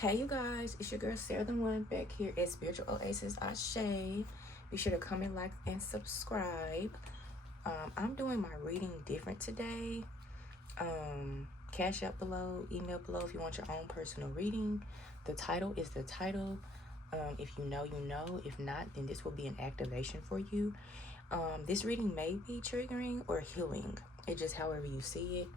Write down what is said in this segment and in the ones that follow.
Hey you guys, it's your girl Sarah the One back here at Spiritual Oasis Ashe. Be sure to comment, like, and subscribe. I'm doing my reading different today. Cash out below, email below if you want your own personal reading. The title is the title. If you know, you know. If not, then this will be an activation for you. This reading may be triggering or healing. It's just however you see it.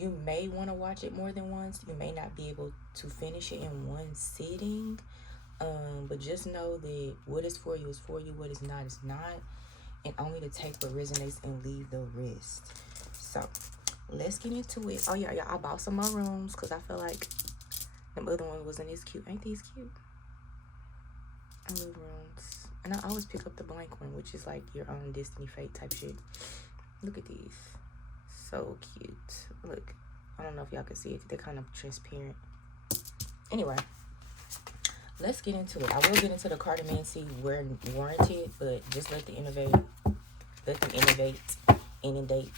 You may want to watch it more than once. You may not be able to finish it in one sitting. But just know that what is for you is for you. What is not is not. And only to take what resonates and leave the rest. So, let's get into it. Oh, yeah. I bought some more rooms because I feel like the other one wasn't as cute. Ain't these cute? I love rooms. And I always pick up the blank one, which is like your own destiny fate type shit. Look at these. So cute. Look, I don't know if y'all can see it. They're kind of transparent. Anyway, let's get into it. I will get into the cartomancy where warranted, but just let them innovate inundate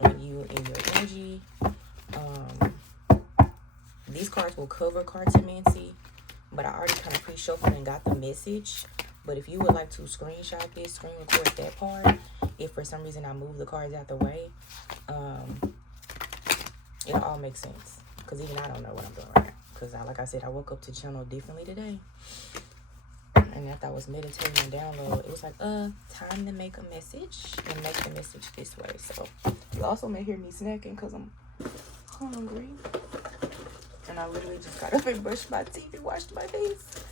on you and your energy. These cards will cover cartomancy, but I already kind of pre-shuffled and got the message. But if you would like to screenshot this, screen record that part, if for some reason I move the cards out the way, it'll all make sense. Because even I don't know what I'm doing right now. Because like I said, I woke up to channel differently today. And after I was meditating and download, it was like, time to make a message. And make the message this way. So, you also may hear me snacking because I'm hungry. And I literally just got up and brushed my teeth and washed my face.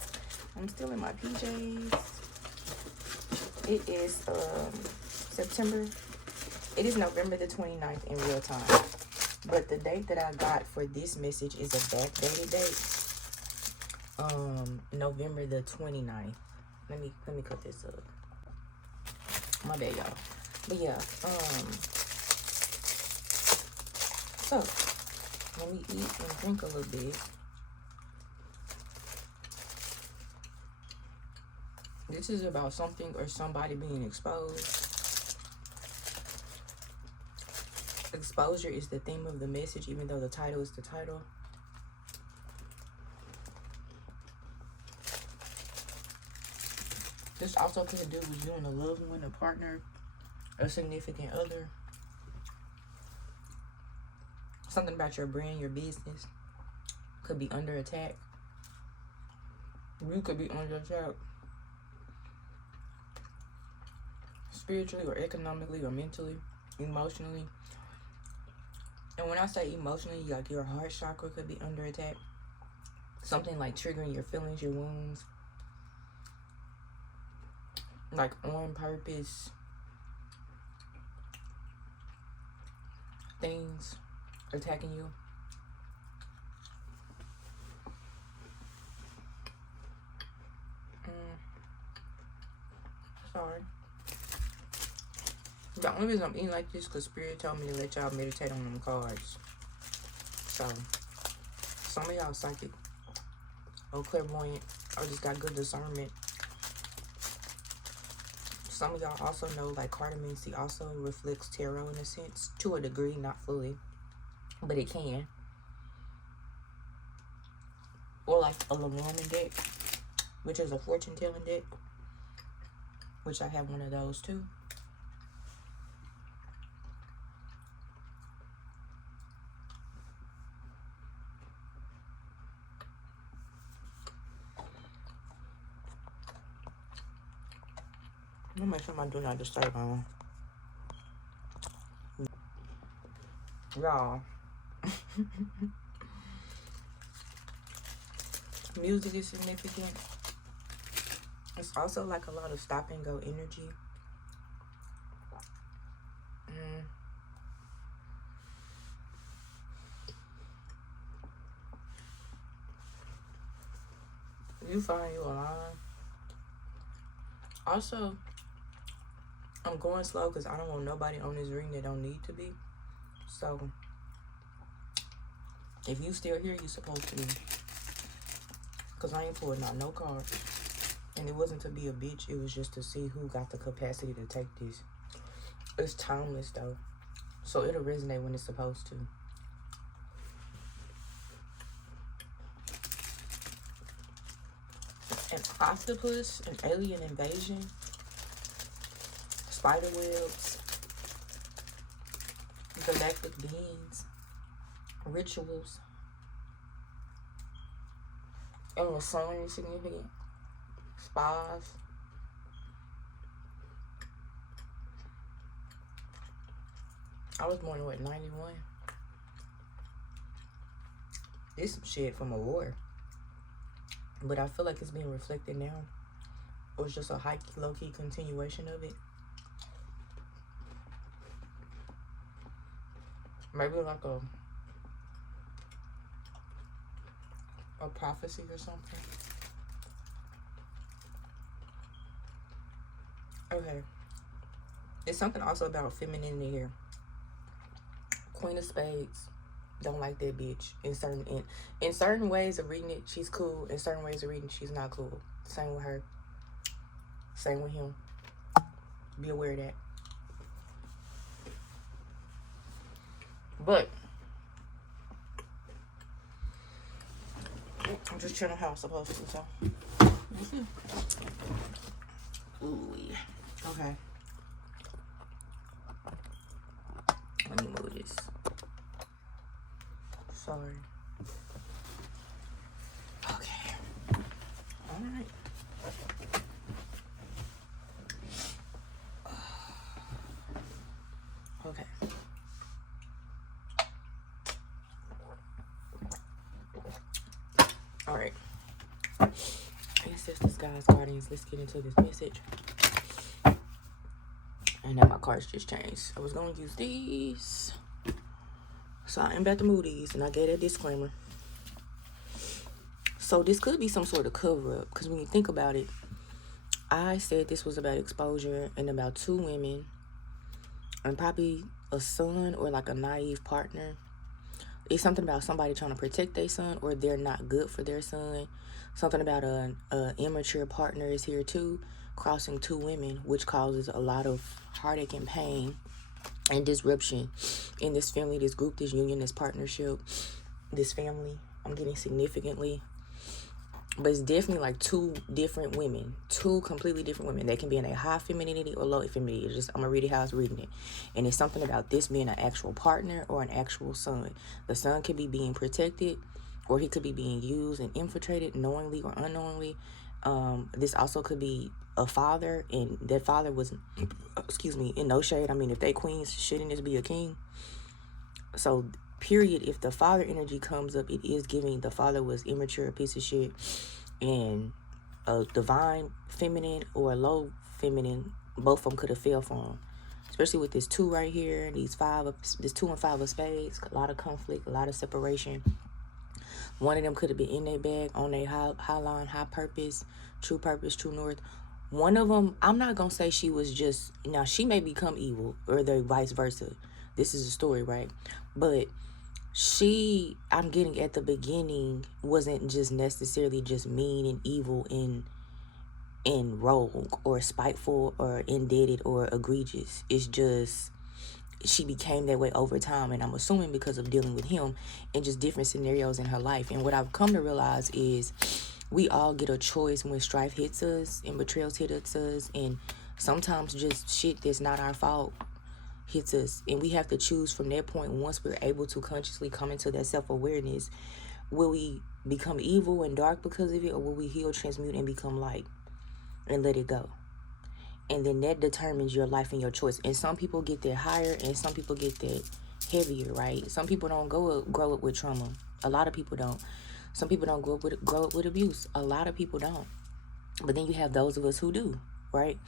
I'm still in my PJs. It is November the 29th in real time. But the date that I got for this message is a backdated date. November the 29th. Let me cut this up. My bad, y'all. But yeah, so let me eat and drink a little bit. This is about something or somebody being exposed. Exposure is the theme of the message, even though the title is the title. This also could do with you and a loved one, a partner, a significant other. Something about your brand, your business could be under attack. You could be under attack. Spiritually or economically or mentally, emotionally. And when I say emotionally, like your heart chakra could be under attack. Something like triggering your feelings, your wounds. Like on purpose. Things attacking you. Sorry. The only reason I'm eating like this is because Spirit told me to let y'all meditate on them cards. So, some of y'all psychic or clairvoyant or just got good discernment. Some of y'all also know like cartomancy also reflects tarot in a sense. To a degree, not fully. But it can. Or like a Lenormand deck, which is a fortune telling deck. Which I have one of those too. Let me make sure my do not disturb on. Y'all. Music is significant. It's also like a lot of stop and go energy. You find you alive. Also, I'm going slow because I don't want nobody on this ring that don't need to be. So, if you still here, you supposed to be. Because I ain't pulling out no cards. And it wasn't to be a bitch. It was just to see who got the capacity to take this. It's timeless, though. So, it'll resonate when it's supposed to. an octopus, an alien invasion, spider webs, galactic beings, rituals, and the sun is significant, spas. I was born in what, 91? This some shit from a war. But I feel like it's being reflected now. Or it's just a high low-key continuation of it. Maybe like a prophecy or something. Okay. There's something also about femininity here. Queen of Spades. Don't like that bitch. In certain ways of reading it, she's cool. In certain ways of reading, she's not cool. Same with her. Same with him. Be aware of that. But I'm just chilling how I'm supposed to, so. Ooh, yeah. Okay. Let me move this. Sorry. Okay. All right. Okay. All right. Ancestors, guys, guardians, let's get into this message. And now my cards just changed. I was going to use these. So I am about to move these, and I gave a disclaimer. So this could be some sort of cover-up, because when you think about it, I said this was about exposure and about 2 women and probably a son or like a naive partner. It's something about somebody trying to protect their son, or they're not good for their son. Something about an immature partner is here too, crossing 2 women, which causes a lot of heartache and pain and disruption in this family, this group, this union, this partnership, this family. I'm getting significantly. But it's definitely like 2 different women, 2 completely different women. They can be in a high femininity or low femininity. Just, I'm going to read it how I was reading it. And it's something about this being an actual partner or an actual son. The son could be being protected, or he could be being used and infiltrated knowingly or unknowingly. This also could be a father, and that father was, excuse me, in no shade. I mean, if they queens, shouldn't this be a king? So, period, if the father energy comes up, it is giving the father was immature, a piece of shit, and a divine feminine or a low feminine, both of them could have fell for him. Especially with this 2 right here, this 2 and 5 of spades, a lot of conflict, a lot of separation. One of them could have been in their bag, on their high line, high purpose, true north. One of them, I'm not going to say she was just, now she may become evil, or the vice versa. This is a story, right? But she, I'm getting at the beginning, wasn't just necessarily just mean and evil and rogue or spiteful or indebted or egregious. It's just she became that way over time, and I'm assuming because of dealing with him and just different scenarios in her life. And what I've come to realize is we all get a choice when strife hits us and betrayals hit us, and sometimes just shit that's not our fault hits us, and we have to choose from that point. Once we're able to consciously come into that self-awareness, will we become evil and dark because of it, or will we heal, transmute, and become light and let it go? And then that determines your life and your choice. And some people get that higher, and some people get that heavier, right? Some people don't grow up with trauma. A lot of people don't. Some people don't grow up with abuse. A lot of people don't. But then you have those of us who do, right?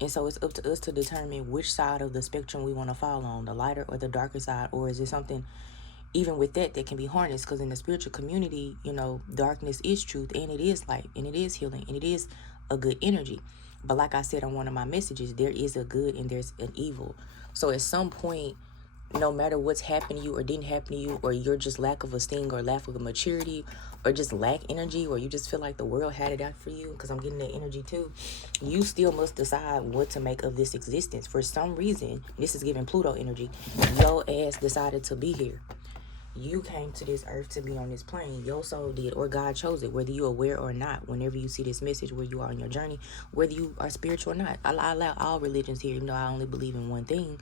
And so it's up to us to determine which side of the spectrum we want to fall on, the lighter or the darker side. Or is it something, even with that can be harnessed? Because in the spiritual community, you know, darkness is truth, and it is light, and it is healing, and it is a good energy. But like I said on one of my messages, there is a good and there's an evil. So at some point, no matter what's happened to you or didn't happen to you, or you're just lack of esteem or lack of maturity, or just lack energy, or you just feel like the world had it out for you, because I'm getting that energy too, you still must decide what to make of this existence. For some reason, this is giving Pluto energy, your ass decided to be here. You came to this earth to be on this plane. Your soul did, or God chose it, whether you're aware or not. Whenever you see this message, where you are on your journey, whether you are spiritual or not. I allow all religions here, even though I only believe in one thing.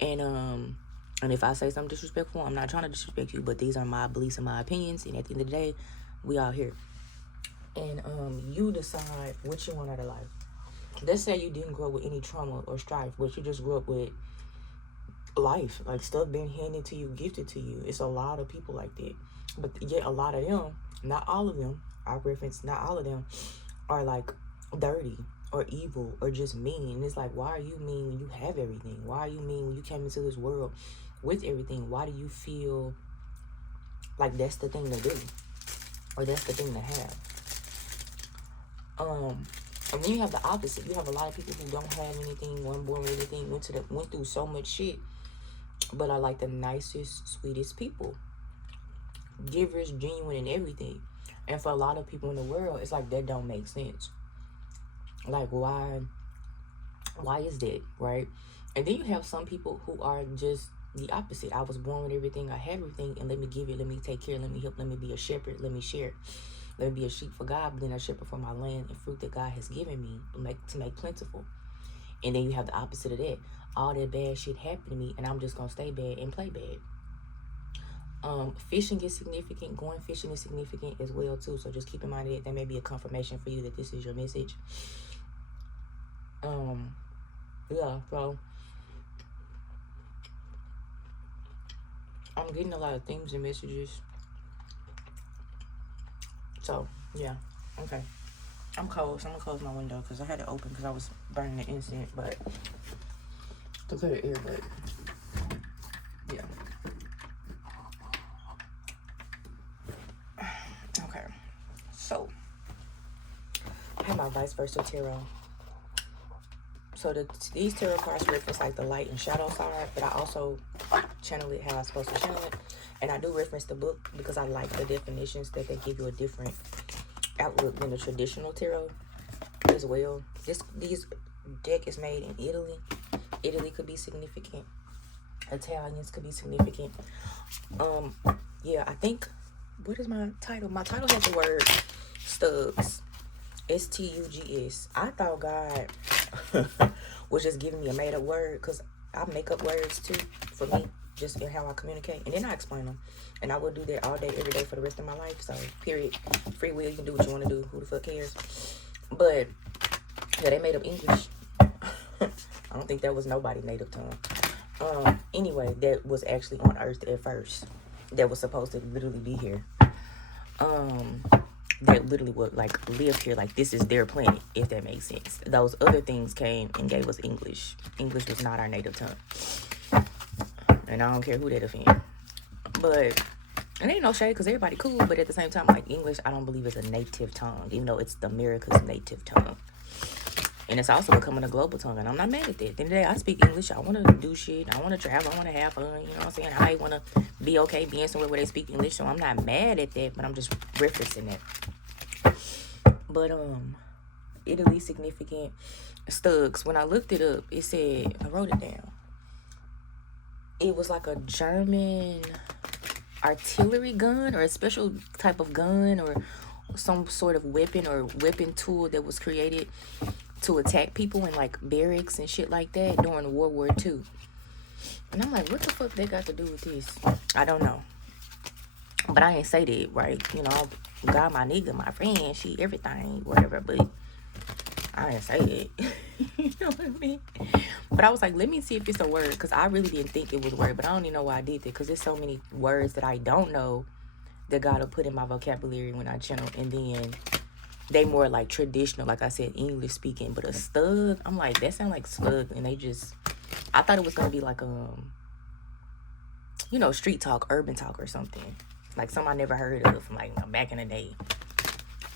And if I say something disrespectful, I'm not trying to disrespect you, but these are my beliefs and my opinions. And at the end of the day, we all here. And you decide what you want out of life. Let's say you didn't grow up with any trauma or strife, but you just grew up with life, like stuff being handed to you, gifted to you. It's a lot of people like that, but yet a lot of them, not all of them, I reference not all of them, are like dirty or evil or just mean. And it's like, why are you mean when you have everything? Why are you mean when you came into this world with everything? Why do you feel like that's the thing to do, or that's the thing to have? And then you have the opposite. You have a lot of people who don't have anything, weren't born with anything, went through so much shit, but are like the nicest, sweetest people. Givers, genuine, and everything. And for a lot of people in the world, it's like that don't make sense. Like, why is that, right? And then you have some people who are just the opposite. I was born with everything, I have everything, and let me give it, let me take care, let me help, let me be a shepherd, let me share. Let me be a sheep for God, but then a shepherd for my land and fruit that God has given me to make plentiful. And then you have the opposite of that. All that bad shit happened to me, and I'm just gonna stay bad and play bad. Fishing is significant. Going fishing is significant as well too. So just keep in mind that may be a confirmation for you that this is your message. Yeah. So I'm getting a lot of themes and messages. So, yeah. Okay. I'm cold, so I'm gonna close my window because I had it open because I was burning the incense, but to clear the air, but yeah. Okay. So, I have my vice versa tarot. So these tarot cards reference like the light and shadow side, but I also channel it how I'm supposed to channel it. And I do reference the book because I like the definitions that they give you a different outlook than the traditional tarot as well. These deck is made in Italy. Italy could be significant. Italians could be significant. Yeah, I think, what is my title? My title has the word Stugs. Stugs. I thought God was just giving me a made up word, because I make up words too for me, just in how I communicate, and then I explain them. And I will do that all day, every day for the rest of my life. So, period. Free will, you can do what you want to do. Who the fuck cares? But, yeah, they made up English. I don't think that was nobody's native tongue. Anyway, that was actually on Earth at first. That was supposed to literally be here. That literally would, like, live here. Like, this is their planet, if that makes sense. Those other things came and gave us English. English was not our native tongue. And I don't care who they defend. But it ain't no shade because everybody cool. But at the same time, like, English, I don't believe is a native tongue, even though it's America's native tongue. And it's also becoming a global tongue. And I'm not mad at that. At the end of the day, I speak English. I want to do shit. I want to travel. I want to have fun. You know what I'm saying? I want to be okay being somewhere where they speak English. So I'm not mad at that. But I'm just referencing that. But, Italy significant. Stugs. When I looked it up, it said, I wrote it down. It was like a German artillery gun, or a special type of gun, or some sort of weapon or weapon tool that was created to attack people in like barracks and shit like that during World War II. And I'm like, what the fuck they got to do with this? I don't know. But I ain't say that, right? You know, God, my nigga, my friend, she, everything, whatever. But I didn't say it. You know what I mean? But I was like, let me see if it's a word, because I really didn't think it was a word. But I don't even know why I did that, because there's so many words that I don't know that God will put in my vocabulary when I channel. And then they more like traditional, like I said, English speaking. But a stug, I'm like, that sound like slug. And they just, I thought it was going to be like, you know, street talk, urban talk or something. Like something I never heard of from like back in the day.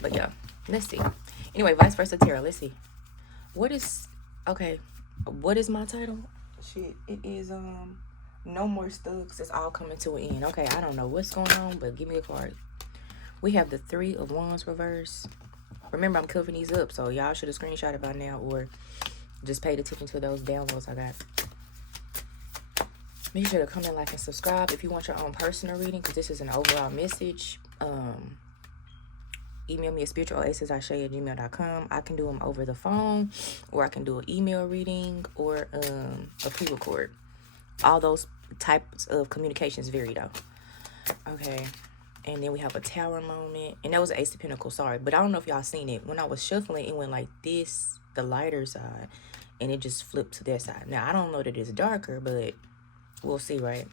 But yeah, let's see. Anyway, vice versa tarot. Let's see. What is my title? Shit, it is No More Stugs. It's all coming to an end. Okay, I don't know what's going on, but give me a card. We have the 3 of Wands reverse. Remember, I'm covering these up, so y'all should have screenshot it by now, or just paid attention to those downloads I got. Make sure to comment, like, and subscribe if you want your own personal reading, because this is an overall message. Email me at spiritualoasisashay@gmail.com. I can do them over the phone, or I can do an email reading, or a pre-record. All those types of communications vary though. Okay. And then we have a tower moment. And that was an Ace of Pentacles, sorry. But I don't know if y'all seen it. When I was shuffling, it went like this, the lighter side. And it just flipped to that side. Now, I don't know that it's darker, but we'll see, right?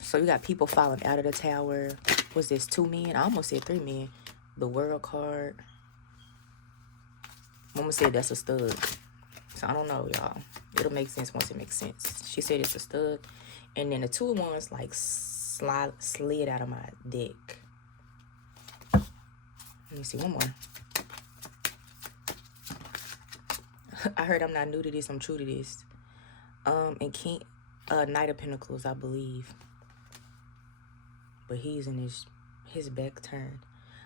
So you got people falling out of the tower. Was this 2 men? I almost said 3 men. The World card. Mama said that's a stud. So I don't know, y'all. It'll make sense once it makes sense. She said it's a stud. And then the 2 of Wands like slid out of my deck. Let me see one more. I heard I'm not new to this. I'm true to this. And Knight of Pentacles, I believe. But he's in his back turned.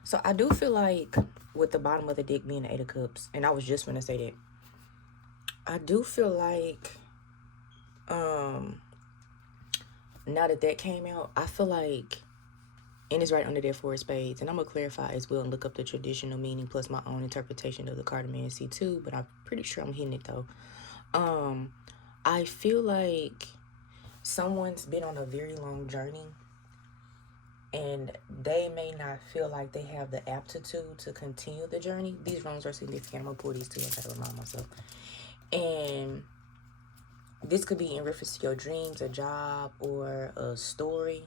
So I do feel like with the bottom of the deck being the 8 of Cups, and I was just gonna say that, I do feel like now that came out, I feel like, and it's right under there 4 of Spades, and I'm gonna clarify as well and look up the traditional meaning plus my own interpretation of the card of Man C2, but I'm pretty sure I'm hitting it though. I feel like someone's been on a very long journey, and they may not feel like they have the aptitude to continue the journey. These rooms are significant. I'm gonna pull these 2. I gotta remind myself. And this could be in reference to your dreams, a job, or a story.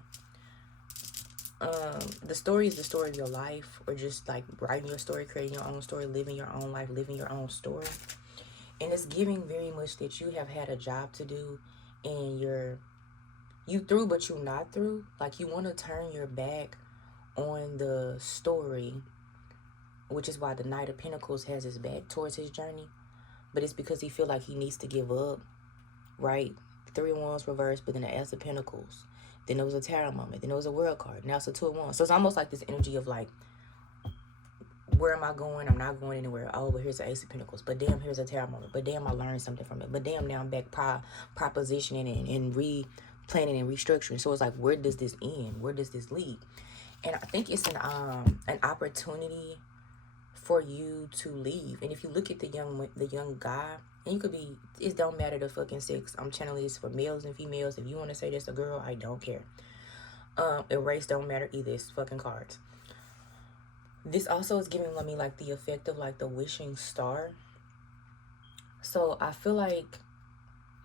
The story is the story of your life, or just like writing your story, creating your own story, living your own life, living your own story. And it's giving very much that you have had a job to do, and you through, but you not through. Like you want to turn your back on the story, which is why the Knight of Pentacles has his back towards his journey. But it's because he feel like he needs to give up, right? 3 of Wands reversed, but then the Ace of Pentacles. Then there was a Tower moment. Then there was a World card. Now it's a 2 of Wands. So it's almost like this energy of like, where am I going? I'm not going anywhere. Oh, but here's the Ace of Pentacles. But damn, here's a Tower moment. But damn, I learned something from it. But damn, now I'm back propositioning and replanning and restructuring. So it's like, where does this end? Where does this lead? And I think it's an opportunity for you to leave. And if you look at the young guy, and you could be, it don't matter the fucking sex. I'm channeling this for males and females. If you want to say that's a girl, I don't care. And race don't matter either. It's fucking cards. This also is giving me like the effect of like the wishing star. So I feel like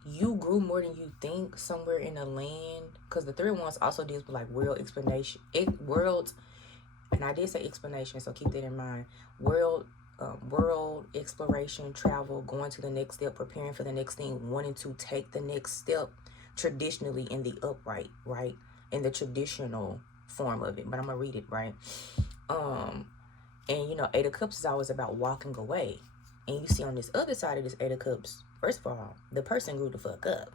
you grew more than you think somewhere in the land, because the 3 of Wands also deals with like world explanation, and I did say explanation, so keep that in mind. World exploration, travel, going to the next step, preparing for the next thing, wanting to take the next step traditionally in the upright, right? In the traditional form of it. But I'm gonna read it, right? And you know, 8 of Cups is always about walking away. And you see on this other side of this 8 of Cups, first of all, the person grew the fuck up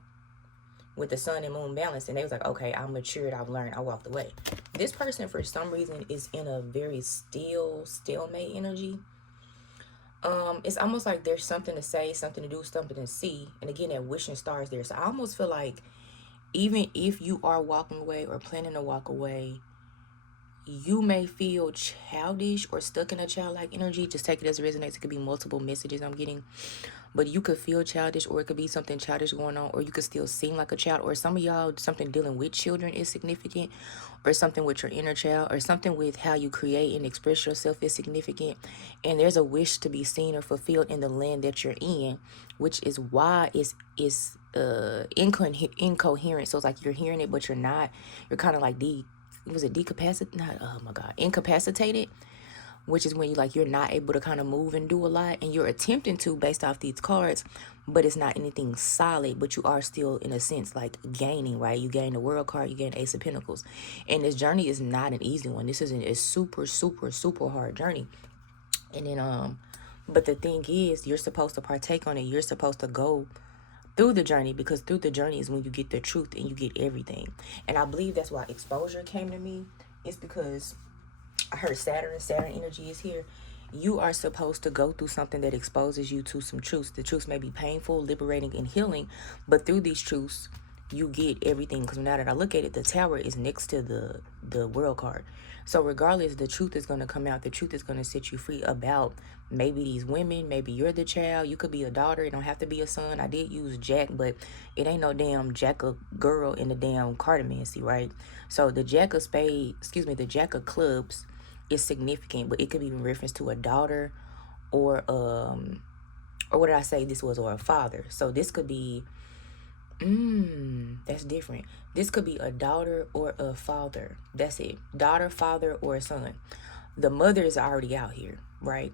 with the sun and moon balance, and they was like, okay, I'm matured, I've learned, I walked away. This person for some reason is in a very stalemate energy. It's almost like there's something to say, something to do, something to see. And again, that wishing stars there. So I almost feel like even if you are walking away or planning to walk away, you may feel childish or stuck in a childlike energy. Just take it as it resonates. It could be multiple messages I'm getting. But you could feel childish, or it could be something childish going on, or you could still seem like a child. Or some of y'all, something dealing with children is significant, or something with your inner child, or something with how you create and express yourself is significant. And there's a wish to be seen or fulfilled in the land that you're in, which is why it's incoherent. So it's like you're hearing it, but you're not. You're kind of like incapacitated, which is when you're not able to kind of move and do a lot, and you're attempting to based off these cards, but it's not anything solid, but you are still in a sense like gaining, right? You gain the World card, you gain Ace of Pentacles, and this journey is not an easy one. This is a super hard journey. And then but the thing is, you're supposed to partake on it. You're supposed to go through the journey, because through the journey is when you get the truth and you get everything. And I believe that's why exposure came to me. It's because I heard Saturn energy is here. You are supposed to go through something that exposes you to some truths. The truths may be painful, liberating, and healing, but through these truths, you get everything. Because now that I look at it, the tower is next to the world card. So regardless, the truth is going to come out. The truth is going to set you free about maybe these women. Maybe you're the child. You could be a daughter. It don't have to be a son. I did use Jack, but it ain't no damn Jack of girl in the damn cartomancy, right? So the Jack of spade, the Jack of clubs is significant, but it could be in reference to a daughter or what did I say this was, or a father. So this could be that's different. This could be a daughter or a father. That's it. Daughter, father, or a son. The mother is already out here, right?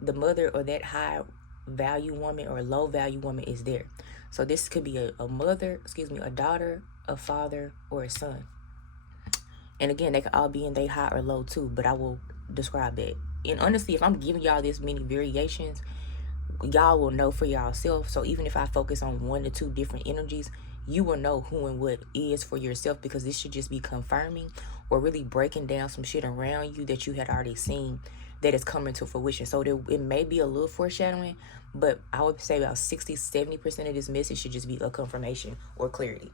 The mother or that high value woman or low value woman is there. So this could be a mother, a daughter, a father, or a son. And again, they could all be in they high or low too, but I will describe that. And honestly, if I'm giving y'all this many variations, y'all will know for yourself. So even if I focus on 1 to 2 different energies, you will know who and what is for yourself, because this should just be confirming or really breaking down some shit around you that you had already seen that is coming to fruition. So it may be a little foreshadowing, but I would say about 60-70% of this message should just be a confirmation or clarity.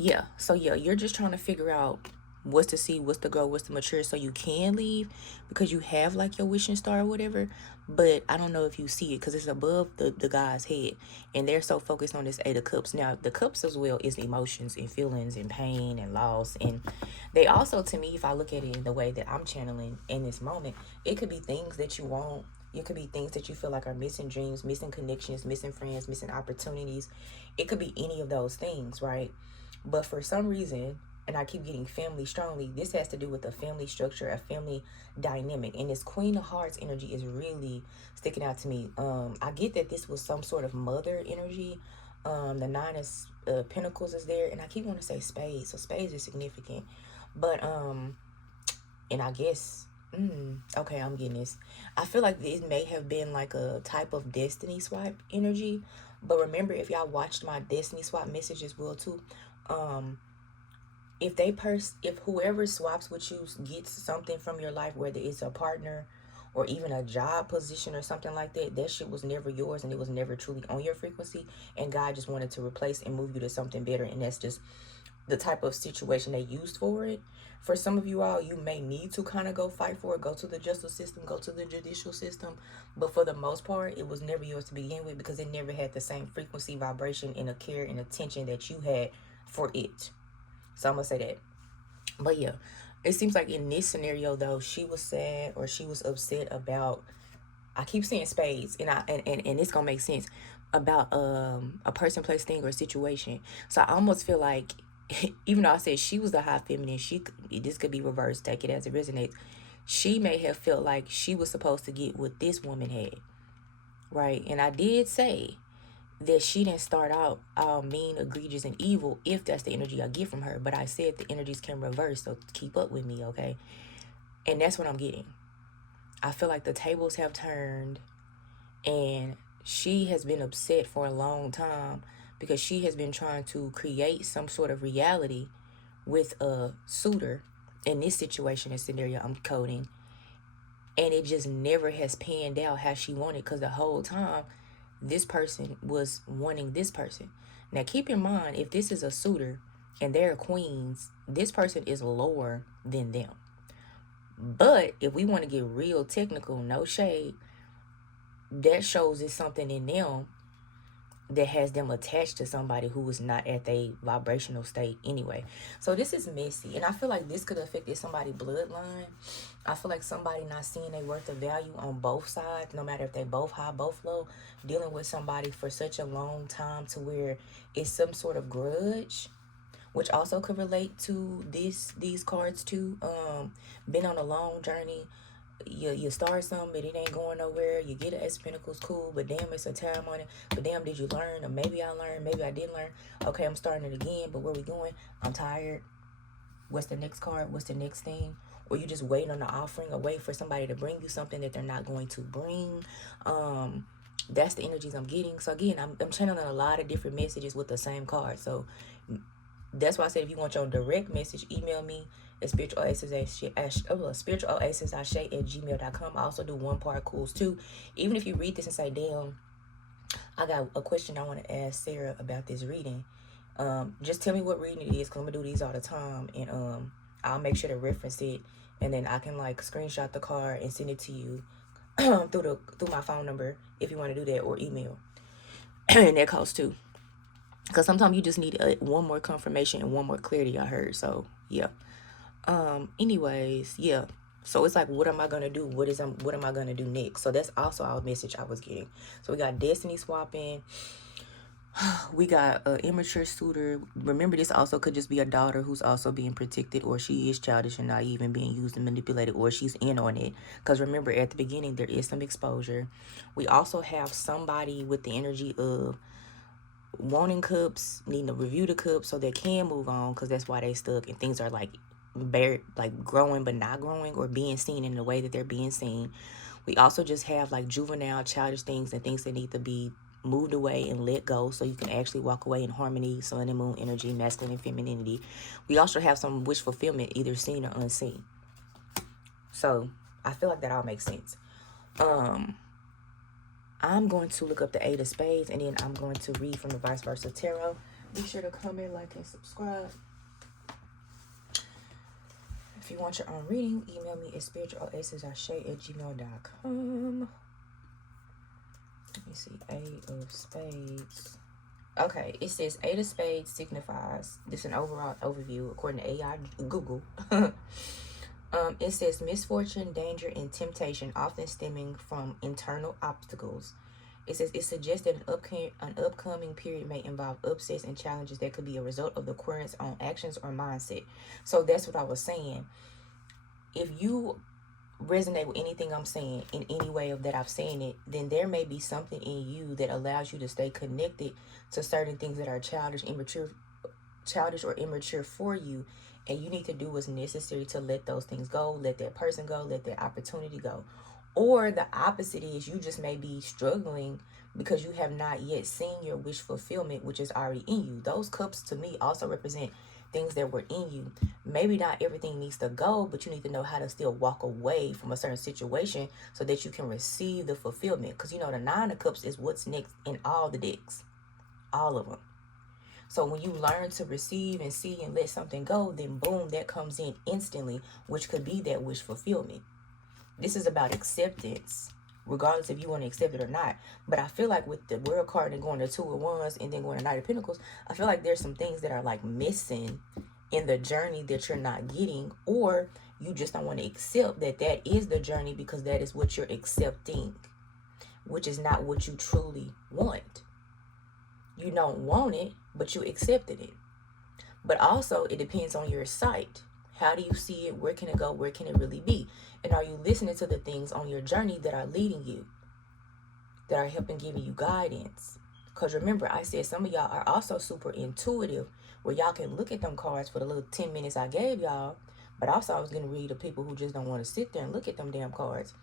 Yeah, so yeah, you're just trying to figure out what's to see, what's to go, what's to mature, so you can leave, because you have like your wishing star or whatever. But I don't know if you see it because it's above the guy's head, and they're so focused on this 8 of Cups. Now the cups as well is emotions and feelings and pain and loss, and they also, to me, if I look at it in the way that I'm channeling in this moment, it could be things that you want. It could be things that you feel like are missing, dreams, missing connections, missing friends, missing opportunities. It could be any of those things, right? But for some reason, and I keep getting family strongly, this has to do with a family structure, a family dynamic. And this Queen of Hearts energy is really sticking out to me. I get that this was some sort of mother energy. The 9 of Pentacles is there. And I keep wanting to say spades. So spades is significant. But, and I guess, okay, I'm getting this. I feel like this may have been like a type of destiny swap energy. But remember, if y'all watched my destiny swap message as well too, if whoever swaps with you gets something from your life, whether it's a partner or even a job position or something like that, that shit was never yours and it was never truly on your frequency, and God just wanted to replace and move you to something better. And that's just the type of situation they used for it. For some of you all, you may need to kind of go fight for it, go to the justice system, go to the judicial system, but for the most part, it was never yours to begin with, because it never had the same frequency, vibration, and a care and attention that you had for it. So I'm gonna say that. But yeah, it seems like in this scenario though, she was sad or she was upset about, I keep saying spades, and it's gonna make sense, about a person, place, thing, or situation. So I almost feel like, even though I said she was the high feminine, this could be reversed, take it as it resonates. She may have felt like she was supposed to get what this woman had, right? And I did say that she didn't start out all mean, egregious, and evil, if that's the energy I get from her. But I said the energies can reverse, so keep up with me, okay? And that's what I'm getting. I feel like the tables have turned, and she has been upset for a long time because she has been trying to create some sort of reality with a suitor in this situation and scenario I'm coding, and it just never has panned out how she wanted, because the whole time this person was wanting this person. Now keep in mind, if this is a suitor and they're queens, this person is lower than them. But if we want to get real technical, no shade, that shows it's something in them that has them attached to somebody who is not at their vibrational state anyway. So this is messy, and I feel like this could have affected somebody's bloodline. I feel like somebody not seeing their worth of value on both sides, no matter if they both high, both low, dealing with somebody for such a long time to where it's some sort of grudge, which also could relate to these cards too. Been on a long journey. You start something, but it ain't going nowhere. You get an Ace of Pentacles, cool, but damn, it's a time on it. But damn, did you learn? Or maybe I learned, maybe I didn't learn. Okay, I'm starting it again, but where we going? I'm tired. What's the next card? What's the next thing? Or you just waiting on the offering, or wait for somebody to bring you something that they're not going to bring. That's the energies I'm getting. So again, I'm channeling a lot of different messages with the same card. So That's why I said if you want your direct message, email me at spiritualoasisashay@gmail.com. I also do one-part calls too. Even if you read this and say, damn, I got a question I want to ask Sarah about this reading, just tell me what reading it is, because I'm going to do these all the time, and I'll make sure to reference it, and then I can like screenshot the card and send it to you through my phone number if you want to do that, or email. And that costs too, because sometimes you just need one more confirmation and one more clarity, I heard. So yeah. Anyways, yeah. So it's like, what am I gonna do? What am I gonna do next? So that's also our message I was getting. So we got destiny swapping. We got an immature suitor. Remember, this also could just be a daughter who's also being protected, or she is childish and naive and being used and manipulated, or she's in on it. Because remember, at the beginning, there is some exposure. We also have somebody with the energy of wanting cups, needing to review the cups so they can move on, because that's why they stuck and things are like growing but not growing, or being seen in the way that they're being seen. We also just have like juvenile, childish things and things that need to be moved away and let go so you can actually walk away in harmony, sun and moon energy, masculine and femininity. We also have some wish fulfillment, either seen or unseen. So I feel like that all makes sense. I'm going to look up the 8 of Spades, and then I'm going to read from the Vice Versa Tarot. Be sure to comment, like, and subscribe. If you want your own reading, email me at spiritualoasisashay@gmail.com. Let me see, 8 of Spades. Okay, it says 8 of Spades signifies, this is an overall overview according to AI Google. It says misfortune, danger, and temptation, often stemming from internal obstacles. It says it suggests that an upcoming period may involve upsets and challenges that could be a result of the querent's own actions or mindset. So that's what I was saying. If you resonate with anything I'm saying in any way of that I've seen it, then there may be something in you that allows you to stay connected to certain things that are childish or immature for you. And you need to do what's necessary to let those things go, let that person go, let that opportunity go. Or the opposite is, you just may be struggling because you have not yet seen your wish fulfillment, which is already in you. Those cups to me also represent things that were in you. Maybe not everything needs to go, but you need to know how to still walk away from a certain situation so that you can receive the fulfillment. Because, you know, the 9 of Cups is what's next in all the decks. All of them. So when you learn to receive and see and let something go, then boom, that comes in instantly, which could be that wish fulfillment. This is about acceptance, regardless if you want to accept it or not. But I feel like with the World card and going to 2 of Wands and then going to 9 of Pentacles, I feel like there's some things that are like missing in the journey that you're not getting, or you just don't want to accept that that is the journey because that is what you're accepting, which is not what you truly want. You don't want it, but you accepted it. But also, it depends on your sight. How do you see it? Where can it go? Where can it really be? And are you listening to the things on your journey that are leading you, that are helping giving you guidance? Because remember, I said some of y'all are also super intuitive, where y'all can look at them cards for the little 10 minutes I gave y'all. But also, I was going to read the people who just don't want to sit there and look at them damn cards,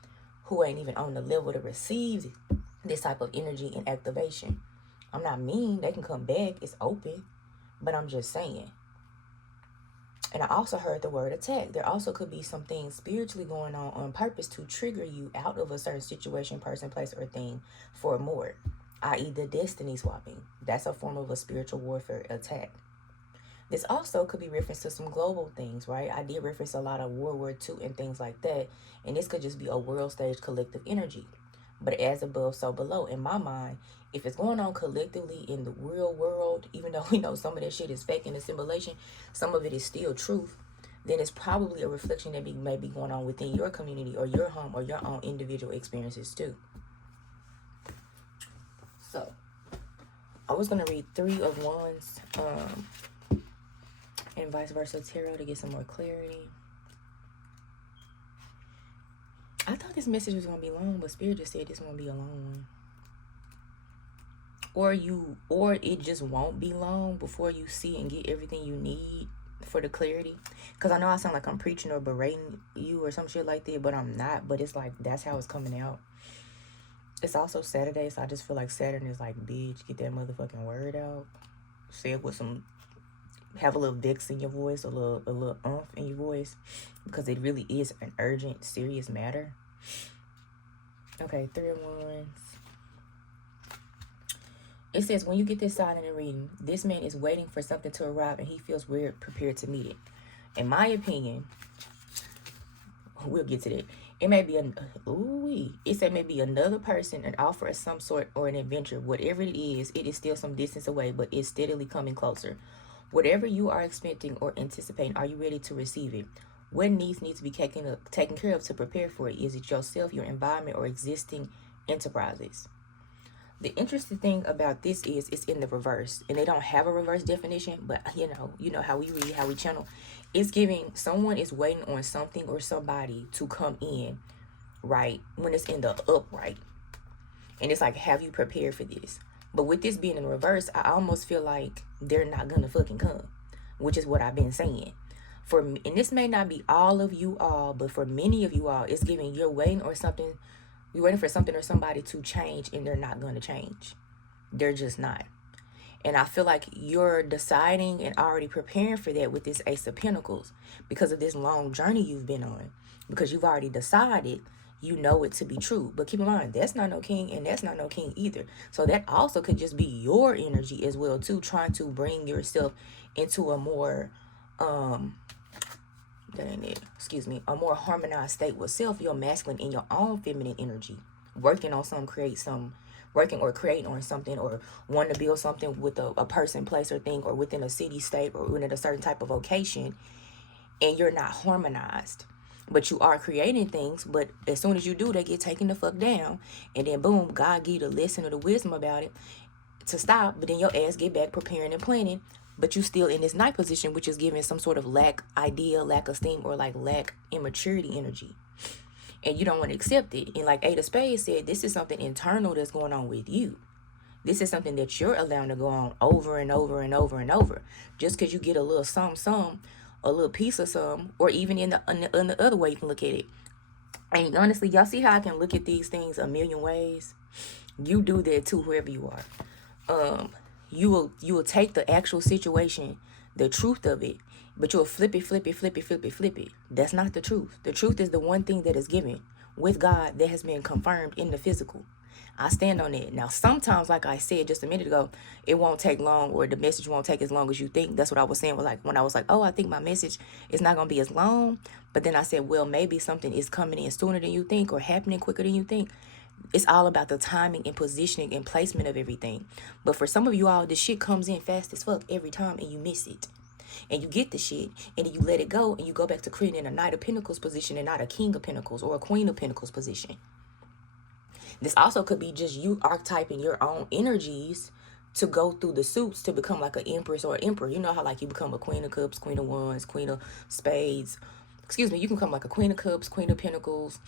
who ain't even on the level to receive this type of energy and activation. I'm not mean. They can come back. It's open. But I'm just saying. And I also heard the word attack. There also could be some things spiritually going on purpose to trigger you out of a certain situation, person, place, or thing for more. I.e. the destiny swapping. That's a form of a spiritual warfare attack. This also could be reference to some global things, right? I did reference a lot of World War II and things like that. And this could just be a world stage collective energy. But as above, so below. In my mind, if it's going on collectively in the real world, even though we know some of that shit is fake and assimilation, some of it is still truth, then it's probably a reflection that may be going on within your community or your home or your own individual experiences too. So, I was going to read 3 of Wands and Vice Versa Tarot to get some more clarity. I thought this message was going to be long, but Spirit just said this won't be a long one. Or it just won't be long before you see and get everything you need for the clarity. Because I know I sound like I'm preaching or berating you or some shit like that, but I'm not. But it's like, that's how it's coming out. It's also Saturday, so I just feel like Saturn is like, bitch, get that motherfucking word out. Say it with some have a little vex in your voice, a little umph in your voice, because it really is an urgent, serious matter. Okay, 3 of Wands. It says, when you get this side in the reading, this man is waiting for something to arrive and he feels weird prepared to meet it. In my opinion, we'll get to that. It may be it said maybe another person, an offer of some sort, or an adventure. Whatever it is still some distance away, but it's steadily coming closer. Whatever you are expecting or anticipating, are you ready to receive it? What needs to be taken care of to prepare for it? Is it yourself, your environment, or existing enterprises? The interesting thing about this is it's in the reverse, and they don't have a reverse definition, but you know how we read, how we channel. It's giving someone is waiting on something or somebody to come in, right, when it's in the upright. And it's like, have you prepared for this? But with this being in reverse, I almost feel like they're not gonna fucking come, which is what I've been saying. For me, and this may not be all of you all, but for many of you all, it's giving you're waiting for something or somebody to change, and they're not going to change. They're just not. And I feel like you're deciding and already preparing for that with this Ace of Pentacles because of this long journey you've been on. Because you've already decided, you know it to be true. But keep in mind, that's not no king and that's not no king either. So that also could just be your energy as well too, trying to bring yourself into a more a more harmonized state with self, your masculine and your own feminine energy, working on creating on something, or wanting to build something with a person, place, or thing, or within a city, state, or within a certain type of location, and you're not harmonized. But you are creating things, but as soon as you do, they get taken the fuck down, and then boom, God give you the lesson or the wisdom about it to stop, but then your ass get back preparing and planning, but you still in this night position, which is giving some sort of lack esteem, or like lack immaturity energy. And you don't want to accept it. And like Eight of Spades said, this is something internal that's going on with you. This is something that you're allowing to go on over and over and over and over. Just because you get a little some, a little piece of some, or even in the other way you can look at it. And honestly, y'all see how I can look at these things a million ways? You do that too, whoever you are. You will take the actual situation, the truth of it, but you'll flip it. That's not the truth. The truth is the one thing that is given with God that has been confirmed in the physical. I stand on it. Now, sometimes, like I said just a minute ago, it won't take long, or the message won't take as long as you think. That's what I was saying. When I was like, oh, I think my message is not going to be as long. But then I said, well, maybe something is coming in sooner than you think, or happening quicker than you think. It's all about the timing and positioning and placement of everything. But for some of you all, this shit comes in fast as fuck every time, and you miss it. And you get the shit, and then you let it go, and you go back to creating a Knight of Pentacles position and not a King of Pentacles or a Queen of Pentacles position. This also could be just you archetyping your own energies to go through the suits to become like an Empress or an Emperor. You know how like you become a Queen of Cups, Queen of Wands, Queen of Spades. You can become like a Queen of Cups, Queen of Pentacles,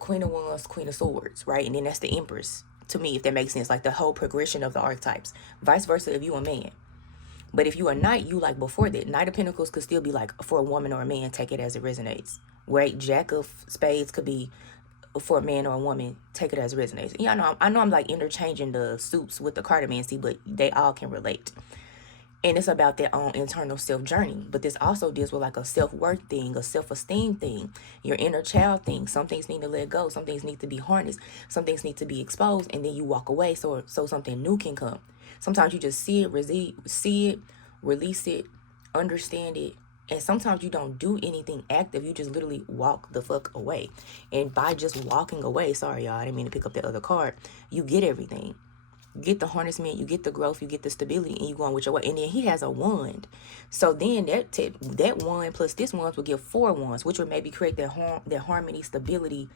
Queen of Wands, Queen of Swords, right? And then that's the Empress, to me, if that makes sense, like the whole progression of the archetypes. Vice versa if you a man. But if you a knight, you like before that. Knight of Pentacles could still be like for a woman or a man, take it as it resonates. Right? Jack of Spades could be for a man or a woman, take it as it resonates. Yeah, I know I'm like interchanging the suits with the cartomancy, but they all can relate. And it's about their own internal self journey. But this also deals with like a self-worth thing, a self-esteem thing, your inner child thing. Some things need to let go. Some things need to be harnessed. Some things need to be exposed. And then you walk away so something new can come. Sometimes you just see it, release it, understand it. And sometimes you don't do anything active. You just literally walk the fuck away. And by just walking away, sorry y'all, I didn't mean to pick up that other card, you get everything. You get the harnessment, you get the growth, you get the stability, and you go on with your way. And then he has a wand. So then that wand plus this wand will give 4 wands, which would maybe create that harmony, stability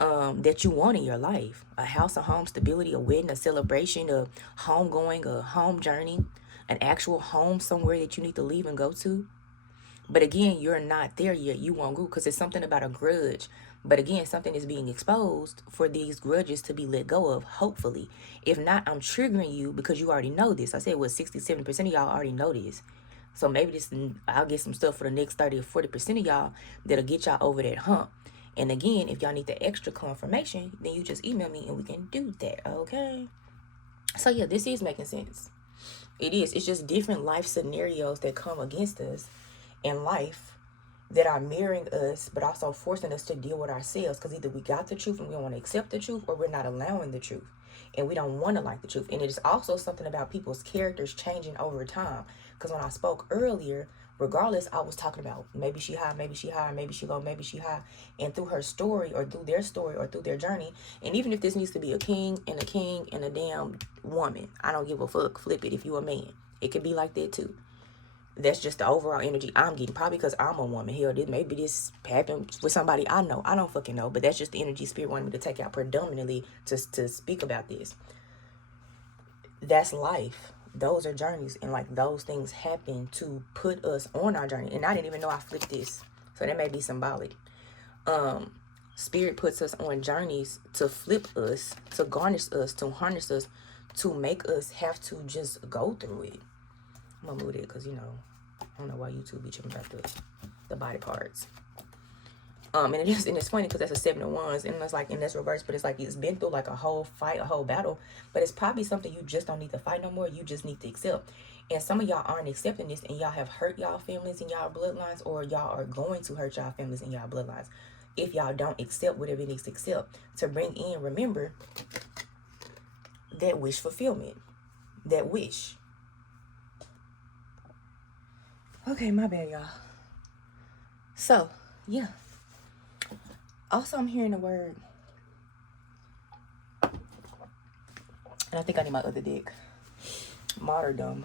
that you want in your life. A house, a home, stability, a wedding, a celebration, a home going, a home journey, an actual home somewhere that you need to leave and go to. But again, you're not there yet. You won't go because it's something about a grudge. But again, something is being exposed for these grudges to be let go of, hopefully. If not, I'm triggering you because you already know this. I said, 67% of y'all already know this. So maybe I'll get some stuff for the next 30 or 40% of y'all that'll get y'all over that hump. And again, if y'all need the extra confirmation, then you just email me and we can do that, okay? So yeah, this is making sense. It is. It's just different life scenarios that come against us in life that are mirroring us, but also forcing us to deal with ourselves. Because either we got the truth and we don't want to accept the truth, or we're not allowing the truth and we don't want to like the truth. And it is also something about people's characters changing over time. Because when I spoke earlier, regardless, I was talking about maybe she high, maybe she high, maybe she low, maybe she high. And through her story, or through their story, or through their journey, and even if this needs to be a king and a damn woman, I don't give a fuck. Flip it if you a man. It could be like that too. That's just the overall energy I'm getting. Probably because I'm a woman. Hell, maybe this happened with somebody I know. I don't fucking know. But that's just the energy Spirit wanted me to take out predominantly to speak about this. That's life. Those are journeys. And like those things happen to put us on our journey. And I didn't even know I flipped this. So that may be symbolic. Spirit puts us on journeys to flip us, to garnish us, to harness us, to make us have to just go through it. I'm gonna move it because, you know, I don't know why YouTube be tripping about the body parts. And it's funny because that's a 7 of Wands, and it's like, and that's reversed, but it's like it's been through like a whole fight, a whole battle, but it's probably something you just don't need to fight no more. You just need to accept. And some of y'all aren't accepting this, and y'all have hurt y'all families and y'all bloodlines, or y'all are going to hurt y'all families and y'all bloodlines if y'all don't accept whatever it needs to accept to bring in. Remember that wish fulfillment, that wish. Okay, my bad, y'all. So, yeah. Also, I'm hearing the word, and I think I need my other deck, martyrdom.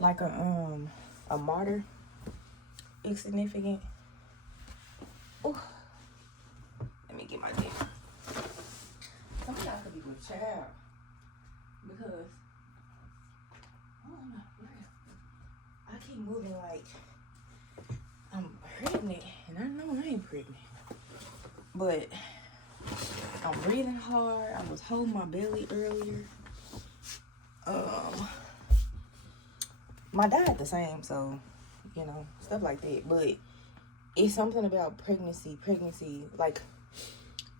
Like a martyr is significant. Oh, let me get my deck. Some of y'all could be with child, because I keep moving like I'm pregnant, and I know I ain't pregnant. But I'm breathing hard. I was holding my belly earlier. My diet the same, so, you know, stuff like that. But it's something about pregnancy, like,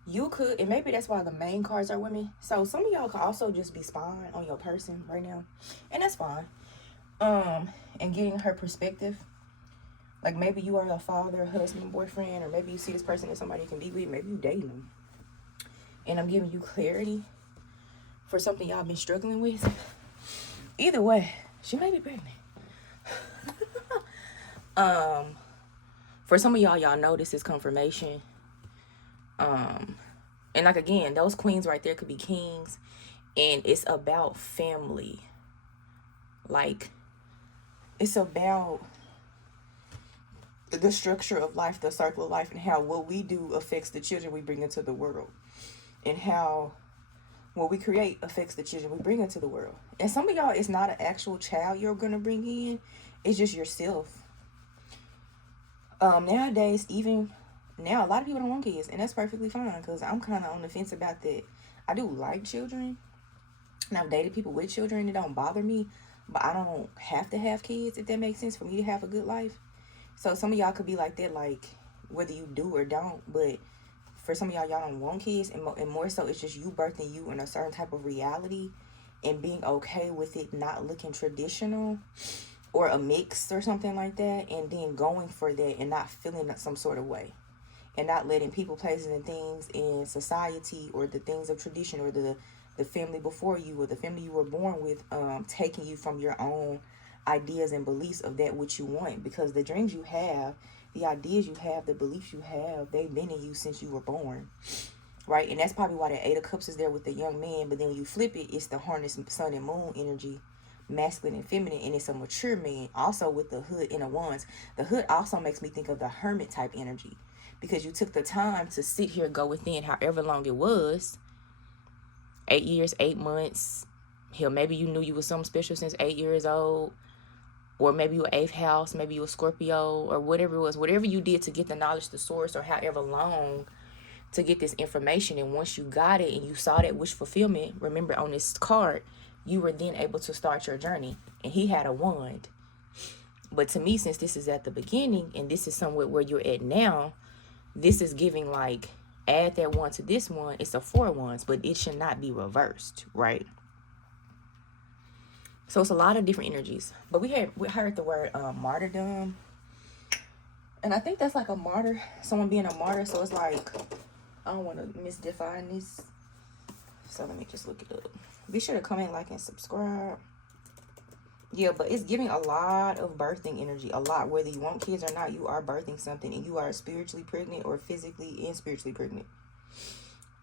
you could, and maybe that's why the main cards are women. So some of y'all could also just be spying on your person right now, and that's fine. And getting her perspective. Like, maybe you are a father, husband, boyfriend, or maybe you see this person as somebody you can be with. Maybe you dating them. And I'm giving you clarity for something y'all been struggling with. Either way, she may be pregnant. For some of y'all know this is confirmation. And like, again, those queens right there could be kings. And it's about family. Like, it's about the structure of life, the circle of life, and how what we do affects the children we bring into the world, and how what we create affects the children we bring into the world. And some of y'all, it's not an actual child you're gonna bring in, it's just yourself. Nowadays, even now, a lot of people don't want kids, and that's perfectly fine, because I'm kind of on the fence about that. I do like children, and I've dated people with children. It don't bother me, but I don't have to have kids, if that makes sense, for me to have a good life. So some of y'all could be like that, like, whether you do or don't. But for some of y'all don't want kids, and more so it's just you birthing you in a certain type of reality and being okay with it not looking traditional or a mix or something like that, and then going for that and not feeling some sort of way, and not letting people, places, and things in society, or the things of tradition, or the family before you, or the family you were born with, taking you from your own ideas and beliefs of that which you want. Because the dreams you have, the ideas you have, the beliefs you have, they've been in you since you were born, right? And that's probably why the 8 of Cups is there with the young man. But then when you flip it, it's the harness sun and moon energy, masculine and feminine, and it's a mature man, also with the hood and the wands. The hood also makes me think of the hermit type energy, because you took the time to sit here, go within, however long it was, 8 years, 8 months. Hell, maybe you knew you was something special since 8 years old. Or maybe you were 8th house, maybe you were Scorpio, or whatever it was. Whatever you did to get the knowledge, the source, or however long to get this information. And once you got it and you saw that wish fulfillment, remember on this card, you were then able to start your journey. And he had a wand. But to me, since this is at the beginning and this is somewhere where you're at now, this is giving like, add that one to this one. It's a 4 wands, but it should not be reversed, right? So it's a lot of different energies. But we heard the word martyrdom. And I think that's like a martyr, someone being a martyr. So it's like, I don't want to misdefine this. So let me just look it up. Be sure to comment, like, and subscribe. Yeah, but it's giving a lot of birthing energy. A lot. Whether you want kids or not, you are birthing something. And you are spiritually pregnant or physically and spiritually pregnant.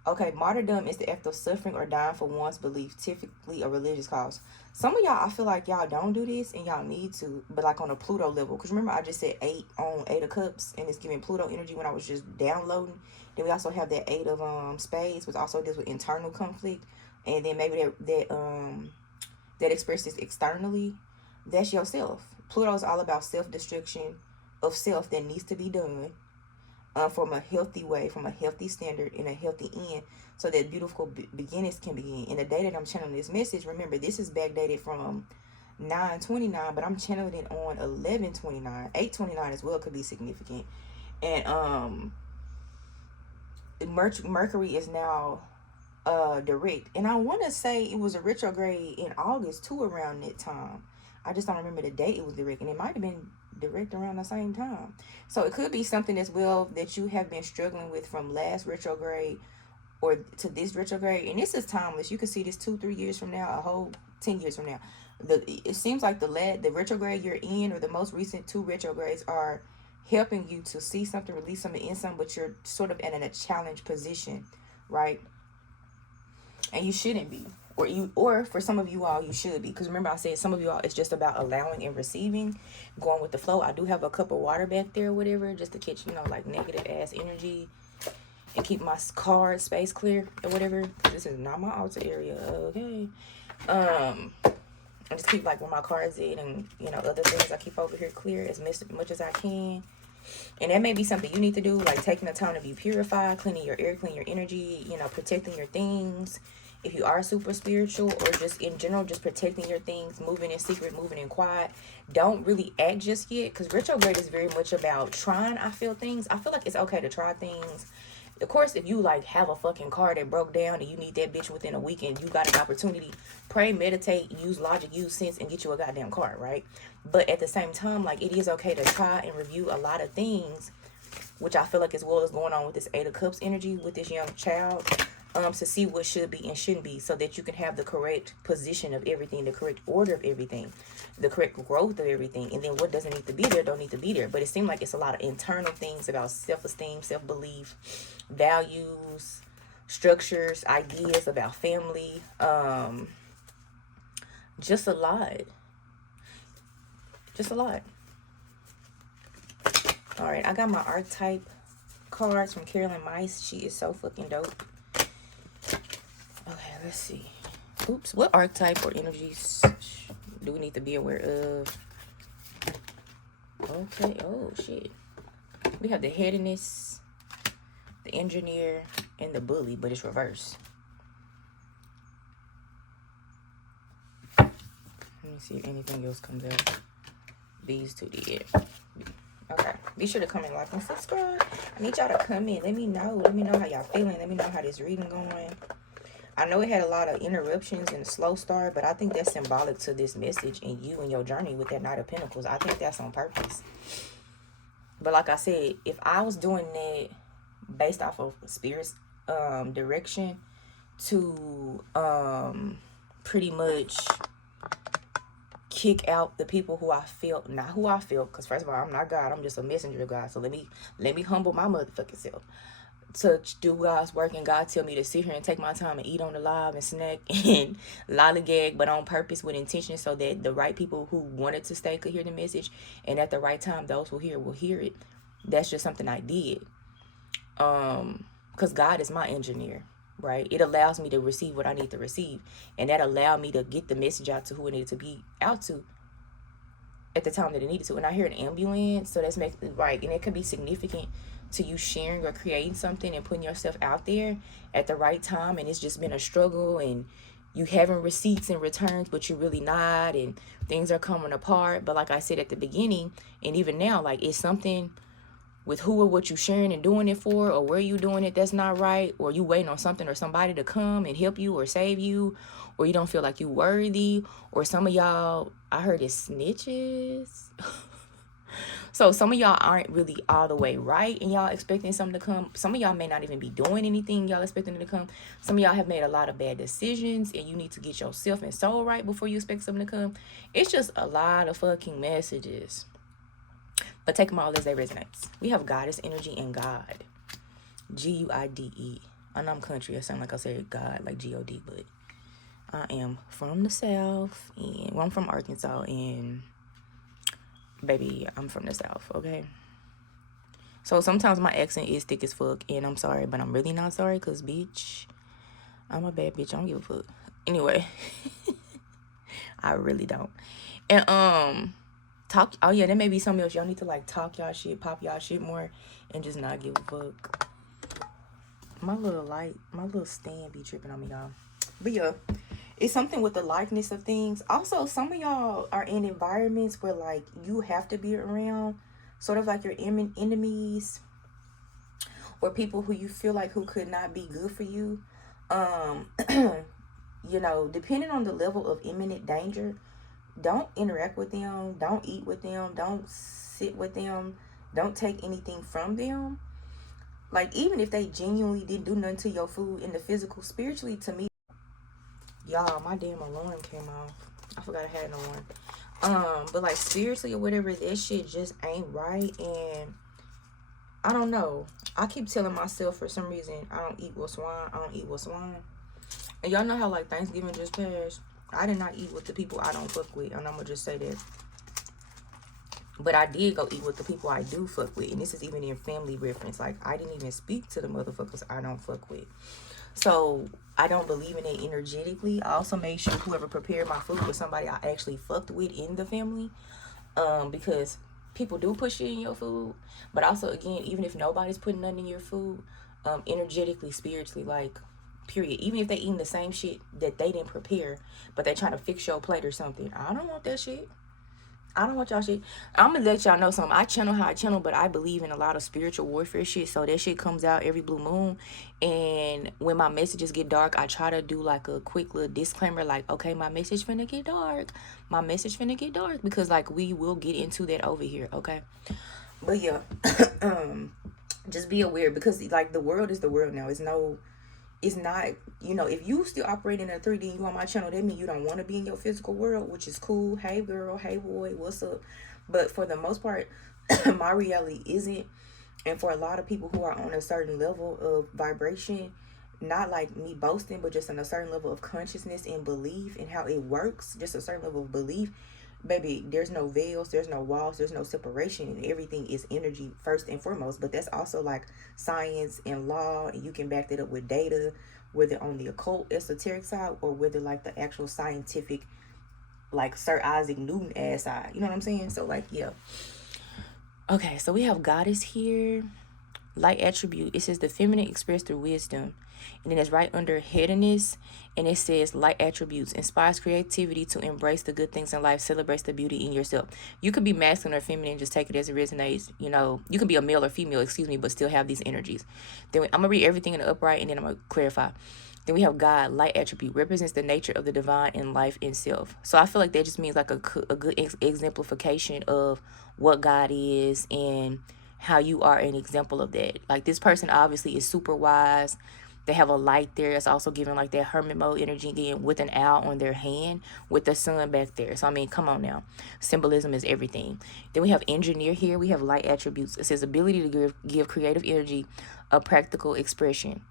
Okay, martyrdom is the act of suffering or dying for one's belief, typically a religious cause. Some of y'all, I feel like y'all don't do this and y'all need to, but like on a Pluto level. Because remember, I just said 8 on 8 of Cups, and it's giving Pluto energy when I was just downloading. Then we also have that 8 of Spades, which also deals with internal conflict. And then maybe that expresses externally. That's yourself. Pluto is all about self-destruction of self that needs to be done. From a healthy way, from a healthy standard, in a healthy end, so that beautiful beginnings can begin. And the day that I'm channeling this message, remember, this is backdated from 9/29, but I'm channeling it on 11/29. 8/29 as well could be significant. And Mercury is now direct. And I want to say it was a retrograde in August too, around that time. I just don't remember the date it was direct, and it might have been direct around the same time. So it could be something as well that you have been struggling with from last retrograde or to this retrograde. And this is timeless. You can see this 2-3 years from now, a whole 10 years from now. It seems like the retrograde you're in, or the most recent 2 retrogrades, are helping you to see something, release something, in something, but you're sort of in a challenged position, right? And you shouldn't be. Or for some of you all, you should be. Because remember, I said some of you all, it's just about allowing and receiving, going with the flow. I do have a cup of water back there or whatever, just to catch, like negative ass energy and keep my card space clear or whatever. This is not my altar area, okay? I just keep like where my cards in, and other things I keep over here clear as much as I can. And that may be something you need to do, like taking the time to be purified, cleaning your air, cleaning your energy, protecting your things. If you are super spiritual, or just in general, just protecting your things, moving in secret, moving in quiet. Don't really act just yet, because retrograde is very much about trying. I feel like it's okay to try things. Of course, if you like have a fucking car that broke down and you need that bitch within a week, and you got an opportunity, pray, meditate, use logic, use sense, and get you a goddamn car, right? But at the same time, like, it is okay to try and review a lot of things, which I feel like as well is going on with this 8 of Cups energy with this young child. To see what should be and shouldn't be, so that you can have the correct position of everything, the correct order of everything, the correct growth of everything. And then what doesn't need to be there don't need to be there. But it seems like it's a lot of internal things about self-esteem, self-belief, values, structures, ideas about family. Just a lot. All right, I got my archetype cards from Carolyn Mice. She is so fucking dope. Okay, let's see. Oops, what archetype or energies do we need to be aware of? Okay, oh shit. We have the headiness, the engineer, and the bully, but it's reversed. Let me see if anything else comes out. These 2 did. Okay, be sure to comment, like, and subscribe. I need y'all to comment. Let me know how y'all feeling. Let me know how this reading going. I know it had a lot of interruptions and a slow start, but I think that's symbolic to this message and you and your journey with that Knight of Pentacles. I think that's on purpose. But like I said, if I was doing that based off of Spirit's direction to pretty much kick out the people who I felt, not who I felt, because first of all, I'm not God, I'm just a messenger of God. So let me humble my motherfucking self to do God's work, and God tell me to sit here and take my time and eat on the live and snack and lollygag, but on purpose with intention, so that the right people who wanted to stay could hear the message, and at the right time, those who hear will hear it. That's just something I did. Because God is my engineer, right? It allows me to receive what I need to receive, and that allowed me to get the message out to who it needed to be out to at the time that it needed to. And I hear an ambulance, so that's making right, and it could be significant to you sharing or creating something and putting yourself out there at the right time, and it's just been a struggle, and you having receipts and returns, but you're really not, and things are coming apart. But like I said at the beginning, and even now, like, it's something with who or what you sharing and doing it for, or where you doing it that's not right, or you waiting on something or somebody to come and help you or save you, or you don't feel like you worthy, or some of y'all, I heard it's snitches. So some of y'all aren't really all the way right and y'all expecting something to come. Some of y'all may not even be doing anything y'all expecting it to come. Some of y'all have made a lot of bad decisions and you need to get yourself and soul right before you expect something to come. It's just a lot of fucking messages. But take them all as they resonate. We have goddess energy and God. G-U-I-D-E. I know I'm country. I sound like I said God, like G-O-D, but I am from the South. And well, I'm from Arkansas, and baby, I'm from the South, okay? So sometimes my accent is thick as fuck, and I'm sorry, but I'm really not sorry, because, bitch, I'm a bad bitch. I don't give a fuck. Anyway, I really don't. And, talk, oh yeah, there may be something else. Y'all need to, like, talk y'all shit, pop y'all shit more, and just not give a fuck. My little stand be tripping on me, y'all. But yeah, it's something with the likeness of things. Also, some of y'all are in environments where, like, you have to be around sort of like your enemies or people who you feel like who could not be good for you. You know, depending on the level of imminent danger, don't interact with them, don't eat with them, don't sit with them, don't take anything from them. Like, even if they genuinely didn't do nothing to your food in the physical, spiritually, to me, y'all, my damn alarm came off. I forgot I had an alarm. But like, spiritually or whatever, that shit just ain't right. And I don't know. I keep telling myself for some reason, I don't eat with swine. I don't eat with swine. And y'all know how like Thanksgiving just passed. I did not eat with the people I don't fuck with. And I'm gonna just say that. But I did go eat with the people I do fuck with. And this is even in family reference. Like, I didn't even speak to the motherfuckers I don't fuck with. So, I don't believe in it energetically. I also made sure whoever prepared my food was somebody I actually fucked with in the family. Because people do put shit in your food. But also, again, even if nobody's putting nothing in your food, energetically, spiritually, like, period. Even if they eating the same shit that they didn't prepare, but they trying to fix your plate or something. I don't want that shit. I don't want y'all shit. I'm gonna let y'all know something. I channel how I channel, but I believe in a lot of spiritual warfare shit. So that shit comes out every blue moon. And when my messages get dark, I try to do like a quick little disclaimer, like, okay, my message finna get dark. My message finna get dark. Because like we will get into that over here, okay? But yeah, just be aware, because like the world is the world now. It's not, you know, if you still operating in a 3D, you on my channel, that means you don't want to be in your physical world, which is cool. Hey girl, hey boy, what's up? But for the most part, my reality isn't. And for a lot of people who are on a certain level of vibration, not like me boasting, but just on a certain level of consciousness and belief and how it works, just a certain level of belief, baby, there's no veils, there's no walls, there's no separation, and everything is energy first and foremost. But that's also like science and law, and you can back that up with data, whether on the occult esoteric side or whether like the actual scientific, like Sir Isaac Newton ass side, you know what I'm saying? So like, yeah. Okay, so we have goddess here, light attribute. It says the feminine expressed through wisdom. And then it's right under headiness, and it says light attributes inspires creativity to embrace the good things in life, celebrates the beauty in yourself. You could be masculine or feminine, just take it as it resonates. You know, you can be a male or female, excuse me, but still have these energies. Then I'm gonna read everything in the upright, and then I'm gonna clarify. Then we have God, light attribute, represents the nature of the divine in life itself. So I feel like that just means like a good exemplification of what God is and how you are an example of that. Like, this person obviously is super wise. They have a light there. It's also giving like that hermit mode energy again, with an owl on their hand with the sun back there. So I mean, come on now, symbolism is everything. Then we have engineer here. We have light attributes. It says ability to give creative energy a practical expression.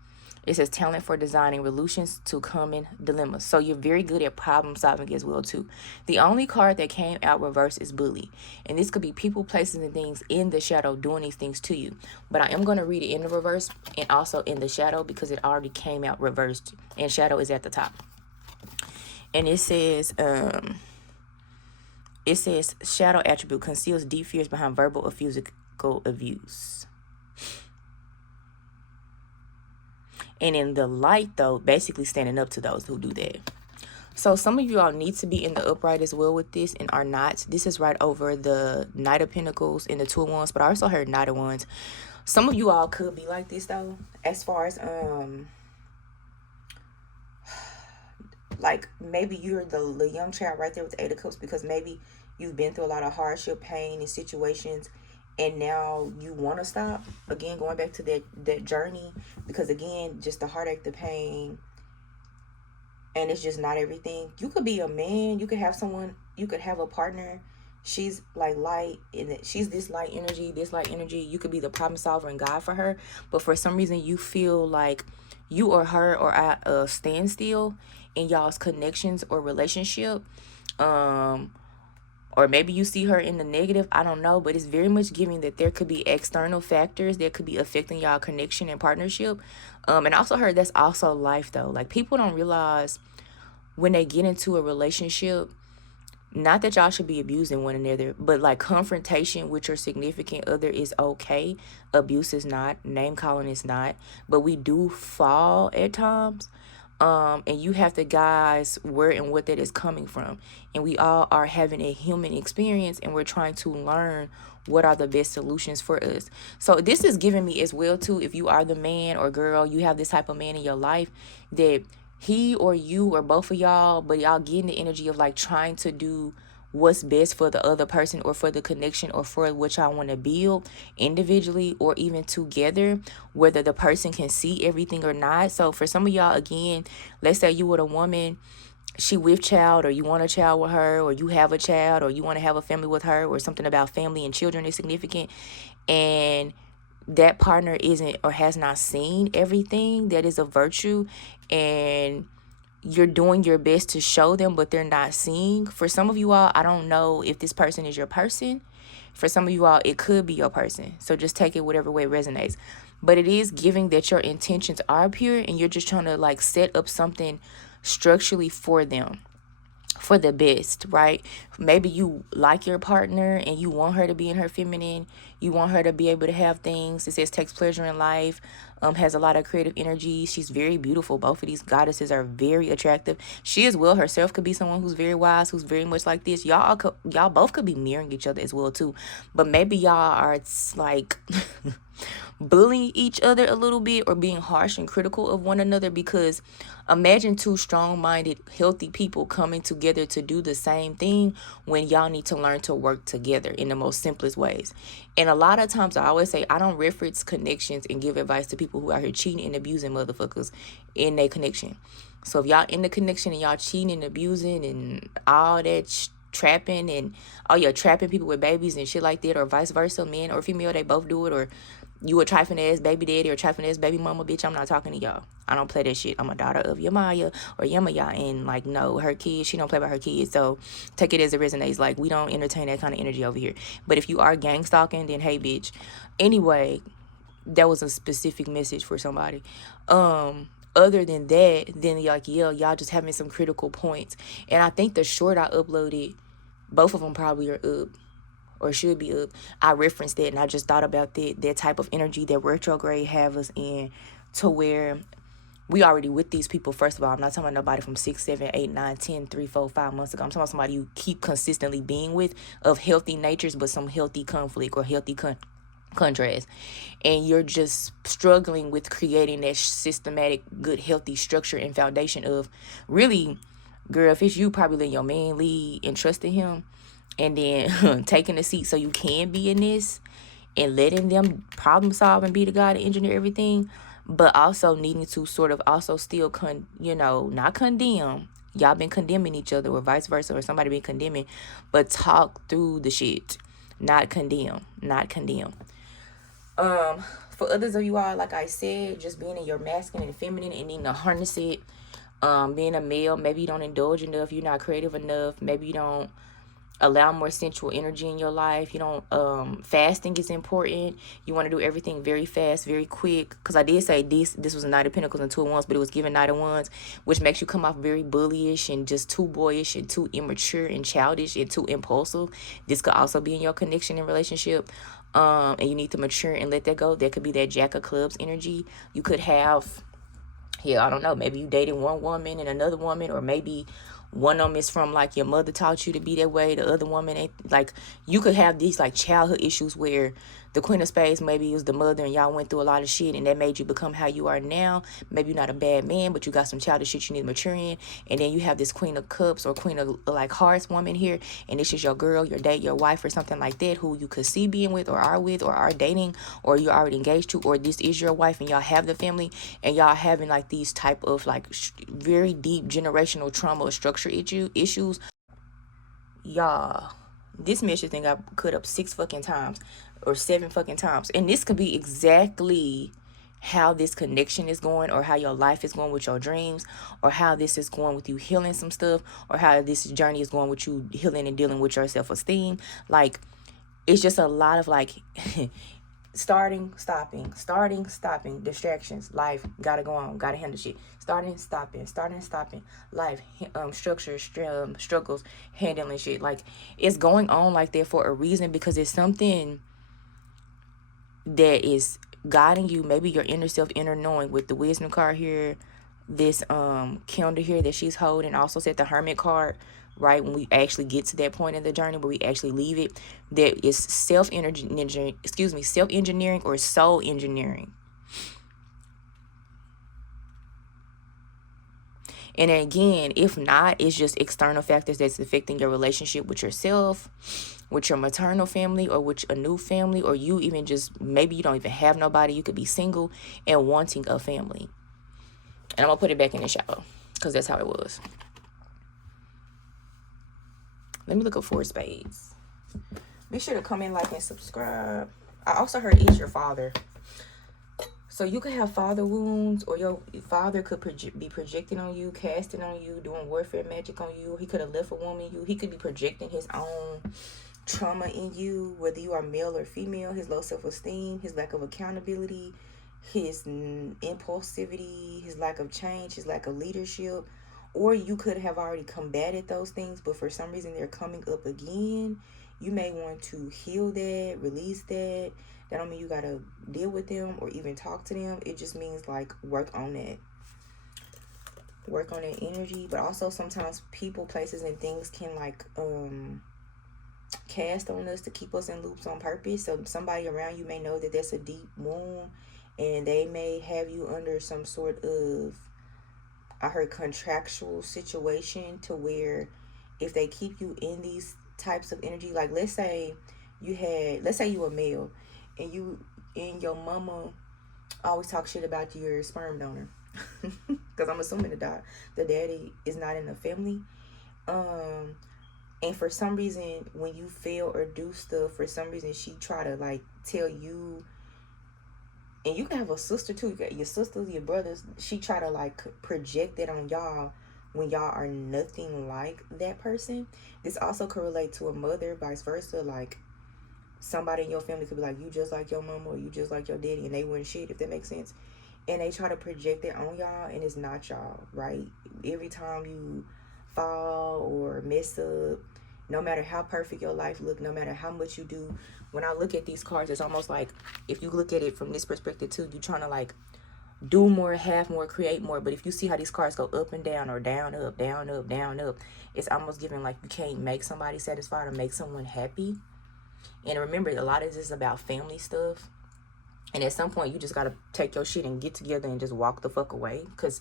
It says talent for designing solutions to common dilemmas. So you're very good at problem solving as well too. The only card that came out reverse is bully. And this could be people, places, and things in the shadow doing these things to you. But I am going to read it in the reverse and also in the shadow, because it already came out reversed. And shadow is at the top. And it says shadow attribute conceals deep fears behind verbal or physical abuse. And in the light, though, basically standing up to those who do that. So some of you all need to be in the upright as well with this and are not. This is right over the Knight of Pentacles and the Two of Wands, but I also heard Knight of Wands. Some of you all could be like this though, as far as like maybe you're the young child right there with the Eight of Cups, because maybe you've been through a lot of hardship, pain, and situations, and now you want to stop. Again, going back to that journey, because again, just the heartache, the pain, and it's just not everything. You could be a man, you could have someone, you could have a partner. She's like light, and she's this light energy, You could be the problem solver and God for her, but for some reason you feel like you or her are at a standstill in y'all's connections or relationship. Or maybe you see her in the negative, I don't know, but it's very much giving that there could be external factors that could be affecting y'all connection and partnership. And I also heard that's also life though. Like, people don't realize when they get into a relationship, not that y'all should be abusing one another, but like confrontation with your significant other is okay. Abuse is not, name calling is not, but we do fall at times. And you have to guys where and what that is coming from. And we all are having a human experience, and we're trying to learn what are the best solutions for us. So this is giving me as well too, if you are the man or girl, you have this type of man in your life that he or you or both of y'all, but y'all getting the energy of like trying to do what's best for the other person or for the connection or for what y'all want to build individually or even together, whether the person can see everything or not. So for some of y'all, again, let's say you with a woman, she with child, or you want a child with her, or you have a child, or you want to have a family with her, or something about family and children is significant, and that partner isn't or has not seen everything that is a virtue, and you're doing your best to show them, but they're not seeing. For some of you all, I don't know if this person is your person. For some of you all, it could be your person. So just take it whatever way it resonates. But it is giving that your intentions are pure, and you're just trying to like set up something structurally for them, for the best, right? Maybe you like your partner and you want her to be in her feminine. You want her to be able to have things. It says takes pleasure in life, has a lot of creative energy. She's very beautiful. Both of these goddesses are very attractive. She as well herself could be someone who's very wise, who's very much like this. Y'all both could be mirroring each other as well too. But maybe y'all are like bullying each other a little bit or being harsh and critical of one another, because imagine two strong-minded, healthy people coming together to do the same thing when y'all need to learn to work together in the most simplest ways. And a lot of times I always say I don't reference connections and give advice to people who are here cheating and abusing motherfuckers in their connection. So if y'all in the connection and y'all cheating and abusing and all that trapping and trapping people with babies and shit like that, or vice versa, men or female, they both do it, or you a trifling ass baby daddy or trifling ass baby mama, bitch, I'm not talking to y'all. I don't play that shit. I'm a daughter of Yamaya or Yamaya, and like, no, her kids, she don't play by her kids. So take it as it resonates. Like, we don't entertain that kind of energy over here. But if you are gang stalking, then hey, bitch. Anyway, that was a specific message for somebody. Other than that, then like, yeah, y'all just having some critical points. And I think the short I uploaded, both of them probably are up or should be up. I referenced that, and I just thought about that type of energy that retrograde have us in, to where we already with these people. First of all, I'm not talking about nobody from 6, 7, 8, 9, 10, 3, 4, 5 months ago. I'm talking about somebody you keep consistently being with, of healthy natures, but some healthy conflict or healthy contrast. And you're just struggling with creating that systematic, good, healthy structure and foundation of, really, girl, if it's you, probably letting your man lead and trusting him, and then taking a seat so you can be in this and letting them problem solve and be the guy to engineer everything, but also needing to sort of also still not condemn. Y'all been condemning each other, or vice versa, or somebody been condemning, but talk through the shit, not condemn. For others of you all, like I said, just being in your masculine and feminine and needing to harness it. Being a male, maybe you don't indulge enough, you're not creative enough, maybe you don't allow more sensual energy in your life. You don't, fasting is important. You want to do everything very fast, very quick. Because I did say this was a Knight of Pentacles and Two of Wands, but it was given Knight of Wands, which makes you come off very bullyish and just too boyish and too immature and childish and too impulsive. This could also be in your connection and relationship. And you need to mature and let that go. That could be that Jack of Clubs energy. You could have, I don't know, maybe you dated one woman and another woman, or maybe One of them is from like your mother taught you to be that way. The other woman ain't. Like, you could have these like childhood issues where the Queen of Spades maybe was the mother and y'all went through a lot of shit and that made you become how you are now. Maybe you're not a bad man, but you got some childish shit you need to mature in. And then you have this Queen of Cups or Queen of like Hearts woman here, and this is your girl, your date, your wife, or something like that, who you could see being with or are dating, or you're already engaged to, or this is your wife and y'all have the family, and y'all having like these type of like very deep generational trauma or structure issues. Y'all, this message thing got cut up 6 fucking times or 7 fucking times, and this could be exactly how this connection is going, or how your life is going with your dreams, or how this is going with you healing some stuff, or how this journey is going with you healing and dealing with your self-esteem. Like, it's just a lot of like starting, stopping, distractions, life, gotta go on, gotta handle shit, starting, stopping, life, structure, struggles, handling shit. Like, it's going on like that for a reason, because it's something that is guiding you, maybe your inner self, inner knowing, with the wisdom card here, this calendar here that she's holding, also said the Hermit card, right? When we actually get to that point in the journey where we actually leave it, there is self-engineering or soul engineering. And again, if not, it's just external factors that's affecting your relationship with yourself, with your maternal family, or with a new family, or you even just, maybe you don't even have nobody. You could be single and wanting a family. And I'm going to put it back in the shower because that's how it was. Let me look up 4 spades. Be sure to comment, like, and subscribe. I also heard it's your father. So you could have father wounds, or your father could be projecting on you, casting on you, doing warfare magic on you. He could have left a woman you. He could be projecting his own trauma in you, whether you are male or female, his low self-esteem, his lack of accountability, his impulsivity, his lack of change, his lack of leadership. Or you could have already combated those things, but for some reason they're coming up again. You may want to heal that, release that. That don't mean you gotta deal with them or even talk to them. It just means like work on that. Work on that energy. But also sometimes people, places, and things can like cast on us to keep us in loops on purpose. So somebody around you may know that that's a deep wound, and they may have you under some sort of, I heard, contractual situation, to where if they keep you in these types of energy, like let's say you a male, and you and your mama always talk shit about your sperm donor, because I'm assuming the daddy is not in the family, and for some reason when you fail or do stuff, for some reason she try to like tell you, and you can have a sister too, you got your sisters, your brothers, she try to like project that on y'all when y'all are nothing like that person. This also could relate to a mother, vice versa. Like, somebody in your family could be like, you just like your mama, or you just like your daddy, and they wouldn't shit, if that makes sense. And they try to project it on y'all, and it's not y'all, right? Every time you fall or mess up, no matter how perfect your life look, no matter how much you do, when I look at these cards, it's almost like, if you look at it from this perspective too, you're trying to like do more, have more, create more. But if you see how these cards go up and down, or down, up, down, up, down, up, it's almost giving like you can't make somebody satisfied or make someone happy. And remember, a lot of this is about family stuff. And at some point, you just got to take your shit and get together and just walk the fuck away. Because,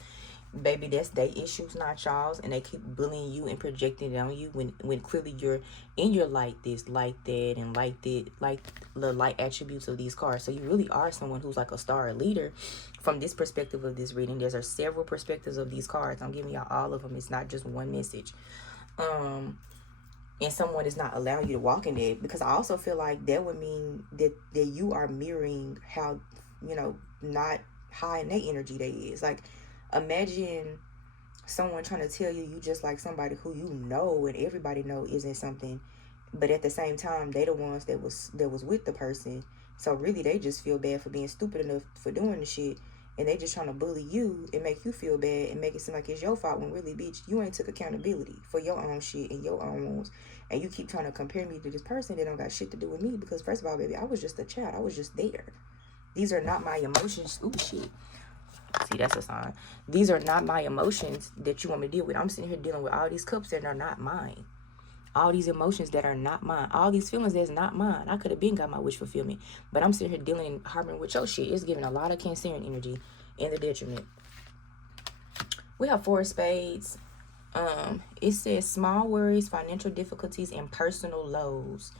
baby, that's their issues, not y'all's. And they keep bullying you and projecting it on you when clearly you're in your like this, like that, and like that, like the light attributes of these cards. So you really are someone who's like a star leader from this perspective of this reading. There's several perspectives of these cards. I'm giving y'all all of them. It's not just one message. And someone is not allowing you to walk in it, because I also feel like that would mean that you are mirroring how, not high in their energy they is. Like, imagine someone trying to tell you just like somebody who you know and everybody know isn't something, but at the same time they the ones that was with the person. So really they just feel bad for being stupid enough for doing the shit, and they just trying to bully you and make you feel bad and make it seem like it's your fault, when really, bitch, you ain't took accountability for your own shit and your own wounds. And you keep trying to compare me to this person that don't got shit to do with me, because first of all, baby, I was just a child. I was just there. These are not my emotions. Ooh, shit. See, that's a sign. These are not my emotions that you want me to deal with. I'm sitting here dealing with all these cups that are not mine. All these emotions that are not mine. All these feelings that's not mine. I could have been got my wish fulfillment. But I'm sitting here dealing and harboring with your shit. It's giving a lot of Cancerian energy in the detriment. We have 4 of spades. It says small worries, financial difficulties, and personal lows.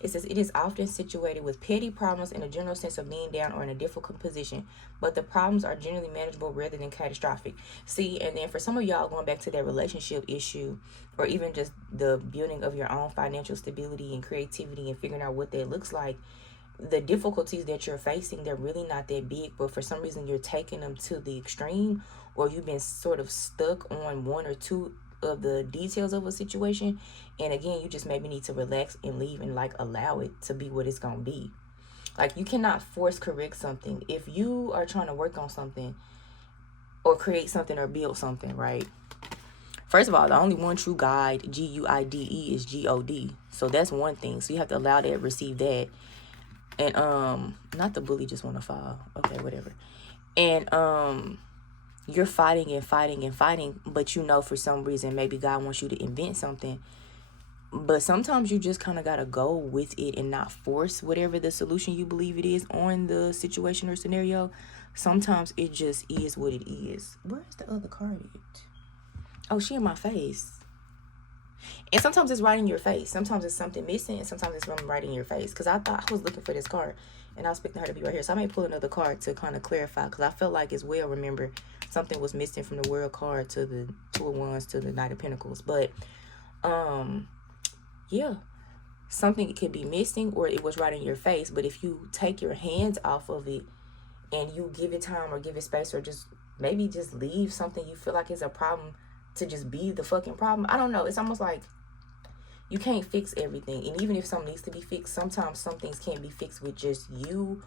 It says it is often situated with petty problems and a general sense of being down or in a difficult position, but the problems are generally manageable rather than catastrophic. See, and then for some of y'all, going back to that relationship issue, or even just the building of your own financial stability and creativity and figuring out what that looks like, the difficulties that you're facing, they're really not that big, but for some reason you're taking them to the extreme, or you've been sort of stuck on 1 or 2 of the details of a situation, and again, you just maybe need to relax and leave and like allow it to be what it's gonna be. Like, you cannot force correct something. If you are trying to work on something or create something or build something, right? First of all, the only one true guide, G-U-I-D-E, is G-O-D. So that's one thing. So you have to allow that, receive that. And not the bully just want to fall. Okay, whatever. And you're fighting and fighting and fighting, but you know for some reason maybe God wants you to invent something. But sometimes you just kind of got to go with it and not force whatever the solution you believe it is on the situation or scenario. Sometimes it just is what it is. Where's the other card at? Oh, she in my face. And sometimes it's right in your face. Sometimes it's something missing, and sometimes it's right in your face. Because I thought I was looking for this card, and I was expecting her to be right here. So I may pull another card to kind of clarify, because I felt like as well, remember, something was missing from the World card to the 2 of Wands to the Knight of Pentacles. But, yeah, something could be missing, or it was right in your face. But if you take your hands off of it and you give it time or give it space, or just maybe just leave something you feel like is a problem to just be the fucking problem. I don't know. It's almost like you can't fix everything. And even if something needs to be fixed, sometimes some things can't be fixed with just you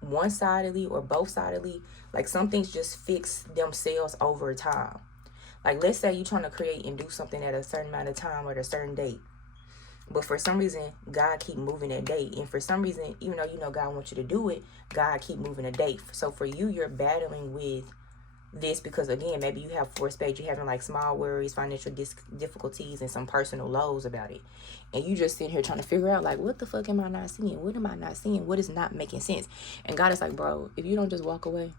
one-sidedly or both-sidedly. Like, some things just fix themselves over time. Like, let's say you're trying to create and do something at a certain amount of time or at a certain date. But for some reason, God keep moving that date. And for some reason, even though you know God wants you to do it, God keep moving a date. So for you, you're battling with this because, again, maybe you have 4 spades, you're having like small worries, financial difficulties, and some personal lows about it, and you just sitting here trying to figure out, like, what the fuck am I not seeing? What am I not seeing? What is not making sense? And God is like, bro, if you don't just walk away,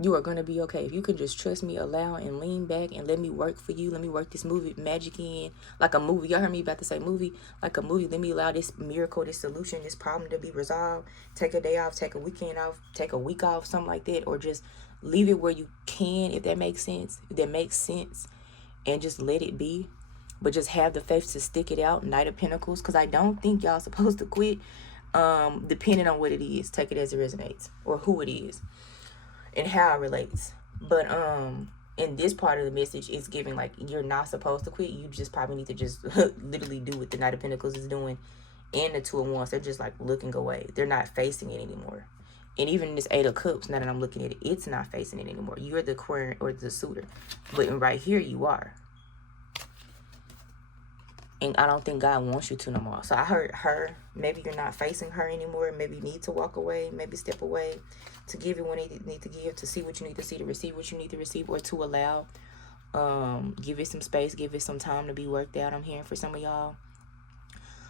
you are going to be okay. If you can just trust me, allow and lean back and let me work for you, let me work this movie magic in, like a movie. Y'all heard me about to say movie, like a movie. Let me allow this miracle, this solution, this problem to be resolved. Take a day off, take a weekend off, take a week off, something like that, or just leave it where you can, if that makes sense. If that makes sense, and just let it be. But just have the faith to stick it out. Knight of Pentacles, because I don't think y'all supposed to quit. Depending on what it is, take it as it resonates, or who it is, and how it relates. But in this part of the message, it's giving like you're not supposed to quit. You just probably need to just literally do what the Knight of Pentacles is doing, and the 2 of Wands. They're just like looking away. They're not facing it anymore. And even this 8 of Cups, now that I'm looking at it, it's not facing it anymore. You're the queer or the suitor. But right here, you are. And I don't think God wants you to no more. So I heard her. Maybe you're not facing her anymore. Maybe you need to walk away. Maybe step away to give it what you need to give, to see what you need to see, to receive what you need to receive, or to allow. Give it some space. Give it some time to be worked out. I'm hearing for some of y'all.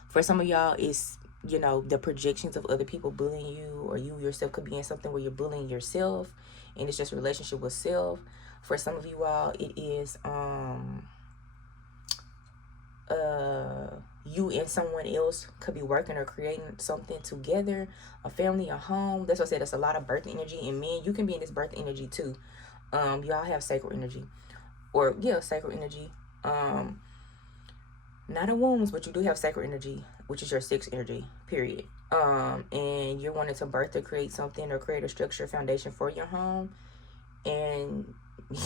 For some of y'all, it's, you know, the projections of other people bullying you, or you yourself could be in something where you're bullying yourself, and it's just a relationship with self. For some of you all, it is you and someone else could be working or creating something together, a family, a home. That's what I said. That's a lot of birth energy. And men, you can be in this birth energy too. Y'all have sacral energy, or yeah, sacral energy. Not a wombs, but you do have sacral energy, which is your 6th energy, period. And you're wanting to birth or create something, or create a structure, foundation for your home. And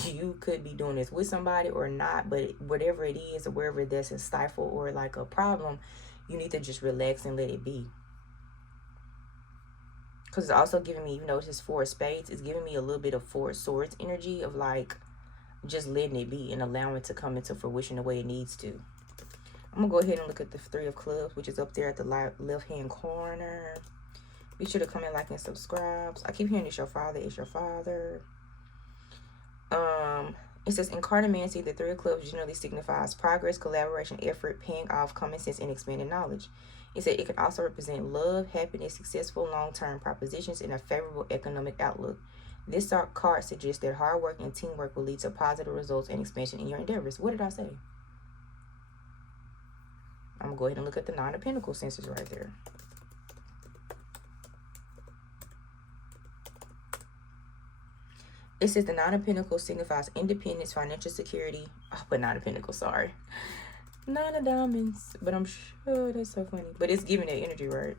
you could be doing this with somebody or not, but whatever it is, or wherever there's a stifle or like a problem, you need to just relax and let it be. Because it's also giving me, you know, this 4 of spades, it's giving me a little bit of 4 of swords energy of like just letting it be and allowing it to come into fruition the way it needs to. I'm going to go ahead and look at the 3 of clubs, which is up there at the left-hand corner. Be sure to comment, like, and subscribe. I keep hearing it's your father, it's your father. It says in cartomancy, the Three of Clubs generally signifies progress, collaboration, effort, paying off, common sense, and expanding knowledge. It said it can also represent love, happiness, successful long-term propositions, and a favorable economic outlook. This card suggests that hard work and teamwork will lead to positive results and expansion in your endeavors. What did I say? I'm going to go ahead and look at the Nine of Pentacles sensors right there. It says the Nine of Pentacles signifies independence, financial security. Oh, but Nine of Pentacles, sorry. Nine of Diamonds. But I'm sure that's so funny. But it's giving that energy, right?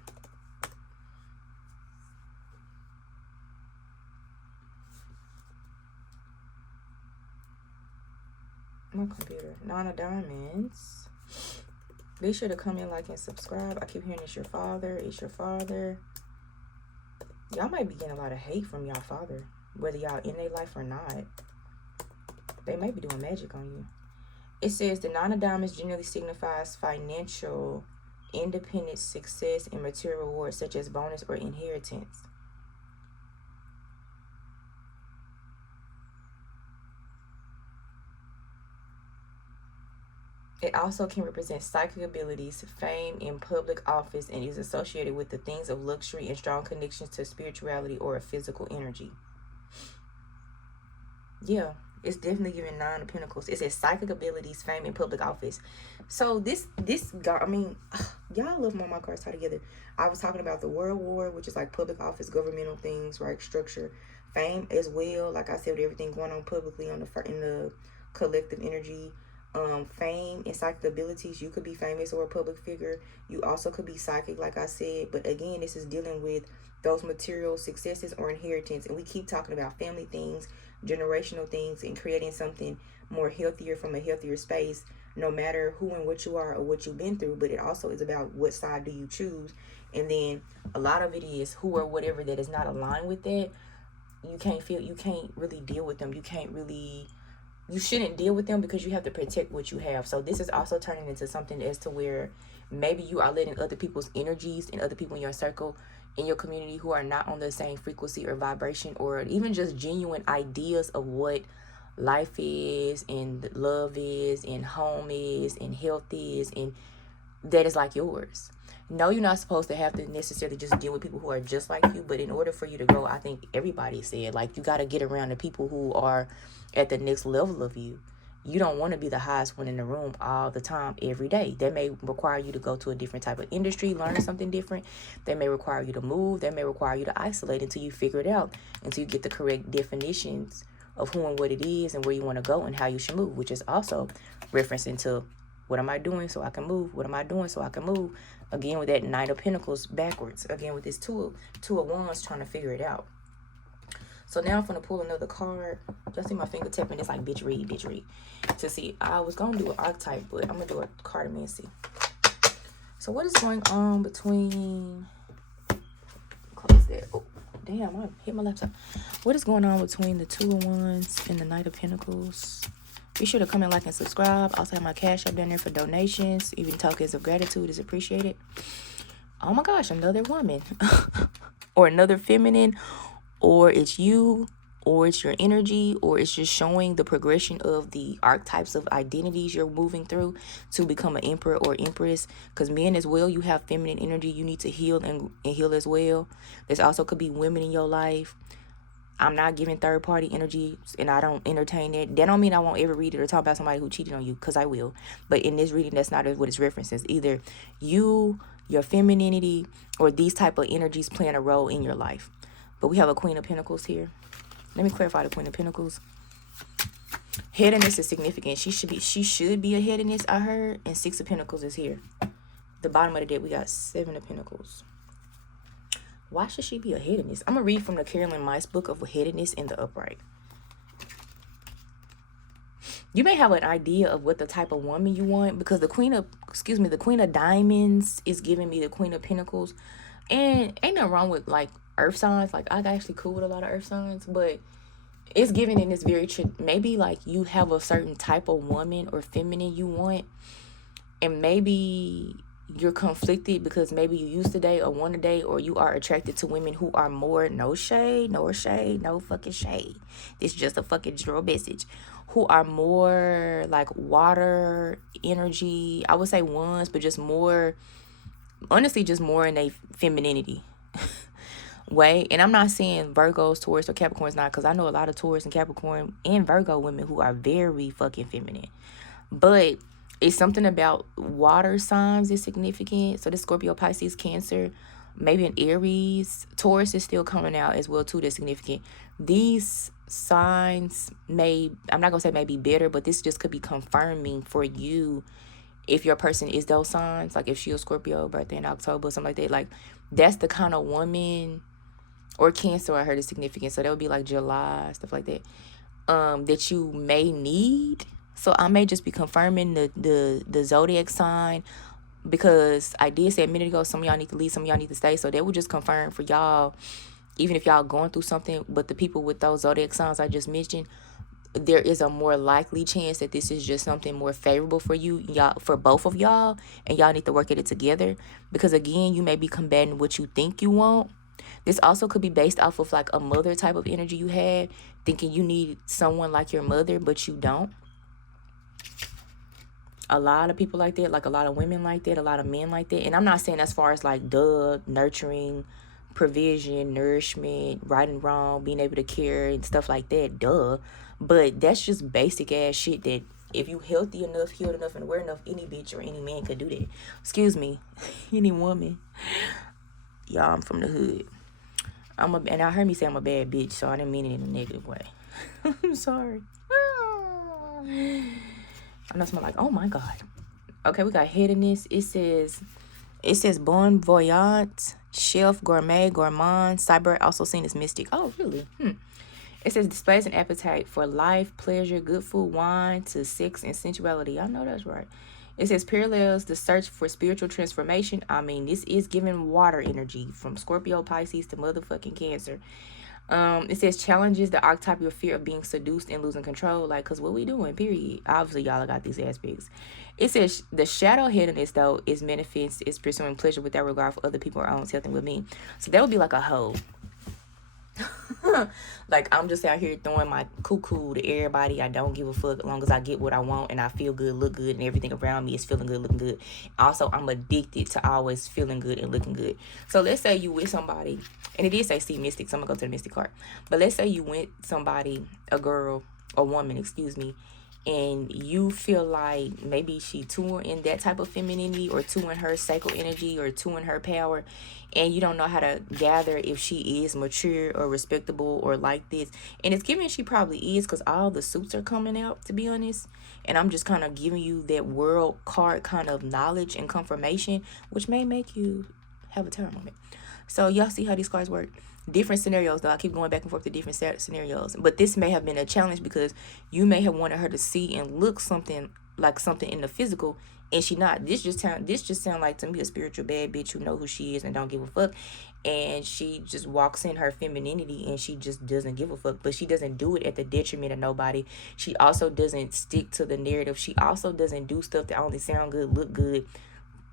My computer. Nine of Diamonds. Be sure to come in, like, and subscribe. I keep hearing it's your father. It's your father. Y'all might be getting a lot of hate from y'all father. Whether y'all in their life or not. They might be doing magic on you. It says the Nine of Diamonds generally signifies financial independence, success, and material rewards such as bonus or inheritance. It also can represent psychic abilities, fame in public office, and is associated with the things of luxury and strong connections to spirituality or a physical energy. Yeah, it's definitely giving Nine of Pentacles. It says psychic abilities, fame in public office. So this guy, I mean, y'all love my cards tied together. I was talking about the World War, which is like public office, governmental things, right? Structure, fame as well. Like I said, with everything going on publicly in the collective energy. Fame and psychic abilities. You could be famous or a public figure. You also could be psychic, like I said. But again, this is dealing with those material successes or inheritance. And we keep talking about family things, generational things, and creating something more healthier from a healthier space, no matter who and what you are or what you've been through. But it also is about what side do you choose. And then a lot of it is who or whatever that is not aligned with that. You can't really deal with them. You shouldn't deal with them because you have to protect what you have. So this is also turning into something as to where maybe you are letting other people's energies and other people in your circle, in your community who are not on the same frequency or vibration, or even just genuine ideas of what life is and love is and home is and health is, and that is like yours. No, you're not supposed to have to necessarily just deal with people who are just like you. But in order for you to grow, I think everybody said, like, you got to get around the people who are at the next level of you. You don't want to be the highest one in the room all the time, every day. That may require you to go to a different type of industry, learn something different. That may require you to move. That may require you to isolate until you figure it out, until you get the correct definitions of who and what it is and where you want to go and how you should move, which is also referencing to what am I doing so I can move? What am I doing so I can move? Again, with that Knight of Pentacles backwards. Again, with this two of Wands, trying to figure it out. So now I'm going to pull another card. Y'all see my finger tapping? It's like, bitch, read, bitch, read. To see, I was going to do an archetype, but I'm going to do a cartomancy. So what is going on between... Close that. Oh, damn, I hit my laptop. What is going on between the Two of Wands and the Knight of Pentacles? Be sure to comment, like, and subscribe. Also have my Cash App down there for donations. Even tokens of gratitude is appreciated. Oh my gosh, another woman. Or another feminine. Or it's you. Or it's your energy. Or it's just showing the progression of the archetypes of identities you're moving through to become an emperor or empress. Because men as well, you have feminine energy. You need to heal and heal as well. There's also could be women in your life. I'm not giving third-party energy, and I don't entertain it. That don't mean I won't ever read it or talk about somebody who cheated on you, because I will. But in this reading, that's not what it's references. Either you, your femininity, or these type of energies playing a role in your life. But we have a Queen of Pentacles here. Let me clarify the Queen of Pentacles. Headiness is significant. She should be a headiness, I heard. And Six of Pentacles is here. The bottom of the deck, we got Seven of Pentacles. Why should she be a headiness? I'm going to read from the Carolyn Mice book of headiness in the upright. You may have an idea of what the type of woman you want, because the Queen of Diamonds is giving me the Queen of Pentacles. And ain't nothing wrong with, like, earth signs. Like, I'm actually cool with a lot of earth signs, but it's given in this very, maybe, like, you have a certain type of woman or feminine you want, and maybe you're conflicted because maybe you used to date or want to date, or you are attracted to women who are more, no shade, no fucking shade. This is just a fucking general message. Who are more like water energy. I would say ones, but just more, honestly, just more in a femininity way. And I'm not saying Virgos, Taurus, or Capricorns not, because I know a lot of Taurus and Capricorn and Virgo women who are very fucking feminine. But it's something about water signs is significant. So the Scorpio, Pisces, Cancer, maybe an Aries, Taurus is still coming out as well too. That's significant. These signs may, I'm not gonna say maybe better, but this just could be confirming for you if your person is those signs. Like if she a Scorpio, birthday in October, something like that. Like that's the kind of woman, or Cancer, I heard is significant. So that would be like July, stuff like that. That you may need. So I may just be confirming the zodiac sign, because I did say a minute ago, some of y'all need to leave, some of y'all need to stay. So that would just confirm for y'all, even if y'all going through something. But the people with those zodiac signs I just mentioned, there is a more likely chance that this is just something more favorable for you, y'all, for both of y'all, and y'all need to work at it together. Because again, you may be combating what you think you want. This also could be based off of like a mother type of energy you had, thinking you need someone like your mother, but you don't. A lot of people like that, like a lot of women like that, a lot of men like that. And I'm not saying as far as like nurturing, provision, nourishment, right and wrong, being able to care and stuff like that, but that's just basic ass shit that if you healthy enough, healed enough, and aware enough, any bitch or any man could do that. Excuse me, any woman. Y'all, I'm from the hood. And I heard me say I'm a bad bitch, so I didn't mean it in a negative way. I'm sorry. I know someone like, oh my God. Okay, we got headiness. It says bon voyant, chef, gourmet, gourmand, cyber, also seen as mystic. Oh, really? It says displays an appetite for life, pleasure, good food, wine, to sex and sensuality. I know that's right. It says parallels the search for spiritual transformation. I mean, this is giving water energy from Scorpio, Pisces to motherfucking Cancer. It says challenges the archetypal fear of being seduced and losing control. Like, because what we doing, period. Obviously, y'all got these aspects. It says the shadow headedness, though, is manifest, is pursuing pleasure without regard for other people or own health and well-being. So that would be like a hoe. Like, I'm just out here throwing my cuckoo to everybody. I don't give a fuck as long as I get what I want and I feel good, look good, and everything around me is feeling good, looking good. Also, I'm addicted to always feeling good and looking good. So let's say you with somebody, and it did say see mystic, so I'm gonna go to the mystic card. But let's say you went somebody, a girl, a woman, excuse me, and you feel like maybe she too in that type of femininity, or too in her sacral energy, or too in her power, and you don't know how to gather if she is mature or respectable or like this. And it's giving she probably is, because all the suits are coming out, to be honest. And I'm just kind of giving you that world card kind of knowledge and confirmation, which may make you have a terror moment. So y'all see how these cards work? Different scenarios, though. I keep going back and forth to different scenarios. But this may have been a challenge because you may have wanted her to see and look something like something in the physical, and she not. This just sound like to me a spiritual bad bitch who know who she is and don't give a fuck. And she just walks in her femininity and she just doesn't give a fuck. But she doesn't do it at the detriment of nobody. She also doesn't stick to the narrative. She also doesn't do stuff that only sound good, look good,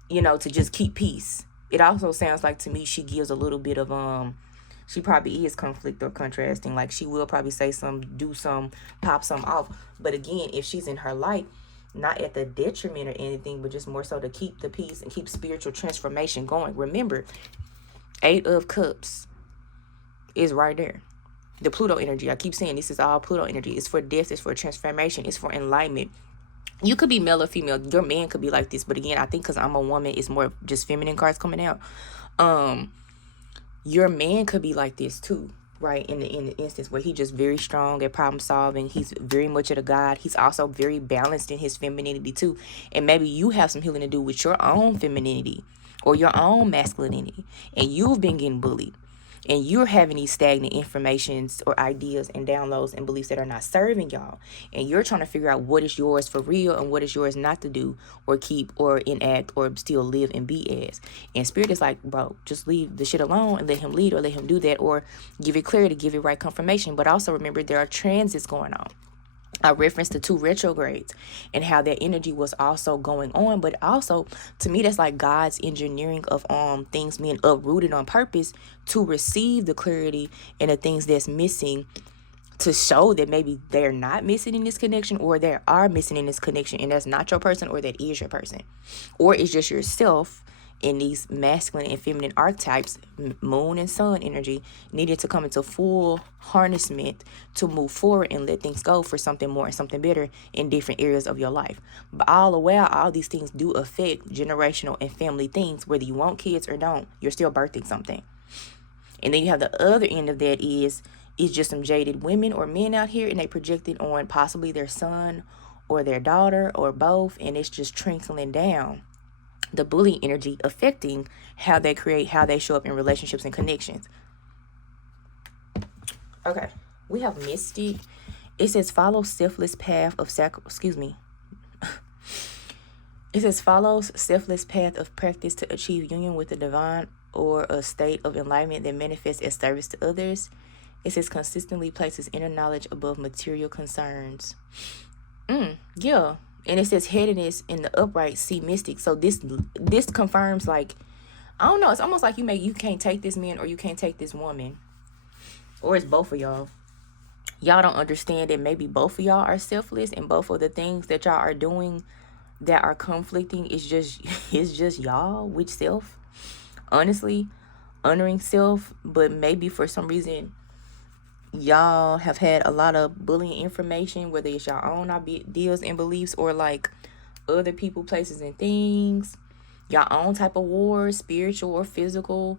to just keep peace. It also sounds like to me she gives a little bit of she probably is conflict or contrasting. Like, she will probably say some, do some, pop some off. But again, if she's in her light, not at the detriment or anything, but just more so to keep the peace and keep spiritual transformation going. Remember, 8 of Cups is right there. The Pluto energy. I keep saying this is all Pluto energy. It's for death. It's for transformation. It's for enlightenment. You could be male or female. Your man could be like this. But again, I think because I'm a woman, it's more just feminine cards coming out. Your man could be like this too, right? In the instance where he's just very strong at problem solving. He's very much of a god. He's also very balanced in his femininity too. And maybe you have some healing to do with your own femininity or your own masculinity. And you've been getting bullied. And you're having these stagnant informations or ideas and downloads and beliefs that are not serving y'all. And you're trying to figure out what is yours for real and what is yours not to do or keep or enact or still live and be as. And Spirit is like, bro, just leave the shit alone and let him lead or let him do that, or give it clarity, give it right confirmation. But also remember, there are transits going on. a reference to 2 retrogrades and how that energy was also going on. But also, to me, that's like God's engineering of things being uprooted on purpose to receive the clarity and the things that's missing, to show that maybe they're not missing in this connection, or they are missing in this connection, and that's not your person, or that is your person, or it's just yourself in these masculine and feminine archetypes, moon and sun energy, needed to come into full harnessment to move forward and let things go for something more and something better in different areas of your life. But all the while, all these things do affect generational and family things. Whether you want kids or don't, you're still birthing something. And then you have the other end of that is just some jaded women or men out here, and they projected on possibly their son or their daughter or both, and it's just trickling down. The bullying energy affecting how they create, how they show up in relationships and connections. Okay, we have Mystic. It says follow selfless path of It says follows selfless path of practice to achieve union with the divine, or a state of enlightenment that manifests as service to others. It says consistently places inner knowledge above material concerns. Yeah. And it says headedness in the upright, see Mystic. So this confirms, like, I don't know, it's almost like you can't take this man or you can't take this woman. Or it's both of y'all. Y'all don't understand that maybe both of y'all are selfless, and both of the things that y'all are doing that are conflicting is just y'all with self. Honestly, honoring self, but maybe for some reason y'all have had a lot of bullying information, whether it's your own ideas and beliefs, or like other people, places, and things, your own type of wars, spiritual or physical,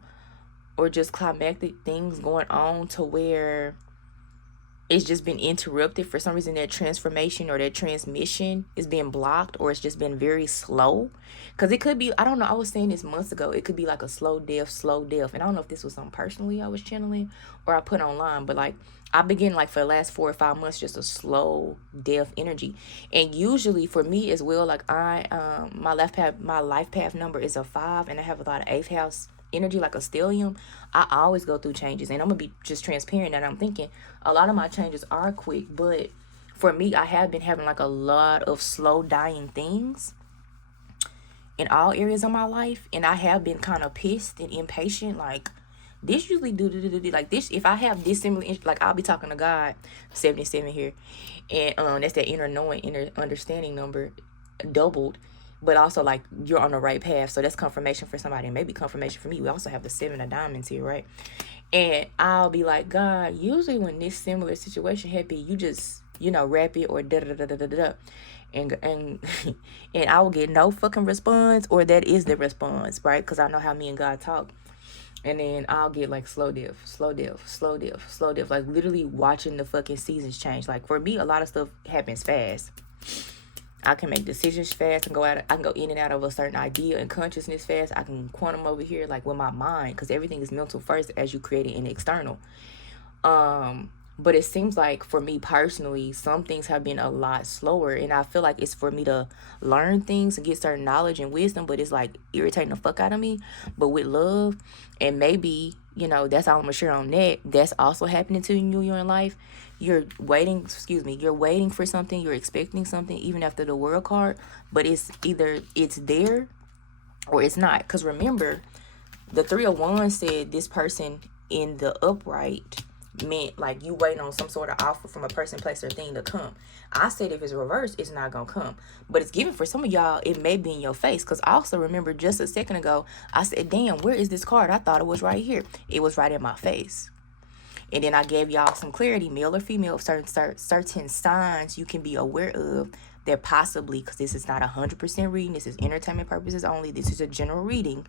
or just climactic things going on, to where it's just been interrupted for some reason. That transformation or that transmission is being blocked, or it's just been very slow. Because it could be, I don't know, I was saying this months ago, it could be like a slow death. And I don't know if this was something personally I was channeling or I put online, but like I begin, like, for the last 4 or 5 months, just a slow death energy. And usually for me as well, like my life path number is a 5, and I have a lot of 8th house energy, like a stellium. I always go through changes, and I'm gonna be just transparent that I'm thinking a lot of my changes are quick, but for me, I have been having like a lot of slow dying things in all areas of my life, and I have been kind of pissed and impatient. Like, this usually do like this. If I have this similar, like, I'll be talking to God. 77 here, and that's that inner knowing, inner understanding number doubled. But also, like, you're on the right path. So that's confirmation for somebody, and maybe confirmation for me. We also have the 7 of diamonds here, right? And I'll be like, God, usually when this similar situation happens, you just, rap it or da-da-da-da-da-da. And and I will get no fucking response, or that is the response, right? Because I know how me and God talk. And then I'll get like slow death. Like, literally watching the fucking seasons change. Like, for me, a lot of stuff happens fast. I can make decisions fast and I can go in and out of a certain idea and consciousness fast. I can quantum over here, like, with my mind, because everything is mental first as you create it in external. But it seems like for me personally, some things have been a lot slower, and I feel like it's for me to learn things and get certain knowledge and wisdom, but it's like irritating the fuck out of me, but with love. And maybe, that's all I'm gonna share on that. That's also happening to you in life. You're waiting for something, you're expecting something, even after the world card, but it's either it's there or it's not. Because remember, the 3 of Wands said this person in the upright meant like you waiting on some sort of offer from a person, place, or thing to come. I said if it's reversed, it's not gonna come, but it's given for some of y'all. It may be in your face, because I also remember just a second ago I said, damn, where is this card? I thought it was right here. It was right in my face. And then I gave y'all some clarity, male or female, of certain signs you can be aware of that possibly, because this is not 100% reading, this is entertainment purposes only, this is a general reading,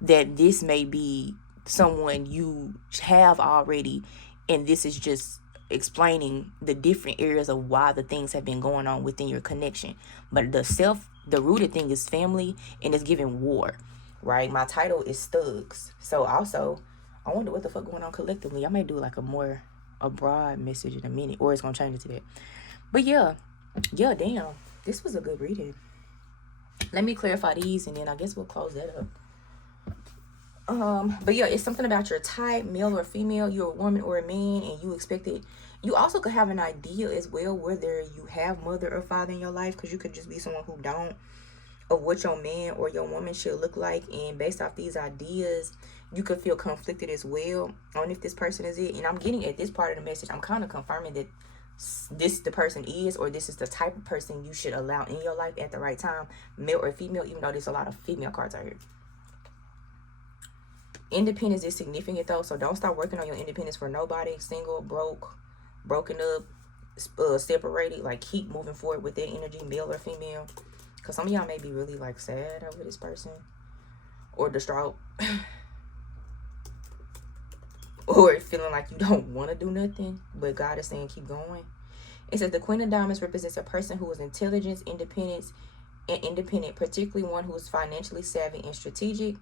that this may be someone you have already, and this is just explaining the different areas of why the things have been going on within your connection. But the rooted thing is family, and it's giving war, right? My title is Stugs. So also, I wonder what the fuck going on collectively. I may do like a broad message in a minute, or it's gonna change it to that. But yeah, damn, this was a good reading. Let me clarify these, and then I guess we'll close that But yeah, it's something about your type, male or female, you're a woman or a man, and you expect it. You also could have an idea as well whether you have mother or father in your life, because you could just be someone who don't, of what your man or your woman should look like. And based off these ideas, you could feel conflicted as well on if this person is it. And I'm getting at this part of the message, I'm kind of confirming that this the person is, or this is the type of person you should allow in your life at the right time, male or female, even though there's a lot of female cards out here. Independence is significant though, so don't start working on your independence for nobody. Single, broke, broken up, separated. Like, keep moving forward with that energy, male or female, because some of y'all may be really like sad over this person, or distraught, or feeling like you don't want to do nothing, but God is saying keep going. It says the Queen of Diamonds represents a person who is intelligent, independent, particularly one who is financially savvy and strategic.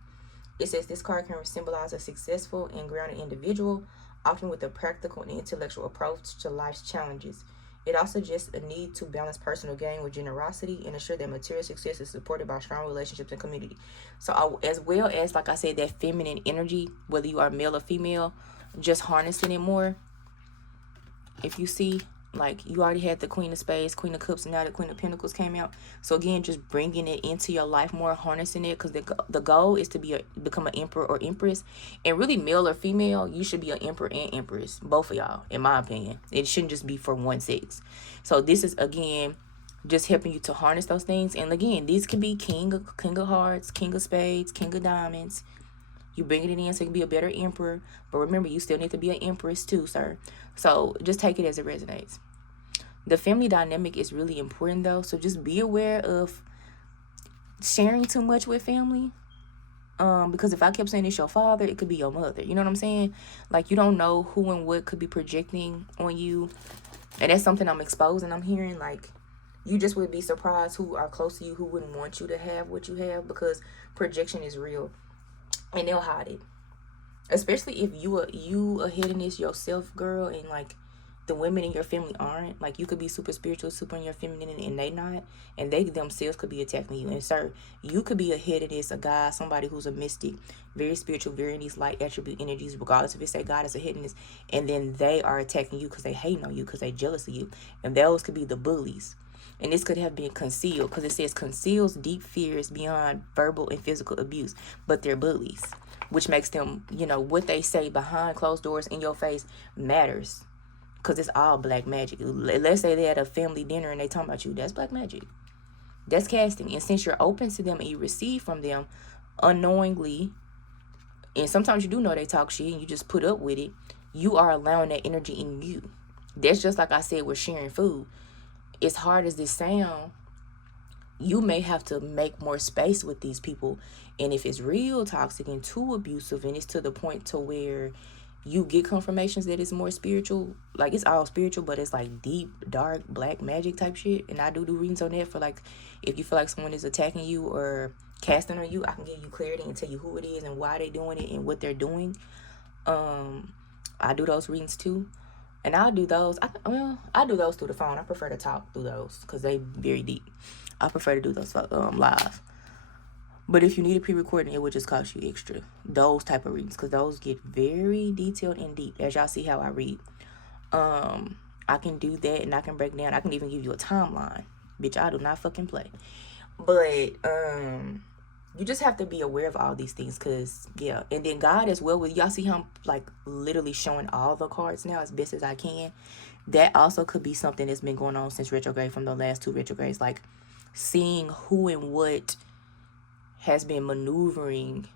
It says this card can symbolize a successful and grounded individual, often with a practical and intellectual approach to life's challenges. It also suggests a need to balance personal gain with generosity and ensure that material success is supported by strong relationships and community. So as well as, like I said, that feminine energy, whether you are male or female, just harnessing it more. If you see, like, you already had the Queen of Spades, Queen of Cups, and now the Queen of Pentacles came out. So again, just bringing it into your life more, harnessing it, because the goal is to become an emperor or empress. And really, male or female, you should be an emperor and empress, both of y'all, in my opinion. It shouldn't just be for one sex. So this is, again, just helping you to harness those things. And again, these can be King of Hearts, King of Spades, King of Diamonds. You bring it in so you can be a better emperor. But remember, you still need to be an empress too, sir. So just take it as it resonates. The family dynamic is really important, though. So just be aware of sharing too much with family. Because if I kept saying it's your father, it could be your mother. You know what I'm saying? Like, you don't know who and what could be projecting on you. And that's something I'm exposing. I'm hearing, like, you just would be surprised who are close to you, who wouldn't want you to have what you have, because projection is real. And they'll hide it, especially if you are hitting this yourself, girl, and like the women in your family aren't. Like, you could be super spiritual, super in your feminine, and they not, and they themselves could be attacking you. And sir, you could be ahead of this, a guy, somebody who's a mystic, very spiritual, very in these light attribute energies, regardless if it say God is ahead in this, and then they are attacking you because they hate on you, because they jealous of you, and those could be the bullies. And this could have been concealed, because it says conceals deep fears beyond verbal and physical abuse, but they're bullies, which makes them, you know, what they say behind closed doors in your face matters, because it's all black magic. Let's say they at a family dinner and they talking about you. That's black magic. That's casting. And since you're open to them and you receive from them unknowingly, and sometimes you do know they talk shit and you just put up with it, you are allowing that energy in you. That's just like I said with sharing food. As hard as this sound, you may have to make more space with these people. And if it's real toxic and too abusive, and it's to the point to where you get confirmations that it's more spiritual, like it's all spiritual, but it's like deep, dark, black magic type shit. And I do readings on that for, like, if you feel like someone is attacking you or casting on you, I can give you clarity and tell you who it is and why they're doing it and what they're doing. I do those readings too. And I'll do those. I do those through the phone. I prefer to talk through those because they very deep. I prefer to do those live. But if you need a pre-recording, it would just cost you extra. Those type of readings, because those get very detailed and deep. As y'all see how I read. I can do that, and I can break down. I can even give you a timeline. Bitch, I do not fucking play. But you just have to be aware of all these things, because, yeah. And then God as well, with y'all see him, like, literally showing all the cards now as best as I can. That also could be something that's been going on since retrograde, from the last two retrogrades. Like, seeing who and what has been maneuvering,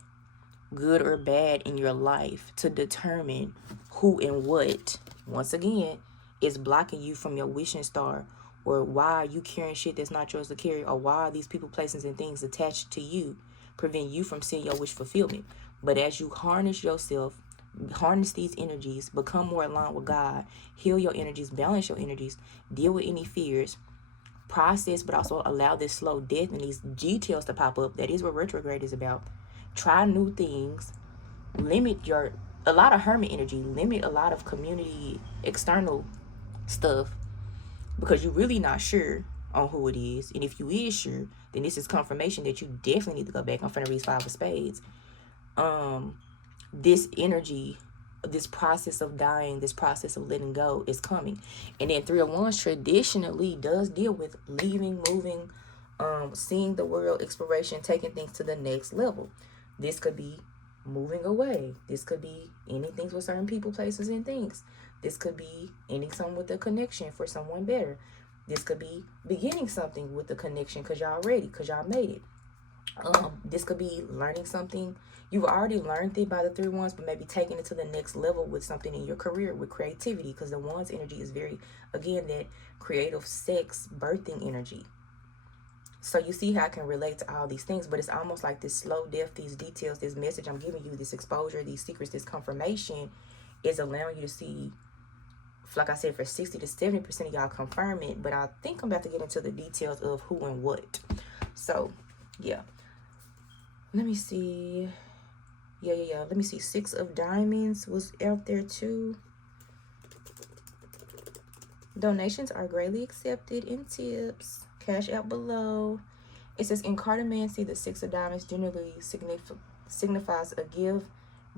good or bad, in your life to determine who and what, once again, is blocking you from your wishing star. Or why are you carrying shit that's not yours to carry? Or why are these people, places, and things attached to you, prevent you from seeing your wish fulfillment? But as you harness yourself, harness these energies, become more aligned with God, heal your energies, balance your energies, deal with any fears, process, but also allow this slow death and these details to pop up. That is what retrograde is about. Try new things, limit a lot of hermit energy, limit a lot of community external stuff, because you're really not sure on who it is. And if you is sure, then this is confirmation that you definitely need to go back. I'm finna read 5 of Spades. this energy, this process of dying, this process of letting go is coming. And then Three of Wands traditionally does deal with leaving, moving, seeing the world, exploration, taking things to the next level. This could be moving away. This could be ending things with certain people, places, and things. This could be ending something with a connection for someone better. This could be beginning something with a connection because y'all ready, because y'all made it. This could be learning something. You've already learned it by the Three Wands, but maybe taking it to the next level with something in your career, with creativity, because the Wands energy is very, again, that creative, sex, birthing energy. So you see how I can relate to all these things, but it's almost like this slow death, these details, this message I'm giving you, this exposure, these secrets, this confirmation is allowing you to see, like I said, for 60 to 70% of y'all confirm it, but I think I'm about to get into the details of who and what. So, yeah. Let me see. Yeah. Let me see. 6 of Diamonds was out there too. Donations are greatly accepted in tips. Cash out below. It says in cartomancy, the 6 of Diamonds generally signifies a gift,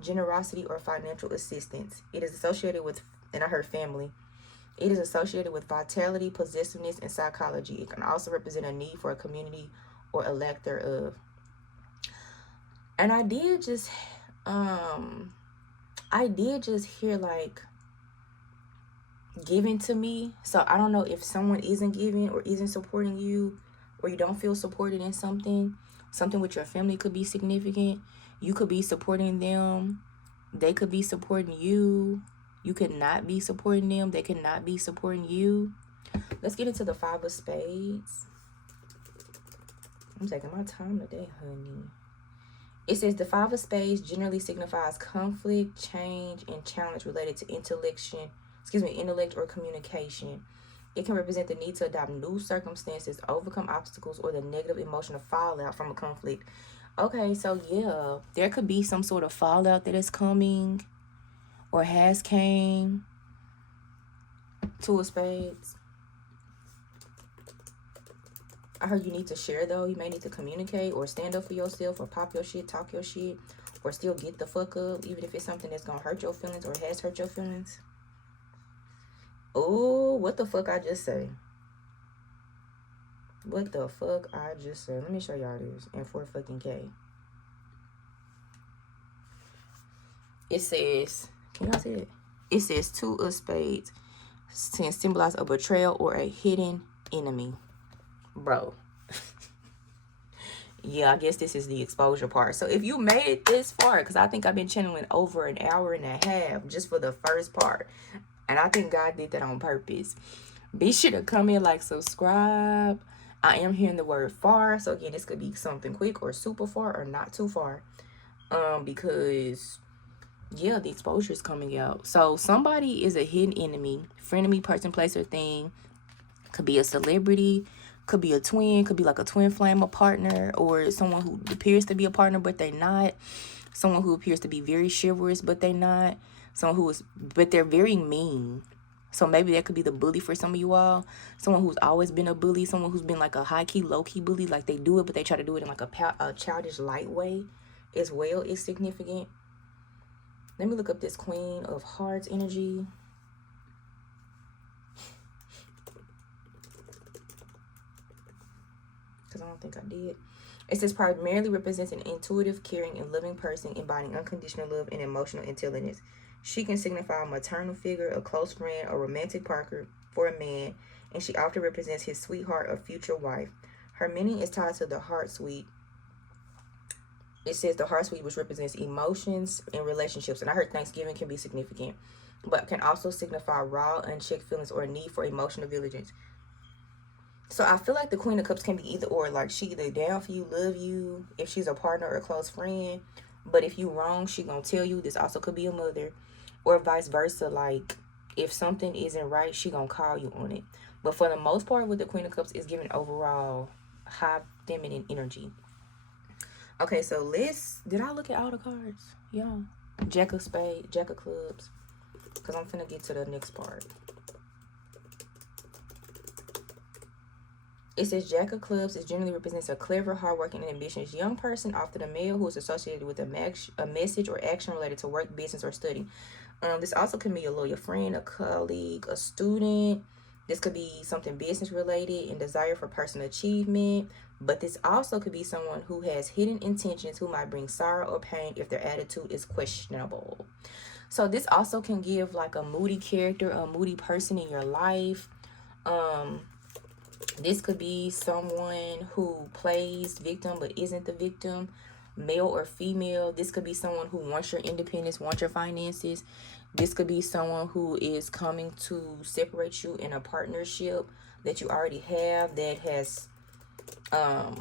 generosity, or financial assistance. It is associated with, and I heard family. It is associated with vitality, possessiveness, and psychology. It can also represent a need for a community or a lack thereof. And I did just hear like giving to me. So I don't know if someone isn't giving or isn't supporting you, or you don't feel supported in something with your family could be significant. You could be supporting them. They could be supporting you. You could not be supporting them. They could not be supporting you. Let's get into the 5 of Spades. I'm taking my time today, honey. It says the 5 of Spades generally signifies conflict, change, and challenge related to intellect or communication. It can represent the need to adopt new circumstances, overcome obstacles, or the negative emotional fallout from a conflict. Okay, so yeah, there could be some sort of fallout that is coming or has came. 2 of Spades. I heard you need to share, though. You may need to communicate or stand up for yourself or pop your shit, talk your shit, or still get the fuck up, even if it's something that's going to hurt your feelings or has hurt your feelings. Oh, what the fuck I just say? What the fuck I just said? Let me show y'all this in 4 fucking K. It says, can y'all see it? It says 2 of Spades can symbolize a betrayal or a hidden enemy. Bro. Yeah, I guess this is the exposure part. So if you made it this far, because I think I've been channeling over an hour and a half just for the first part. And I think God did that on purpose. Be sure to come in, like, subscribe. I am hearing the word far. So again, this could be something quick or super far or not too far. Because, yeah, the exposure is coming out. So somebody is a hidden enemy. Frenemy, person, place, or thing. Could be a celebrity. Could be a twin. Could be like a twin flame, a partner. Or someone who appears to be a partner, but they're not. Someone who appears to be very chivalrous, but they're not. Someone who is, but they're very mean. So maybe that could be the bully for some of you all. Someone who's always been a bully. Someone who's been like a high-key, low-key bully. Like they do it, but they try to do it in like a childish, light way as well is significant. Let me look up this Queen of Hearts energy. Because I don't think I did. It says primarily represents an intuitive, caring, and loving person embodying unconditional love and emotional intelligence. She can signify a maternal figure, a close friend, a romantic partner for a man, and she often represents his sweetheart or future wife. Her meaning is tied to the heart suite. It says the heart suite, which represents emotions and relationships. And I heard Thanksgiving can be significant, but can also signify raw, unchecked feelings or a need for emotional diligence. So I feel like the Queen of Cups can be either or. Like she either down for you, love you, if she's a partner or a close friend. But if you wrong, she gonna tell you. This also could be a mother. Or vice versa. Like if something isn't right, she gonna call you on it. But for the most part, with the Queen of Cups, is giving overall high feminine energy. Okay, so did I look at all the cards? Yeah. Jack of Spades, Jack of Clubs. Because I'm finna get to the next part. It says Jack of Clubs is generally represents a clever, hardworking, and ambitious young person, often a male who is associated with a message or action related to work, business, or study. This also can be a loyal friend, a colleague, a student. This could be something business related and desire for personal achievement. But this also could be someone who has hidden intentions who might bring sorrow or pain if their attitude is questionable. So this also can give like a moody character, a moody person in your life. This could be someone who plays victim but isn't the victim, male or female. This could be someone who wants your independence, wants your finances. This could be someone who is coming to separate you in a partnership that you already have that has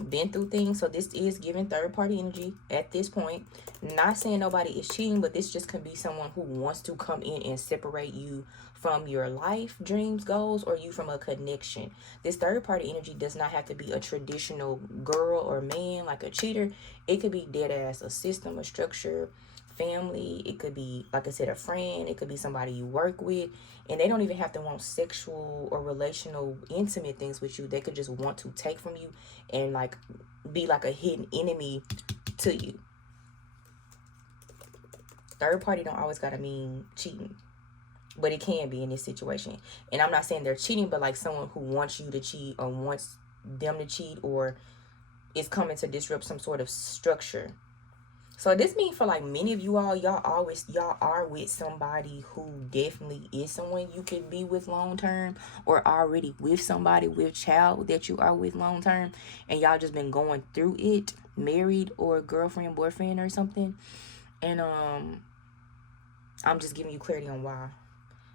been through things. So this is giving third party energy at this point. Not saying nobody is cheating, but this just could be someone who wants to come in and separate you from your life, dreams, goals, or you from a connection. This third party energy does not have to be a traditional girl or man like a cheater. It could be dead ass a system, a structure, family. It could be, like I said, a friend. It could be somebody you work with, and they don't even have to want sexual or relational intimate things with you. They could just want to take from you and like be like a hidden enemy to you. Third party don't always gotta mean cheating, but it can be in this situation. And I'm not saying they're cheating, but like someone who wants you to cheat or wants them to cheat or is coming to disrupt some sort of structure. So this means for like many of you all, y'all are with somebody who definitely is someone you could be with long term, or already with somebody with child that you are with long term, and y'all just been going through it, married or girlfriend, boyfriend or something. And I'm just giving you clarity on why.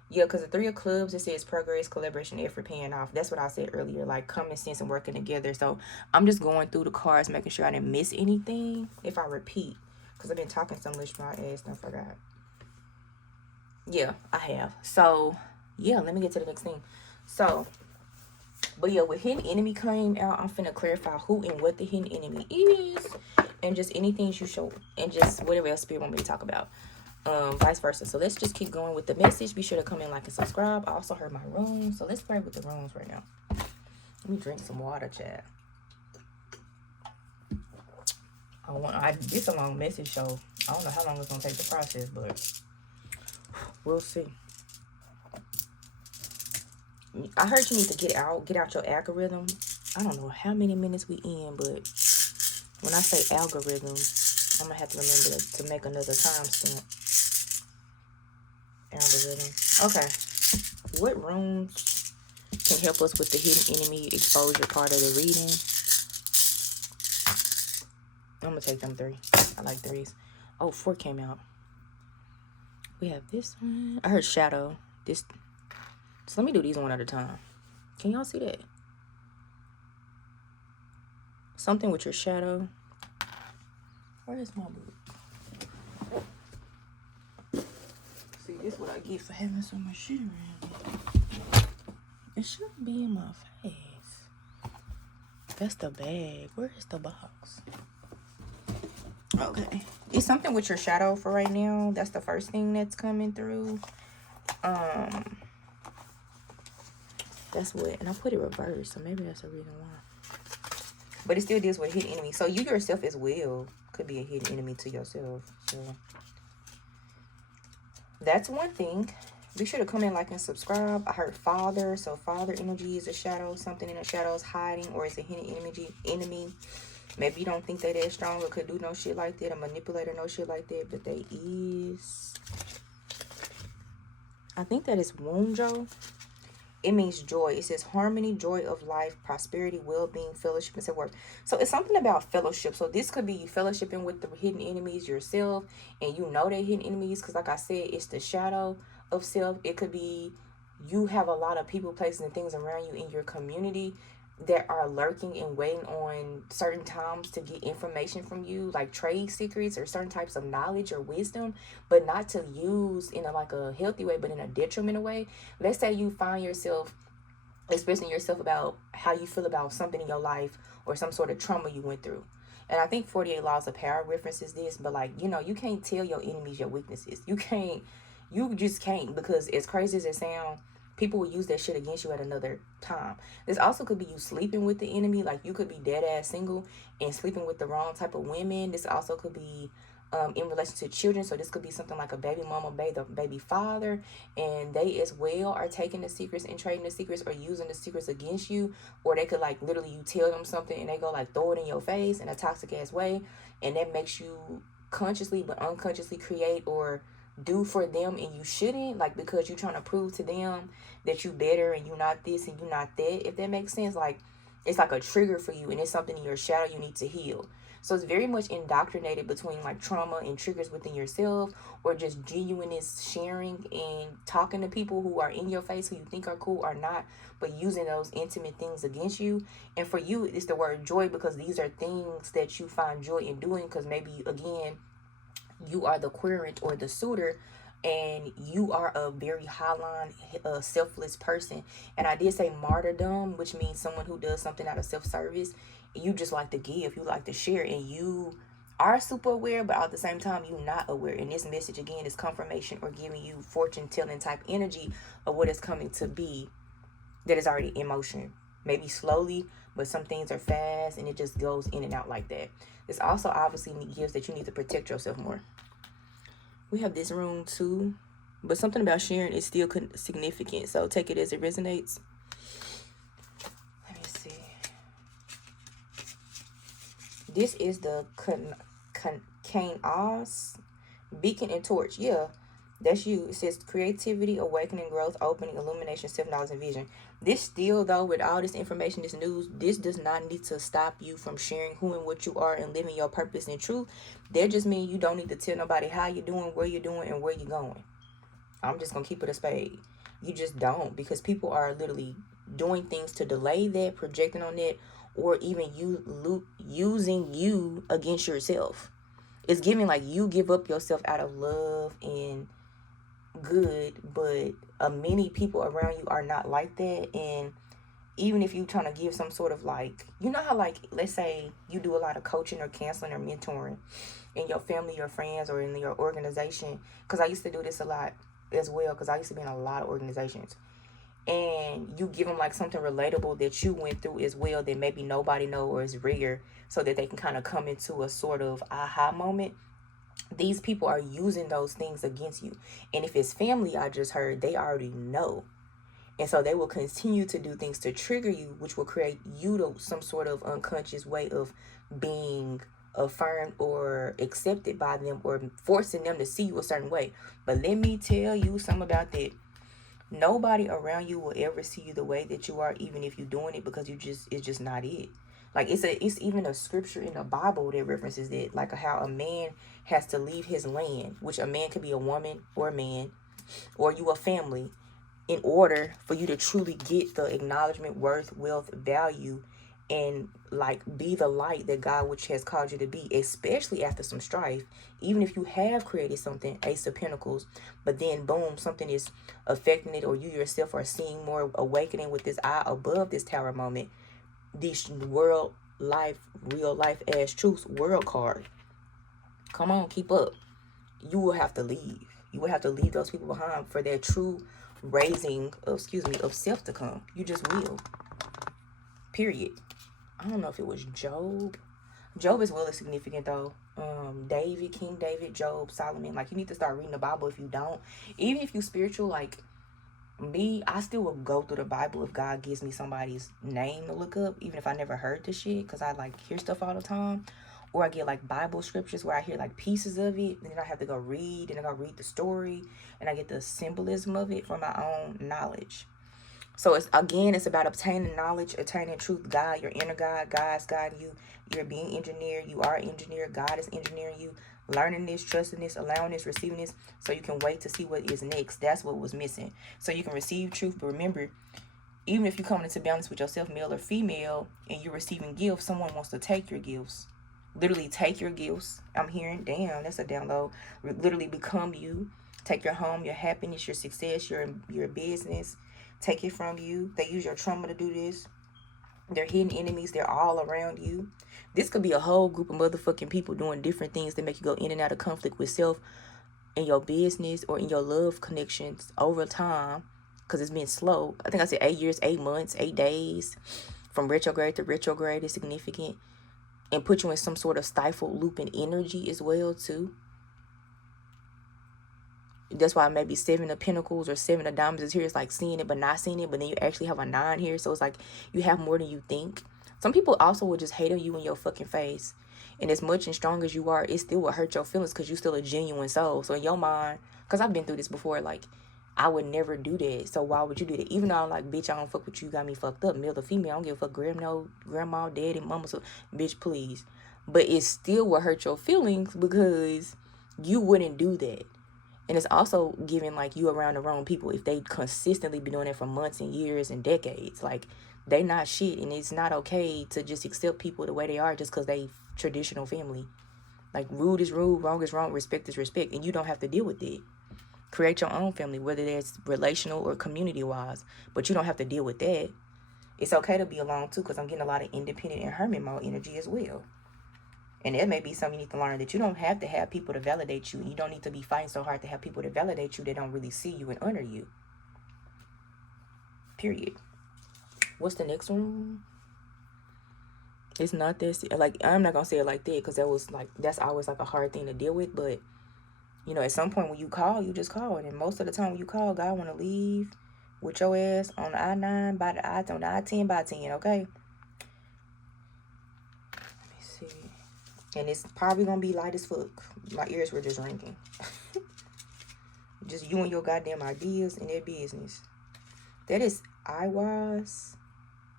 Yeah, because the Three of Clubs, it says progress, collaboration, effort, paying off. That's what I said earlier, like common sense and working together. So I'm just going through the cards, making sure I didn't miss anything if I repeat. Because I've been talking so much, my ass I forgot. Yeah, I have. So, yeah, let me get to the next thing. So, but yeah, with hidden enemy came out, I'm finna clarify who and what the hidden enemy is. And just anything you show. And just whatever else Spirit want me to talk about. Vice versa. So let's just keep going with the message. Be sure to come in, like, and subscribe. I also heard my runes, so let's play with the runes right now. Let me drink some water, Chad. This a long message, so I don't know how long it's gonna take to process, but we'll see. I heard you need to get out your algorithm. I don't know how many minutes we in, but when I say algorithm, I'm gonna have to remember to make another timestamp. Algorithm. Okay. What runes can help us with the hidden enemy exposure part of the reading? I'm gonna take them 3. I like 3s. Oh, 4 came out. We have this one. I heard shadow. This. So let me do these one at a time. Can y'all see that? Something with your shadow. Where is my book? See, this is what I get for having so much shit around. It shouldn't be in my face. That's the bag. Where is the box? Okay. It's something with your shadow for right now. That's the first thing that's coming through. That's what, and I put it reversed, so maybe that's the reason why. But it still deals with hidden enemy. So you yourself as well could be a hidden enemy to yourself. So that's one thing. Be sure to come in, like, and subscribe. I heard father. So father energy is a shadow. Something in the shadows hiding, or it's a hidden enemy. Maybe you don't think they that strong or could do no shit like that. A manipulator, no shit like that. But they is. I think that is Wonjo. It means joy. It says harmony, joy of life, prosperity, well-being, fellowship, and self-worth. So it's something about fellowship. So this could be you fellowshipping with the hidden enemies yourself, and you know they're hidden enemies because, like I said, it's the shadow of self. It could be you have a lot of people, places, and things around you in your community that are lurking and waiting on certain times to get information from you, like trade secrets or certain types of knowledge or wisdom, but not to use in a healthy way, but in a detrimental way. Let's say you find yourself expressing yourself about how you feel about something in your life or some sort of trauma you went through. And I think 48 Laws of Power references this, but like, you know, you can't tell your enemies your weaknesses. You just can't, because as crazy as it sounds, people will use that shit against you at another time. This also could be you sleeping with the enemy. Like, you could be dead ass single and sleeping with the wrong type of women. This also could be in relation to children. So this could be something like a baby mama, baby father, and they as well are taking the secrets and trading the secrets or using the secrets against you. Or they could, like, literally you tell them something and they go like throw it in your face in a toxic ass way, and that makes you consciously but unconsciously create or do for them, and you shouldn't, like, because you're trying to prove to them that you better and you're not this and you're not that, if that makes sense. Like, it's like a trigger for you, and it's something in your shadow you need to heal. So it's very much indoctrinated between like trauma and triggers within yourself, or just genuineness, sharing and talking to people who are in your face, who you think are cool or not, but using those intimate things against you. And for you, it's the word joy, because these are things that you find joy in doing, because maybe, again, you are the querent or the suitor, and you are a very highline, selfless person. And I did say martyrdom, which means someone who does something out of self-service. You just like to give, you like to share, and you are super aware, but at the same time you're not aware. And this message, again, is confirmation or giving you fortune telling type energy of what is coming to be, that is already in motion. Maybe slowly, but some things are fast, and it just goes in and out like that. This also obviously gives that you need to protect yourself more. We have this room too, but something about sharing is still significant, so take it as it resonates. Let me see. This is the Cane Oz Beacon and Torch. Yeah, that's you. It says creativity, awakening, growth, opening, illumination, self-knowledge, and vision. This still, though, with all this information, this news, this does not need to stop you from sharing who and what you are and living your purpose and truth. That just means you don't need to tell nobody how you're doing, where you're doing, and where you're going. I'm just going to keep it a spade. You just don't, because people are literally doing things to delay that, projecting on that, or even using you against yourself. It's giving like you give up yourself out of love and good, but many people around you are not like that. And even if you're trying to give some sort of, like, you know how, like, let's say you do a lot of coaching or counseling or mentoring in your family, your friends, or in your organization, because I used to do this a lot as well, because I used to be in a lot of organizations, and you give them like something relatable that you went through as well that maybe nobody know or is rare, so that they can kind of come into a sort of aha moment. These people are using those things against you. And if it's family, I just heard, they already know. And so they will continue to do things to trigger you, which will create you to some sort of unconscious way of being affirmed or accepted by them, or forcing them to see you a certain way. But let me tell you something about that. Nobody around you will ever see you the way that you are, even if you're doing it, because it's just not it. Like, it's even a scripture in the Bible that references that, like how a man has to leave his land, which a man could be a woman or a man, or you a family, in order for you to truly get the acknowledgement, worth, wealth, value, and like be the light that God which has called you to be, especially after some strife. Even if you have created something, Ace of Pentacles, but then boom, something is affecting it, or you yourself are seeing more awakening with this eye above this tower moment. This world life, real life ass truths world card. Come on, keep up. You will have to leave. You will have to leave those people behind for their true raising of self to come. You just will. Period. I don't know if it was Job. Job as well is significant though. David, King David, Job, Solomon. Like, you need to start reading the Bible if you don't. Even if you spiritual, like me, I still will go through the Bible if God gives me somebody's name to look up, even if I never heard the shit, because I like hear stuff all the time. Or I get like Bible scriptures where I hear like pieces of it, and then I have to go read, and then I read the story, and I get the symbolism of it for my own knowledge. So it's about obtaining knowledge, attaining truth, God, your inner God, God's guiding you. You're being engineered. You are engineered. God is engineering you. Learning this, trusting this, allowing this, receiving this, so you can wait to see what is next. That's what was missing. So you can receive truth, but remember, even if you come into balance with yourself, male or female, and you're receiving gifts, someone wants to take your gifts. Literally take your gifts. I'm hearing, damn, that's a download. Literally become you. Take your home, your happiness, your success, your business. Take it from you. They use your trauma to do this. They're hidden enemies. They're all around you. This could be a whole group of motherfucking people doing different things that make you go in and out of conflict with self in your business or in your love connections over time. because it's been slow. I think I said 8 years, 8 months, 8 days. From retrograde to retrograde is significant. And put you in some sort of stifled loop in energy as well, too. That's why maybe 7 of Pentacles or 7 of Diamonds is here. It's like seeing it but not seeing it. But then you actually have a 9 here. So it's like you have more than you think. Some people also will just hate on you in your fucking face. And as much and strong as you are, it still will hurt your feelings because you're still a genuine soul. So in your mind, because I've been through this before, like, I would never do that. So why would you do that? Even though I'm like, bitch, I don't fuck with you. You got me fucked up. Male or female, I don't give a fuck. Grandma, daddy, mama. So, bitch, please. But it still will hurt your feelings because you wouldn't do that. And it's also giving, like, you around the wrong people if they consistently been doing it for months and years and decades. Like, they not shit. And it's not okay to just accept people the way they are just because they traditional family. Like, rude is rude, wrong is wrong, respect is respect. And you don't have to deal with it. Create your own family, whether that's relational or community-wise. But you don't have to deal with that. It's okay to be alone, too, because I'm getting a lot of independent and hermit mode energy as well. And that may be something you need to learn, that you don't have to have people to validate you. You don't need to be fighting so hard to have people to validate you that don't really see you and honor you. Period. What's the next one? It's not this. Like, I'm not going to say it like that because that's always like a hard thing to deal with. But, you know, at some point when you call, you just call. And most of the time when you call, God want to leave with your ass on the I-9 on the I-10 by 10, okay? And it's probably going to be light as fuck. My ears were just ringing. Just you and your goddamn ideas and their business. That is I-wise.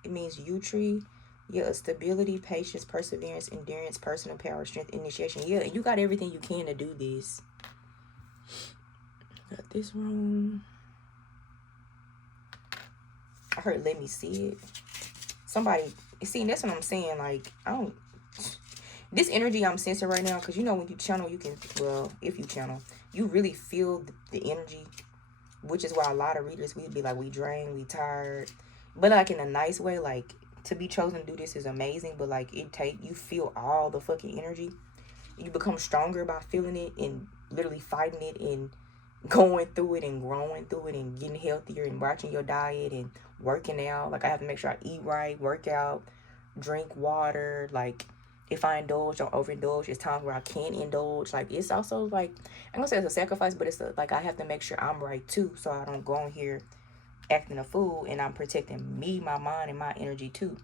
It means U-tree. Yeah, stability, patience, perseverance, endurance, personal power, strength, initiation. Yeah, and you got everything you can to do this. Got this wrong. I heard let me see it. Somebody, see, that's what I'm saying. Like, I don't... This energy I'm sensing right now, because you know when you channel, you can, well, if you channel, you really feel the energy, which is why a lot of readers, we'd be like, we drained, we tired, but like in a nice way. Like, to be chosen to do this is amazing, but like you feel all the fucking energy. You become stronger by feeling it and literally fighting it and going through it and growing through it and getting healthier and watching your diet and working out. Like, I have to make sure I eat right, work out, drink water, like, if I indulge or overindulge, it's times where I can't indulge. Like, it's also like, I'm gonna say it's a sacrifice, but it's like I have to make sure I'm right too, so I don't go on here acting a fool, and I'm protecting me, my mind, and my energy too.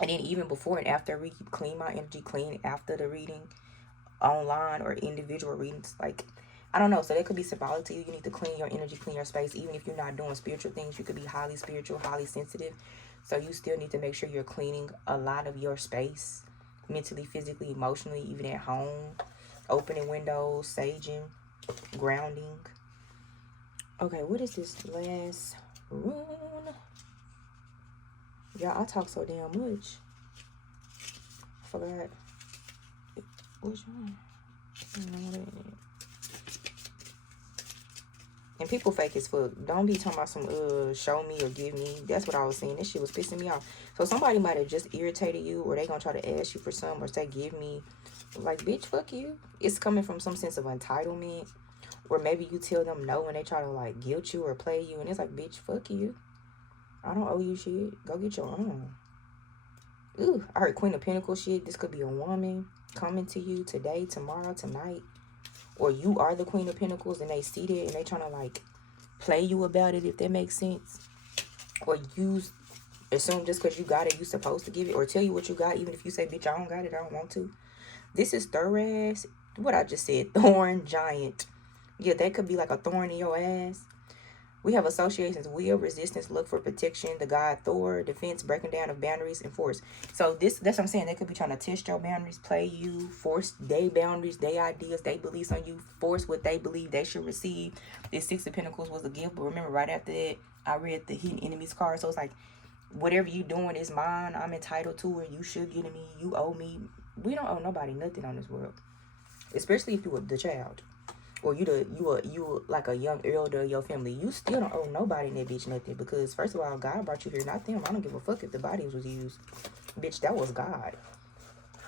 And then even before and after we clean my energy, clean after the reading, online or individual readings. Like, I don't know. So that could be symbolic to you. You need to clean your energy, clean your space. Even if you're not doing spiritual things, you could be highly spiritual, highly sensitive. So you still need to make sure you're cleaning a lot of your space. Mentally, physically, emotionally, even at home. Opening windows, saging, grounding. Okay, what is this last rune? Y'all, I talk so damn much. I forgot. Which one? And people fake as fuck. Don't be talking about some show me or give me. That's what I was saying. This shit was pissing me off. So somebody might have just irritated you, or they gonna try to ask you for something or say give me. Like, bitch, fuck you. It's coming from some sense of entitlement. Or maybe you tell them no and they try to like guilt you or play you, and it's like, bitch, fuck you. I don't owe you shit. Go get your own. Ooh, I heard Queen of Pentacles shit. This could be a woman coming to you today, tomorrow, tonight. Or you are the Queen of Pentacles and they see that and they trying to like play you about it, if that makes sense. Or you assume just because you got it, you supposed to give it. Or tell you what you got, even if you say, bitch, I don't got it, I don't want to. This is Thoraz. What I just said, Thorn Giant. Yeah, that could be like a thorn in your ass. We have associations, will, resistance, look for protection, the god Thor, defense, breaking down of boundaries, and force. So that's what I'm saying. They could be trying to test your boundaries, play you, force their boundaries, their ideas, their beliefs on you, force what they believe they should receive. This Six of Pentacles was a gift, but remember, right after that, I read the Hidden Enemies card. So it's like, whatever you doing is mine. I'm entitled to it. You should get to me. You owe me. We don't owe nobody nothing on this world, especially if you were the child. Or you like a young elder of your family. You still don't owe nobody in that bitch nothing. Because first of all, God brought you here, not them. I don't give a fuck if the bodies was used. Bitch, that was God.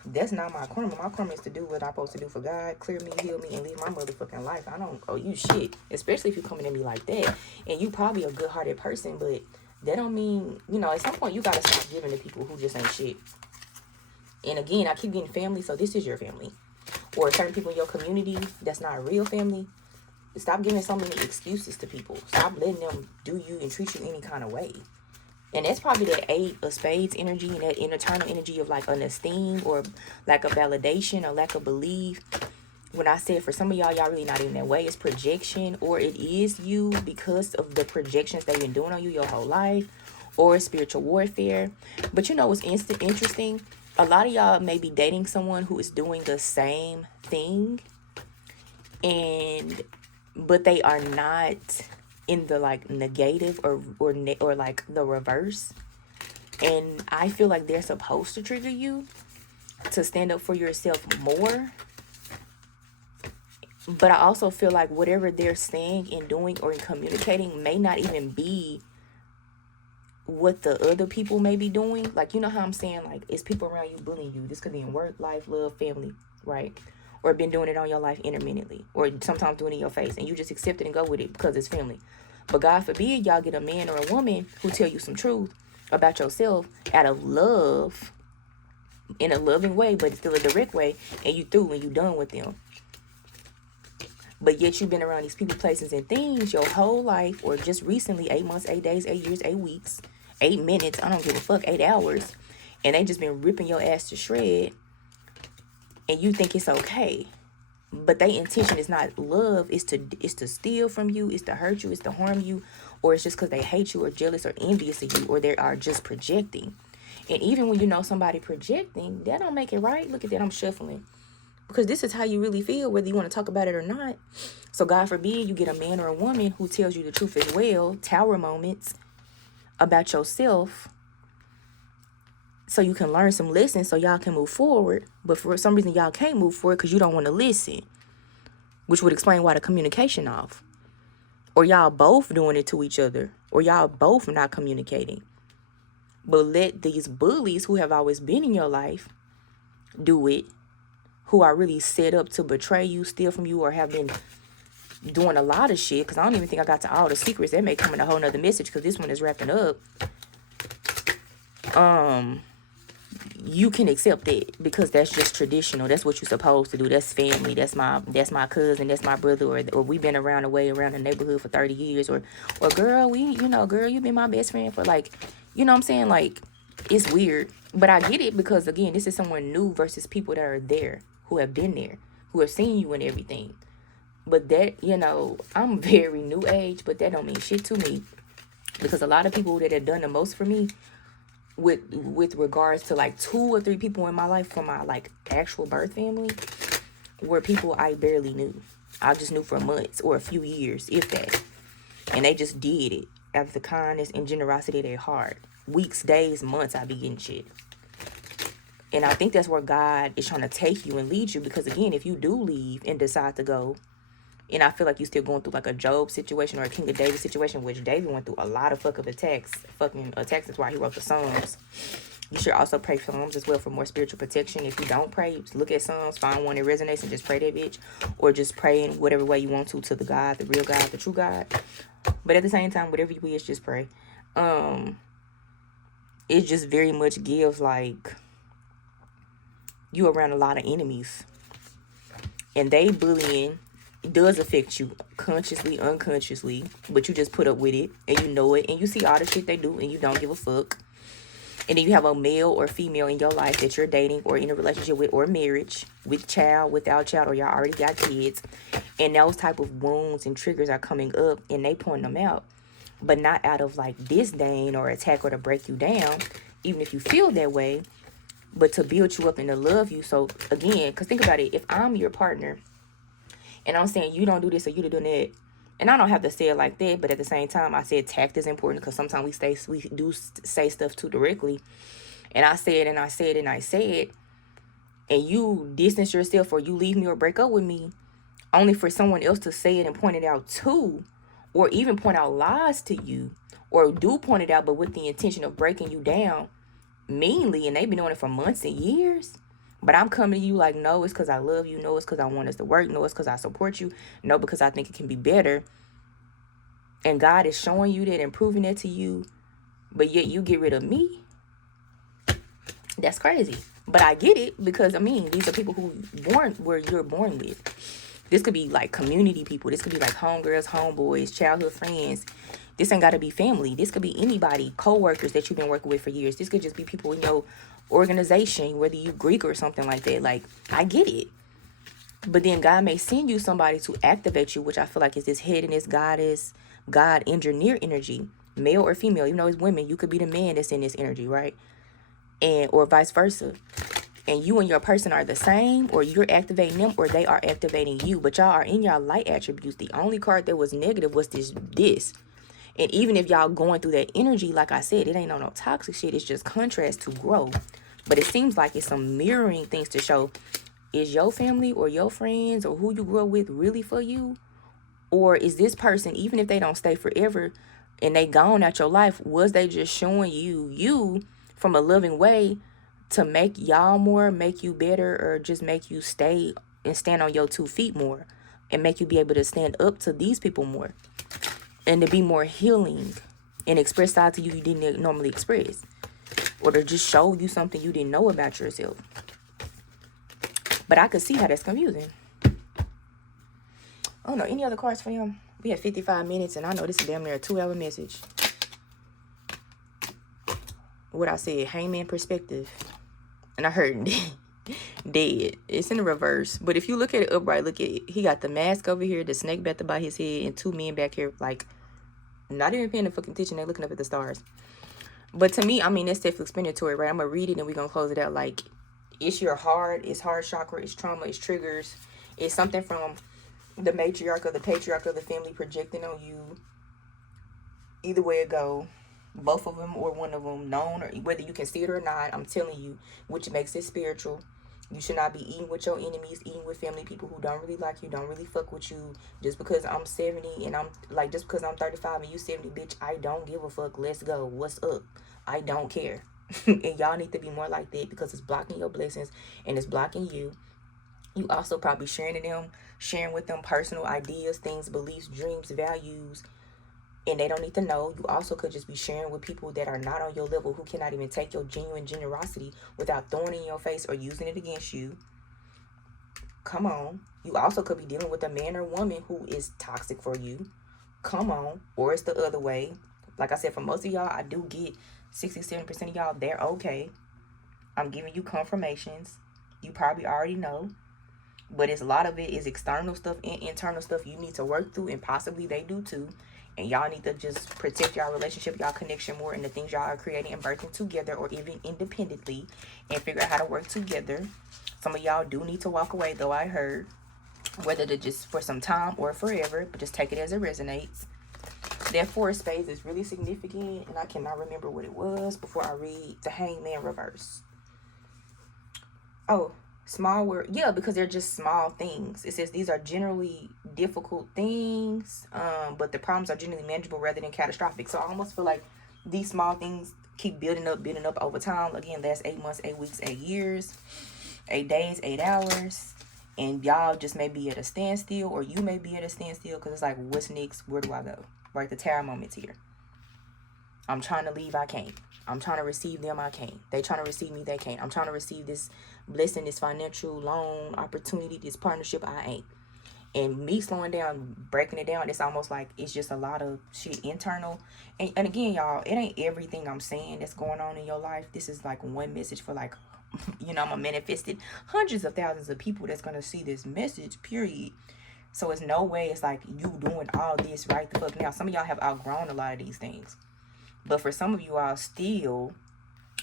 That's not my karma. My karma is to do what I'm supposed to do for God, clear me, heal me, and live my motherfucking life. I don't owe you shit, especially if you're coming at me like that. And you probably a good-hearted person, but that don't mean, you know, at some point you gotta stop giving to people who just ain't shit. And again, I keep getting family, so this is your family. Or certain people in your community that's not a real family. Stop giving so many excuses to people. Stop letting them do you and treat you any kind of way. And that's probably that 8 of spades energy and that internal energy of like an esteem or lack of validation or lack of belief. When I said for some of y'all really not even that way, it's projection, or it is you because of the projections they've been doing on you your whole life, or spiritual warfare. But you know what's interesting? A lot of y'all may be dating someone who is doing the same thing, but they are not in the like negative or like the reverse. And I feel like they're supposed to trigger you to stand up for yourself more. But I also feel like whatever they're saying and doing or communicating may not even be what the other people may be doing. Like, you know how I'm saying, like, it's people around you bullying you. This could be in work, life, love, family, right? Or been doing it on your life intermittently, or sometimes doing it in your face, and you just accept it and go with it because it's family. But God forbid y'all get a man or a woman who tell you some truth about yourself out of love, in a loving way, but it's still a direct way, and you through and you done with them. But yet you've been around these people, places, and things your whole life, or just recently, 8 months, 8 days, 8 years, 8 weeks, 8 minutes, I don't give a fuck, 8 hours, and they just been ripping your ass to shred, and you think it's okay. But their intention is not love, it's to steal from you, it's to hurt you, it's to harm you, or it's just because they hate you or jealous or envious of you, or they are just projecting. And even when you know somebody projecting, that don't make it right. Look at that, I'm shuffling. Because this is how you really feel, whether you want to talk about it or not. So God forbid you get a man or a woman who tells you the truth as well, tower moments about yourself, so you can learn some lessons so y'all can move forward. But for some reason y'all can't move forward because you don't want to listen, which would explain why the communication off. Or y'all both doing it to each other, or y'all both not communicating. But let these bullies who have always been in your life do it, who are really set up to betray you, steal from you, or have been doing a lot of shit. Because I don't even think I got to all the secrets. That may come in a whole nother message because this one is wrapping up. You can accept it because that's just traditional. That's what you're supposed to do. That's family. That's my cousin. That's my brother. Or we've been around the neighborhood for 30 years. Or girl, girl, you've been my best friend for like, you know what I'm saying? Like, it's weird. But I get it because, again, this is someone new versus people that are there, who have been there, who have seen you and everything. But that, I'm very new age, but that don't mean shit to me. Because a lot of people that have done the most for me with regards to like 2 or 3 people in my life from my like actual birth family were people I barely knew. I just knew for months or a few years, if that. And they just did it out of the kindness and generosity of their heart. Weeks, days, months, I be getting shit. And I think that's where God is trying to take you and lead you. Because again, if you do leave and decide to go, and I feel like you're still going through like a Job situation or a King of David situation, which David went through a lot of fucking attacks. That's why he wrote the Psalms. You should also pray Psalms as well for more spiritual protection. If you don't pray, just look at Psalms, find one that resonates and just pray that bitch. Or just pray in whatever way you want to the God, the real God, the true God. But at the same time, whatever you wish, just pray. It just very much gives like you around a lot of enemies. And they bullying does affect you consciously, unconsciously, but you just put up with it and you know it and you see all the shit they do and you don't give a fuck. And then you have a male or female in your life that you're dating or in a relationship with, or marriage, with child, without child, or y'all already got kids, and those type of wounds and triggers are coming up and they point them out, but not out of like disdain or attack or to break you down, even if you feel that way, but to build you up and to love you. So again, because think about it, if I'm your partner and I'm saying you don't do this or you don't do that, and I don't have to say it like that, but at the same time, I said tact is important because sometimes we do say stuff too directly. And I said, and I said, and I said, and you distance yourself or you leave me or break up with me only for someone else to say it and point it out too, or even point out lies to you, or do point it out, but with the intention of breaking you down meanly, and they've been doing it for months and years. But I'm coming to you like, no, it's because I love you. No, it's because I want us to work. No, it's because I support you. No, because I think it can be better. And God is showing you that and proving that to you. But yet you get rid of me. That's crazy. But I get it, because I mean, these are people who born where you're born with. This could be like community people. This could be like homegirls, homeboys, childhood friends. This ain't got to be family. This could be anybody, co-workers that you've been working with for years. This could just be people in your organization, whether you Greek or something like that. Like, I get it. But then God may send you somebody to activate you, which I feel like is this headiness, goddess, God engineer energy, male or female. Even though it's women, you could be the man that's in this energy, right? And or vice versa. And you and your person are the same, or you're activating them, or they are activating you. But y'all are in y'all light attributes. The only card that was negative was this. And even if y'all going through that energy, like I said, it ain't no toxic shit. It's just contrast to grow. But it seems like it's some mirroring things to show. Is your family or your friends or who you grew up with really for you? Or is this person, even if they don't stay forever and they gone out your life, was they just showing you from a loving way to make y'all more, make you better, or just make you stay and stand on your 2 feet more and make you be able to stand up to these people more and to be more healing and express sides to you didn't normally express, or to just show you something you didn't know about yourself. But I could see how that's confusing. I don't know. Any other cards for him? We have 55 minutes, and I know this is damn near a 2-hour message. What I said, hangman perspective. And I heard dead. It's in the reverse. But if you look at it upright, look at it. He got the mask over here, the snake battle by his head, and 2 men back here, like, not even paying the fucking attention. They're looking up at the stars. But to me, I mean, that's self-explanatory, right? I'm going to read it, and we're going to close it out. Like, it's your heart, it's heart chakra, it's trauma, it's triggers. It's something from the matriarch or the patriarch of the family projecting on you. Either way it go, both of them or one of them, known or whether you can see it or not, I'm telling you, which makes it spiritual. You should not be eating with your enemies, eating with family, people who don't really like you, don't really fuck with you. Just because I'm 70 and I'm like, just because I'm 35 and you 70, bitch, I don't give a fuck. Let's go. What's up? I don't care. And y'all need to be more like that, because it's blocking your blessings and it's blocking you. You also probably sharing with them personal ideas, things, beliefs, dreams, values, and they don't need to know. You also could just be sharing with people that are not on your level, who cannot even take your genuine generosity without throwing it in your face or using it against you. Come on. You also could be dealing with a man or woman who is toxic for you. Come on. Or it's the other way. Like I said, for most of y'all, I do get 67% of y'all, they're okay. I'm giving you confirmations. You probably already know. But it's a lot of it is external stuff and internal stuff you need to work through, and possibly they do too. And y'all need to just protect y'all relationship, y'all connection more, and the things y'all are creating and birthing together, or even independently, and figure out how to work together. Some of y'all do need to walk away, though, I heard. Whether to just for some time or forever, but just take it as it resonates. That 4 of spades is really significant, and I cannot remember what it was before I read the hangman reverse. Oh, small word. Yeah, because they're just small things. It says these are generally difficult things, but the problems are generally manageable rather than catastrophic. So I almost feel like these small things keep building up over time. Again, last 8 months, 8 weeks, 8 years, 8 days, 8 hours. And y'all just may be at a standstill, or you may be at a standstill, because it's like, what's next? Where do I go? Right, the Tower moment's here. I'm trying to leave, I can't. I'm trying to receive them, I can't. They trying to receive me, they can't. I'm trying to receive this blessing, this financial loan opportunity, this partnership, I ain't. And me slowing down, breaking it down, it's almost like it's just a lot of shit internal. And again, y'all, it ain't everything I'm saying that's going on in your life. This is like one message for like, you know, I'm manifested hundreds of thousands of people that's going to see this message, period. So it's no way it's like you doing all this right the fuck now. Some of y'all have outgrown a lot of these things. But for some of you all still,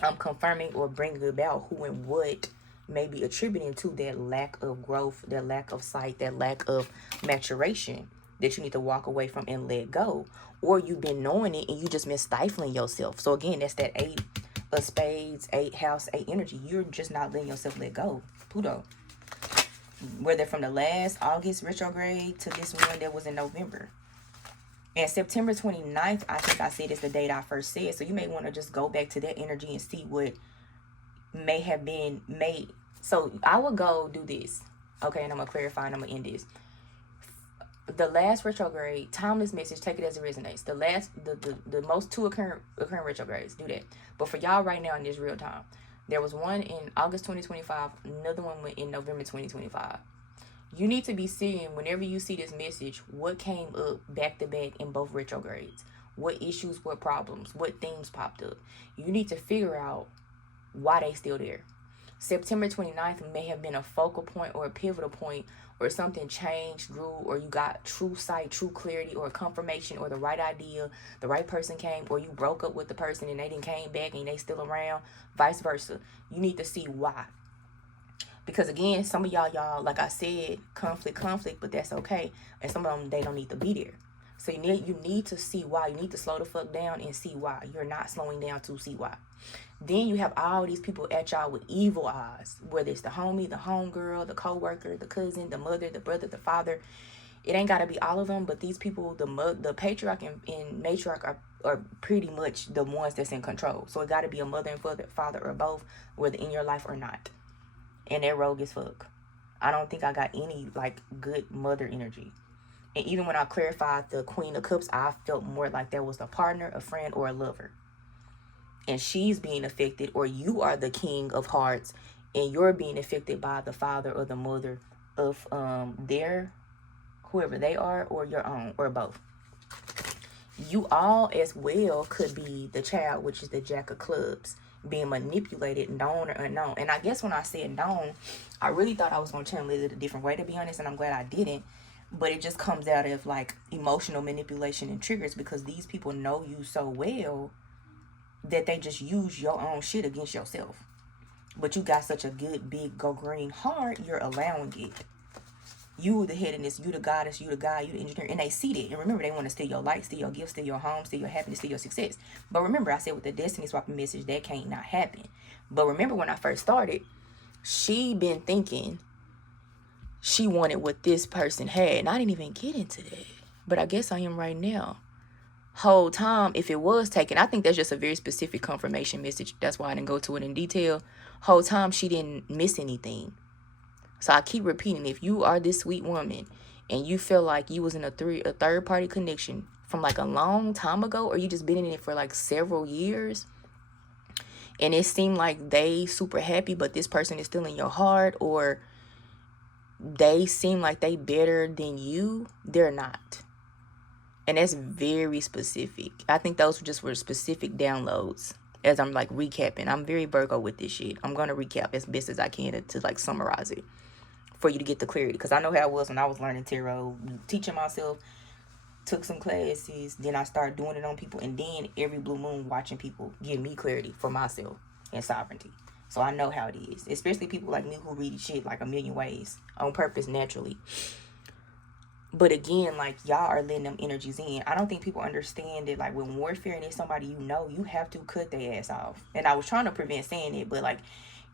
I'm confirming or bringing about who and what may be attributing to that lack of growth, that lack of sight, that lack of maturation that you need to walk away from and let go. Or you've been knowing it and you just been stifling yourself. So again, that's that 8 of spades, 8 house, 8 energy. You're just not letting yourself let go. Pluto. Whether from the last August retrograde to this one that was in November. And September 29th, I think I said is the date I first said. So you may want to just go back to that energy and see what may have been made So I would go do this. Okay, and I'm going to clarify and I'm going to end this. The last retrograde, timeless message, take it as it resonates. The most two occurring retrogrades, do that. But for y'all right now in this real time, there was one in August 2025, another one in November 2025. You need to be seeing, whenever you see this message, what came up back to back in both retrogrades. What issues, what problems, what themes popped up. You need to figure out why they still there. September 29th may have been a focal point or a pivotal point, or something changed, grew, or you got true sight, true clarity, or confirmation, or the right idea, the right person came, or you broke up with the person and they didn't came back and they still around, vice versa. You need to see why. Because again, some of y'all, like I said, conflict, but that's okay. And some of them, they don't need to be there. So you need to see why. You need to slow the fuck down and see why. You're not slowing down to see why. Then you have all these people at y'all with evil eyes, whether it's the homie, the homegirl, the co-worker, the cousin, the mother, the brother, the father. It ain't got to be all of them, but these people, the patriarch and matriarch are pretty much the ones that's in control. So it got to be a mother and father or both, whether in your life or not. And they're rogue as fuck. I don't think I got any like good mother energy. And even when I clarified the Queen of Cups, I felt more like there was a partner, a friend, or a lover. And she's being affected, or you are the King of Hearts and you're being affected by the father or the mother of their, whoever they are, or your own, or both. You all as well could be the child, which is the Jack of Clubs, being manipulated, known or unknown. And I guess when I said known, I really thought I was going to channel it a different way, to be honest, and I'm glad I didn't. But it just comes out of like emotional manipulation and triggers, because these people know you so well that they just use your own shit against yourself. But you got such a good, big, go green heart, you're allowing it. You the head in this, you the goddess, you the guy, you the engineer, and they see that. And remember, they want to steal your light, steal your gifts, steal your home, steal your happiness, steal your success. But remember, I said with the destiny swapping message, that can't not happen. But remember, when I first started, she been thinking she wanted what this person had. And I didn't even get into that. But I guess I am right now. Whole time, if it was taken, I think that's just a very specific confirmation message. That's why I didn't go to it in detail. Whole time, she didn't miss anything. So I keep repeating, if you are this sweet woman and you feel like you was in a third party connection from like a long time ago, or you just been in it for like several years, and it seemed like they super happy, but this person is still in your heart, or they seem like they better than you, they're not. And that's very specific. I think those just were specific downloads. As I'm like recapping, I'm very Virgo with this shit. I'm going to recap as best as I can to like summarize it for you to get the clarity. Because I know how it was when I was learning tarot, teaching myself, took some classes, then I started doing it on people, and then every blue moon watching people give me clarity for myself and sovereignty. So I know how it is, especially people like me who read shit like a million ways on purpose, naturally. But again, like, y'all are letting them energies in. I don't think people understand that, like, when warfare and it's somebody you know, you have to cut their ass off. And I was trying to prevent saying it, but, like,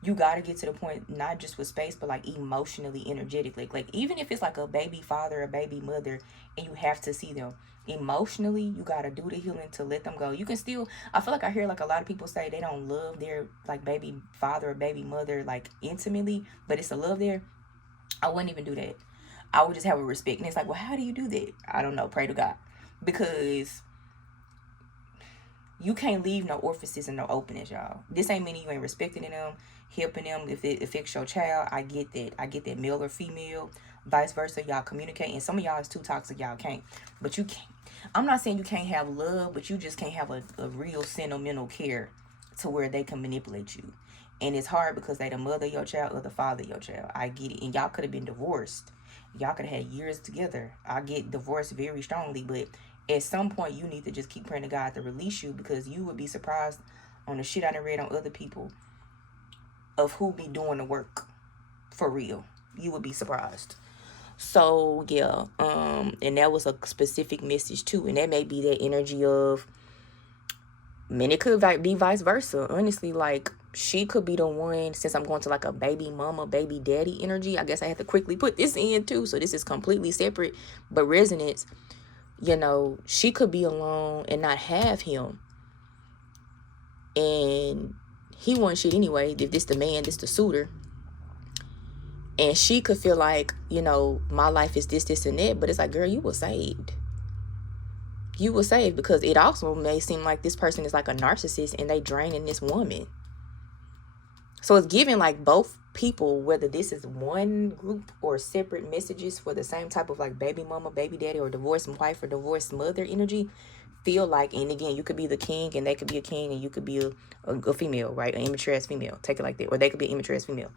you got to get to the point, not just with space, but, like, emotionally, energetically. Like, even if it's, like, a baby father, a baby mother, and you have to see them, emotionally, you got to do the healing to let them go. You can still, I feel like I hear, like, a lot of people say they don't love their, like, baby father or baby mother, like, intimately, but it's a love there. I wouldn't even do that. I would just have a respect. And it's like, well, how do you do that? I don't know. Pray to God. Because you can't leave no orifices and no openings, y'all. This ain't meaning you ain't respecting them, helping them if it affects your child. I get that. I get that, male or female, vice versa. Y'all communicate. And some of y'all is too toxic. Y'all can't. But you can't. I'm not saying you can't have love, but you just can't have a real sentimental care to where they can manipulate you. And it's hard because they the mother of your child or the father of your child. I get it. And y'all could have been divorced. Y'all could have had years together. I get divorced very strongly, but at some point you need to just keep praying to God to release you, because you would be surprised on the shit I done read on other people of who be doing the work for real. You would be surprised. So yeah, and that was a specific message too, and that may be that energy of, man, it could be vice versa. Honestly, like, she could be the one, since I'm going to like a baby mama, baby daddy energy. I guess I have to quickly put this in too. So this is completely separate, but resonance. You know, she could be alone and not have him. And he wants shit anyway. If this the man, this the suitor. And she could feel like, you know, my life is this, and that. But it's like, girl, you were saved. You were saved, because it also may seem like this person is like a narcissist and they draining this woman. So it's giving like both people, whether this is one group or separate messages for the same type of like baby mama, baby daddy, or divorced wife or divorced mother energy, feel like, and again, you could be the king and they could be a king, and you could be a female, right? An immature as female. Take it like that. Or they could be an immature as female.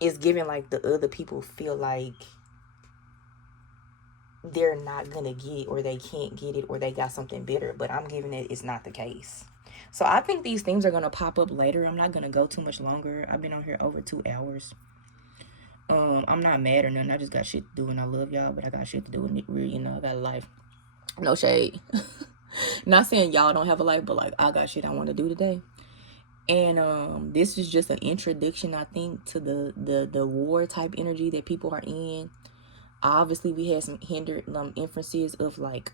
It's giving like the other people feel like they're not gonna get it, or they can't get it, or they got something better. But I'm giving it, it's not the case. So I think these things are gonna pop up later. I'm not gonna go too much longer. I've been on here over 2 hours. I'm not mad or nothing. I just got shit to do, and I love y'all, but I got shit to do, and you know, I got a life. No shade. Not saying y'all don't have a life, but like, I got shit I want to do today. And this is just an introduction, I think, to the war type energy that people are in. Obviously, we had some hindered inferences of like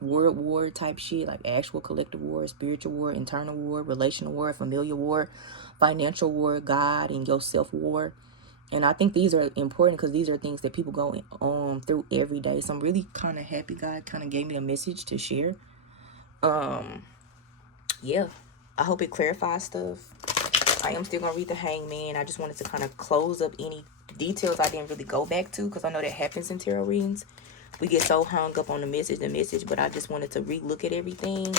world war type shit, like actual collective war, spiritual war, internal war, relational war, familiar war, financial war, God and yourself war. And I think these are important because these are things that people go through every day. So I'm really kind of happy God kind of gave me a message to share. Yeah, I hope it clarifies stuff. I am still gonna read the Hangman. I just wanted to kind of close up any details I didn't really go back to, because I know that happens in tarot readings. We get so hung up on the message, but I just wanted to re-look at everything.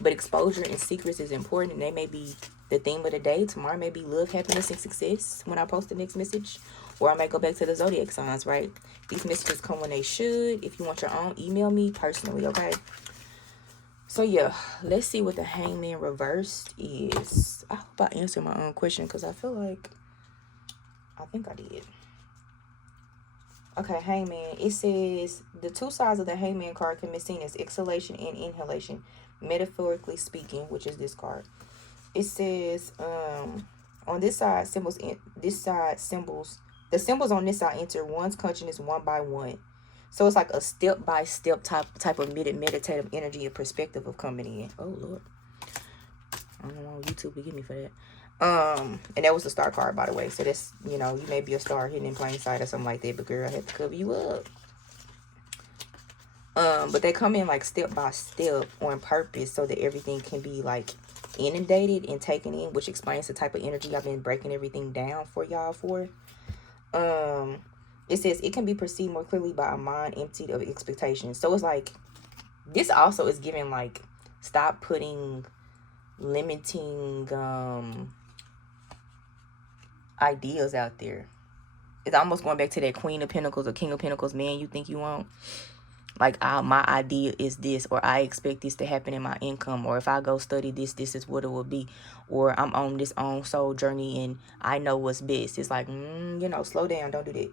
But exposure and secrets is important, and they may be the theme of the day. Tomorrow may be love, happiness, and success when I post the next message. Or I might go back to the zodiac signs, right? These messages come when they should. If you want your own, email me personally, okay? So yeah, let's see what the Hangman reversed is. I hope I answered my own question, because I feel like I think I did. Okay, Hangman. It says the two sides of the Hangman card can be seen as exhalation and inhalation, metaphorically speaking, which is this card. It says on this side, the symbols on this side enter one's consciousness one by one. So it's like a step-by-step type of meditative energy and perspective of coming in. Oh, Lord. I don't know why YouTube would give me for that. And that was the star card, by the way. So that's, you know, you may be a star hidden in plain sight or something like that. But, girl, I have to cover you up. But they come in, like, step-by-step on purpose so that everything can be, like, inundated and taken in, which explains the type of energy I've been breaking everything down for y'all for. It says it can be perceived more clearly by a mind emptied of expectations. So it's like, this also is giving like, stop putting limiting ideas out there. It's almost going back to that Queen of Pentacles or King of Pentacles, man, you think you want. Like, my idea is this, or I expect this to happen in my income, or if I go study this, this is what it will be, or I'm on this own soul journey and I know what's best. It's like, you know, slow down, don't do that.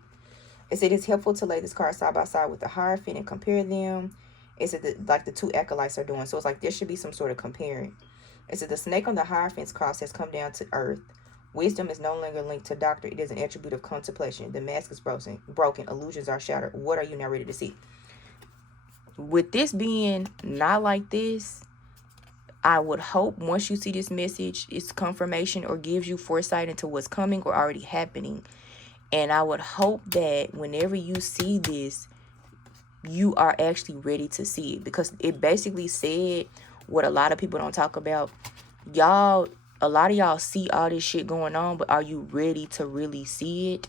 It said it's helpful to lay this card side by side with the Hierophant and compare them. It said like the two acolytes are doing. So it's like there should be some sort of comparing. It said the snake on the Hierophant's cross has come down to earth. Wisdom is no longer linked to doctor. It is an attribute of contemplation. The mask is broken. Illusions are shattered. What are you now ready to see? With this being not like this, I would hope once you see this message, it's confirmation or gives you foresight into what's coming or already happening. And I would hope that whenever you see this, you are actually ready to see it. Because it basically said what a lot of people don't talk about. Y'all, a lot of y'all see all this shit going on, but are you ready to really see it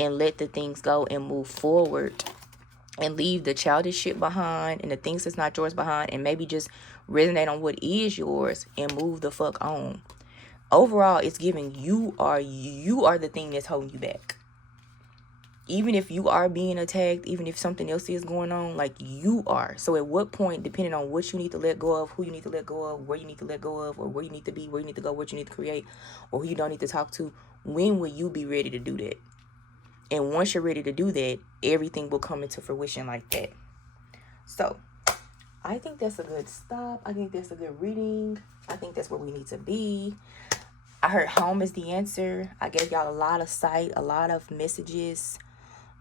and let the things go and move forward and leave the childish shit behind and the things that's not yours behind, and maybe just resonate on what is yours and move the fuck on? Overall, it's giving you are the thing that's holding you back. Even if you are being attacked, even if something else is going on, like, you are. So at what point, depending on what you need to let go of, who you need to let go of, where you need to let go of, or where you need to be, where you need to go, what you need to create, or who you don't need to talk to, when will you be ready to do that? And once you're ready to do that, everything will come into fruition like that. So I think that's a good stop. I think that's a good reading. I think that's where we need to be. I heard home is the answer. I gave y'all a lot of sight, a lot of messages.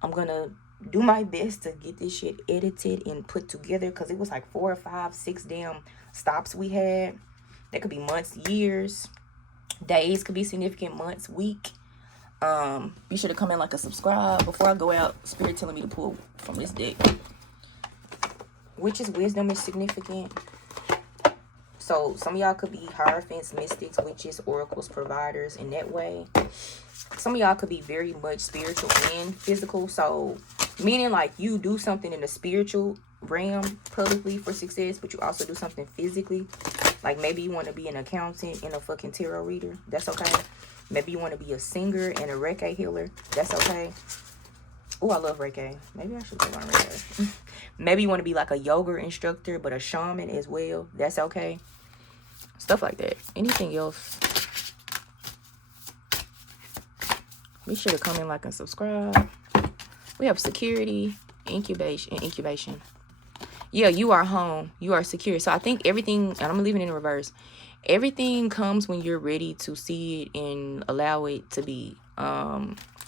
I'm going to do my best to get this shit edited and put together, because it was like 4 or 5, 6 damn stops we had. That could be months, years, days could be significant, months, week. Be sure to comment, like, and subscribe. Before I go out, Spirit telling me to pull from this deck. Witches' wisdom is significant. So some of y'all could be hierophants, mystics, witches, oracles, providers in that way. Some of y'all could be very much spiritual and physical. So meaning like you do something in the spiritual realm publicly for success, but you also do something physically. Like maybe you want to be an accountant and a fucking tarot reader. That's okay. Maybe you want to be a singer and a Reiki healer. That's okay. Oh, I love Reiki. Maybe I should go on Reiki. Maybe you want to be like a yoga instructor, but a shaman as well. That's okay. Stuff like that. Anything else? Be sure to comment, like, and subscribe. We have security, incubation. Yeah, you are home. You are secure. So I think everything, and I'm going to leave it in reverse. Everything comes when you're ready to see it and allow it to be.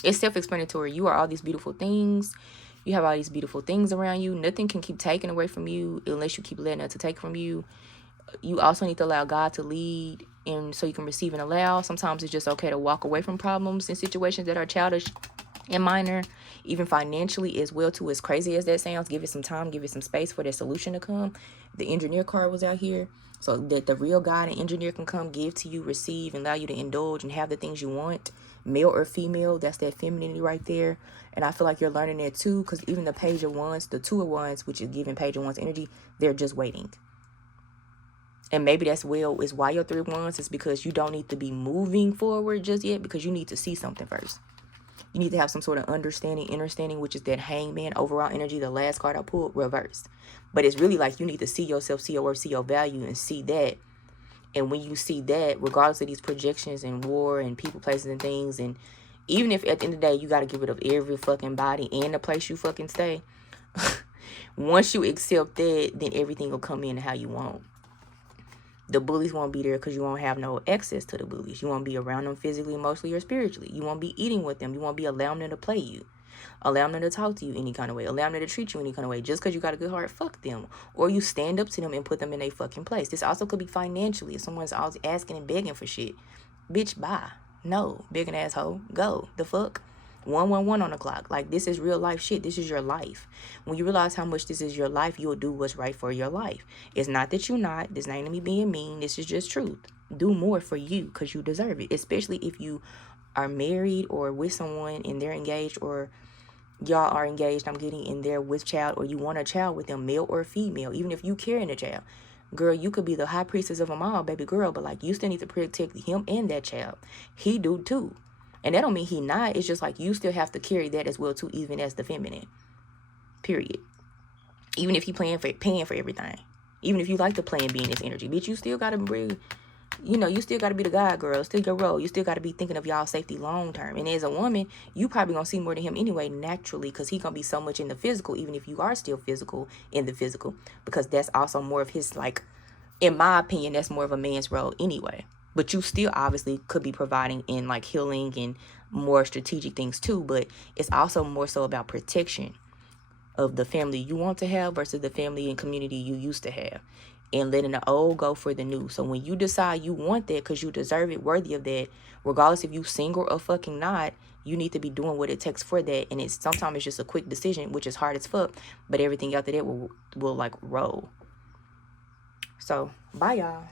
It's self-explanatory. You are all these beautiful things. You have all these beautiful things around you. Nothing can keep taken away from you unless you keep letting it to take from you. You also need to allow God to lead, and so you can receive and allow. Sometimes it's just okay to walk away from problems and situations that are childish and minor, even financially as well too. As crazy as that sounds, give it some time, give it some space for that solution to come. The engineer card was out here, so that the real God and engineer can come, give to you, receive, and allow you to indulge and have the things you want, male or female. That's that femininity right there. And I feel like you're learning that too, because even the Page of Wands, the Two of Wands, which is giving Page of Wands energy, they're just waiting. And maybe that's is why your Three of Wands is because you don't need to be moving forward just yet, because you need to see something first. You need to have some sort of understanding, which is that Hangman overall energy, the last card I pulled, reversed. But it's really like you need to see yourself, see your worth, see your value, and see that. And when you see that, regardless of these projections and war and people, places, and things, and even if at the end of the day you got to get rid of every fucking body and the place you fucking stay, once you accept that, then everything will come in how you want. The bullies won't be there because you won't have no access to the bullies. You won't be around them physically, emotionally, or spiritually. You won't be eating with them. You won't be allowing them to play you. Allowing them to talk to you any kind of way. Allowing them to treat you any kind of way. Just because you got a good heart, fuck them. Or you stand up to them and put them in a fucking place. This also could be financially. If someone's always asking and begging for shit. Bitch, bye. No. Begging asshole. Go. The fuck? 111 on the clock. Like, this is real life shit. This is your life. When you realize how much this is your life, you'll do what's right for your life. It's not that you're not. This ain't me being mean. This is just truth. Do more for you because you deserve it. Especially if you are married or with someone and they're engaged, or y'all are engaged, I'm getting in there with child, or you want a child with them, male or female. Even if you carrying a child. Girl, you could be the high priestess of them all, baby girl. But like, you still need to protect him and that child. He do too. And that don't mean he not. It's just like you still have to carry that as well too, even as the feminine. Period. Even if you paying for everything. Even if you like to play and be in this energy. Bitch, you still gotta bring, you still gotta be the guy, girl. Still your role. You still gotta be thinking of y'all safety long term. And as a woman, you probably gonna see more to him anyway, naturally, because he gonna be so much in the physical, even if you are still physical in the physical. Because that's also more of his, like, in my opinion, that's more of a man's role anyway. But you still obviously could be providing in like healing and more strategic things too. But it's also more so about protection of the family you want to have versus the family and community you used to have. And letting the old go for the new. So when you decide you want that because you deserve it, worthy of that, regardless if you single or fucking not, you need to be doing what it takes for that. And sometimes it's just a quick decision, which is hard as fuck. But everything after that will like roll. So bye y'all.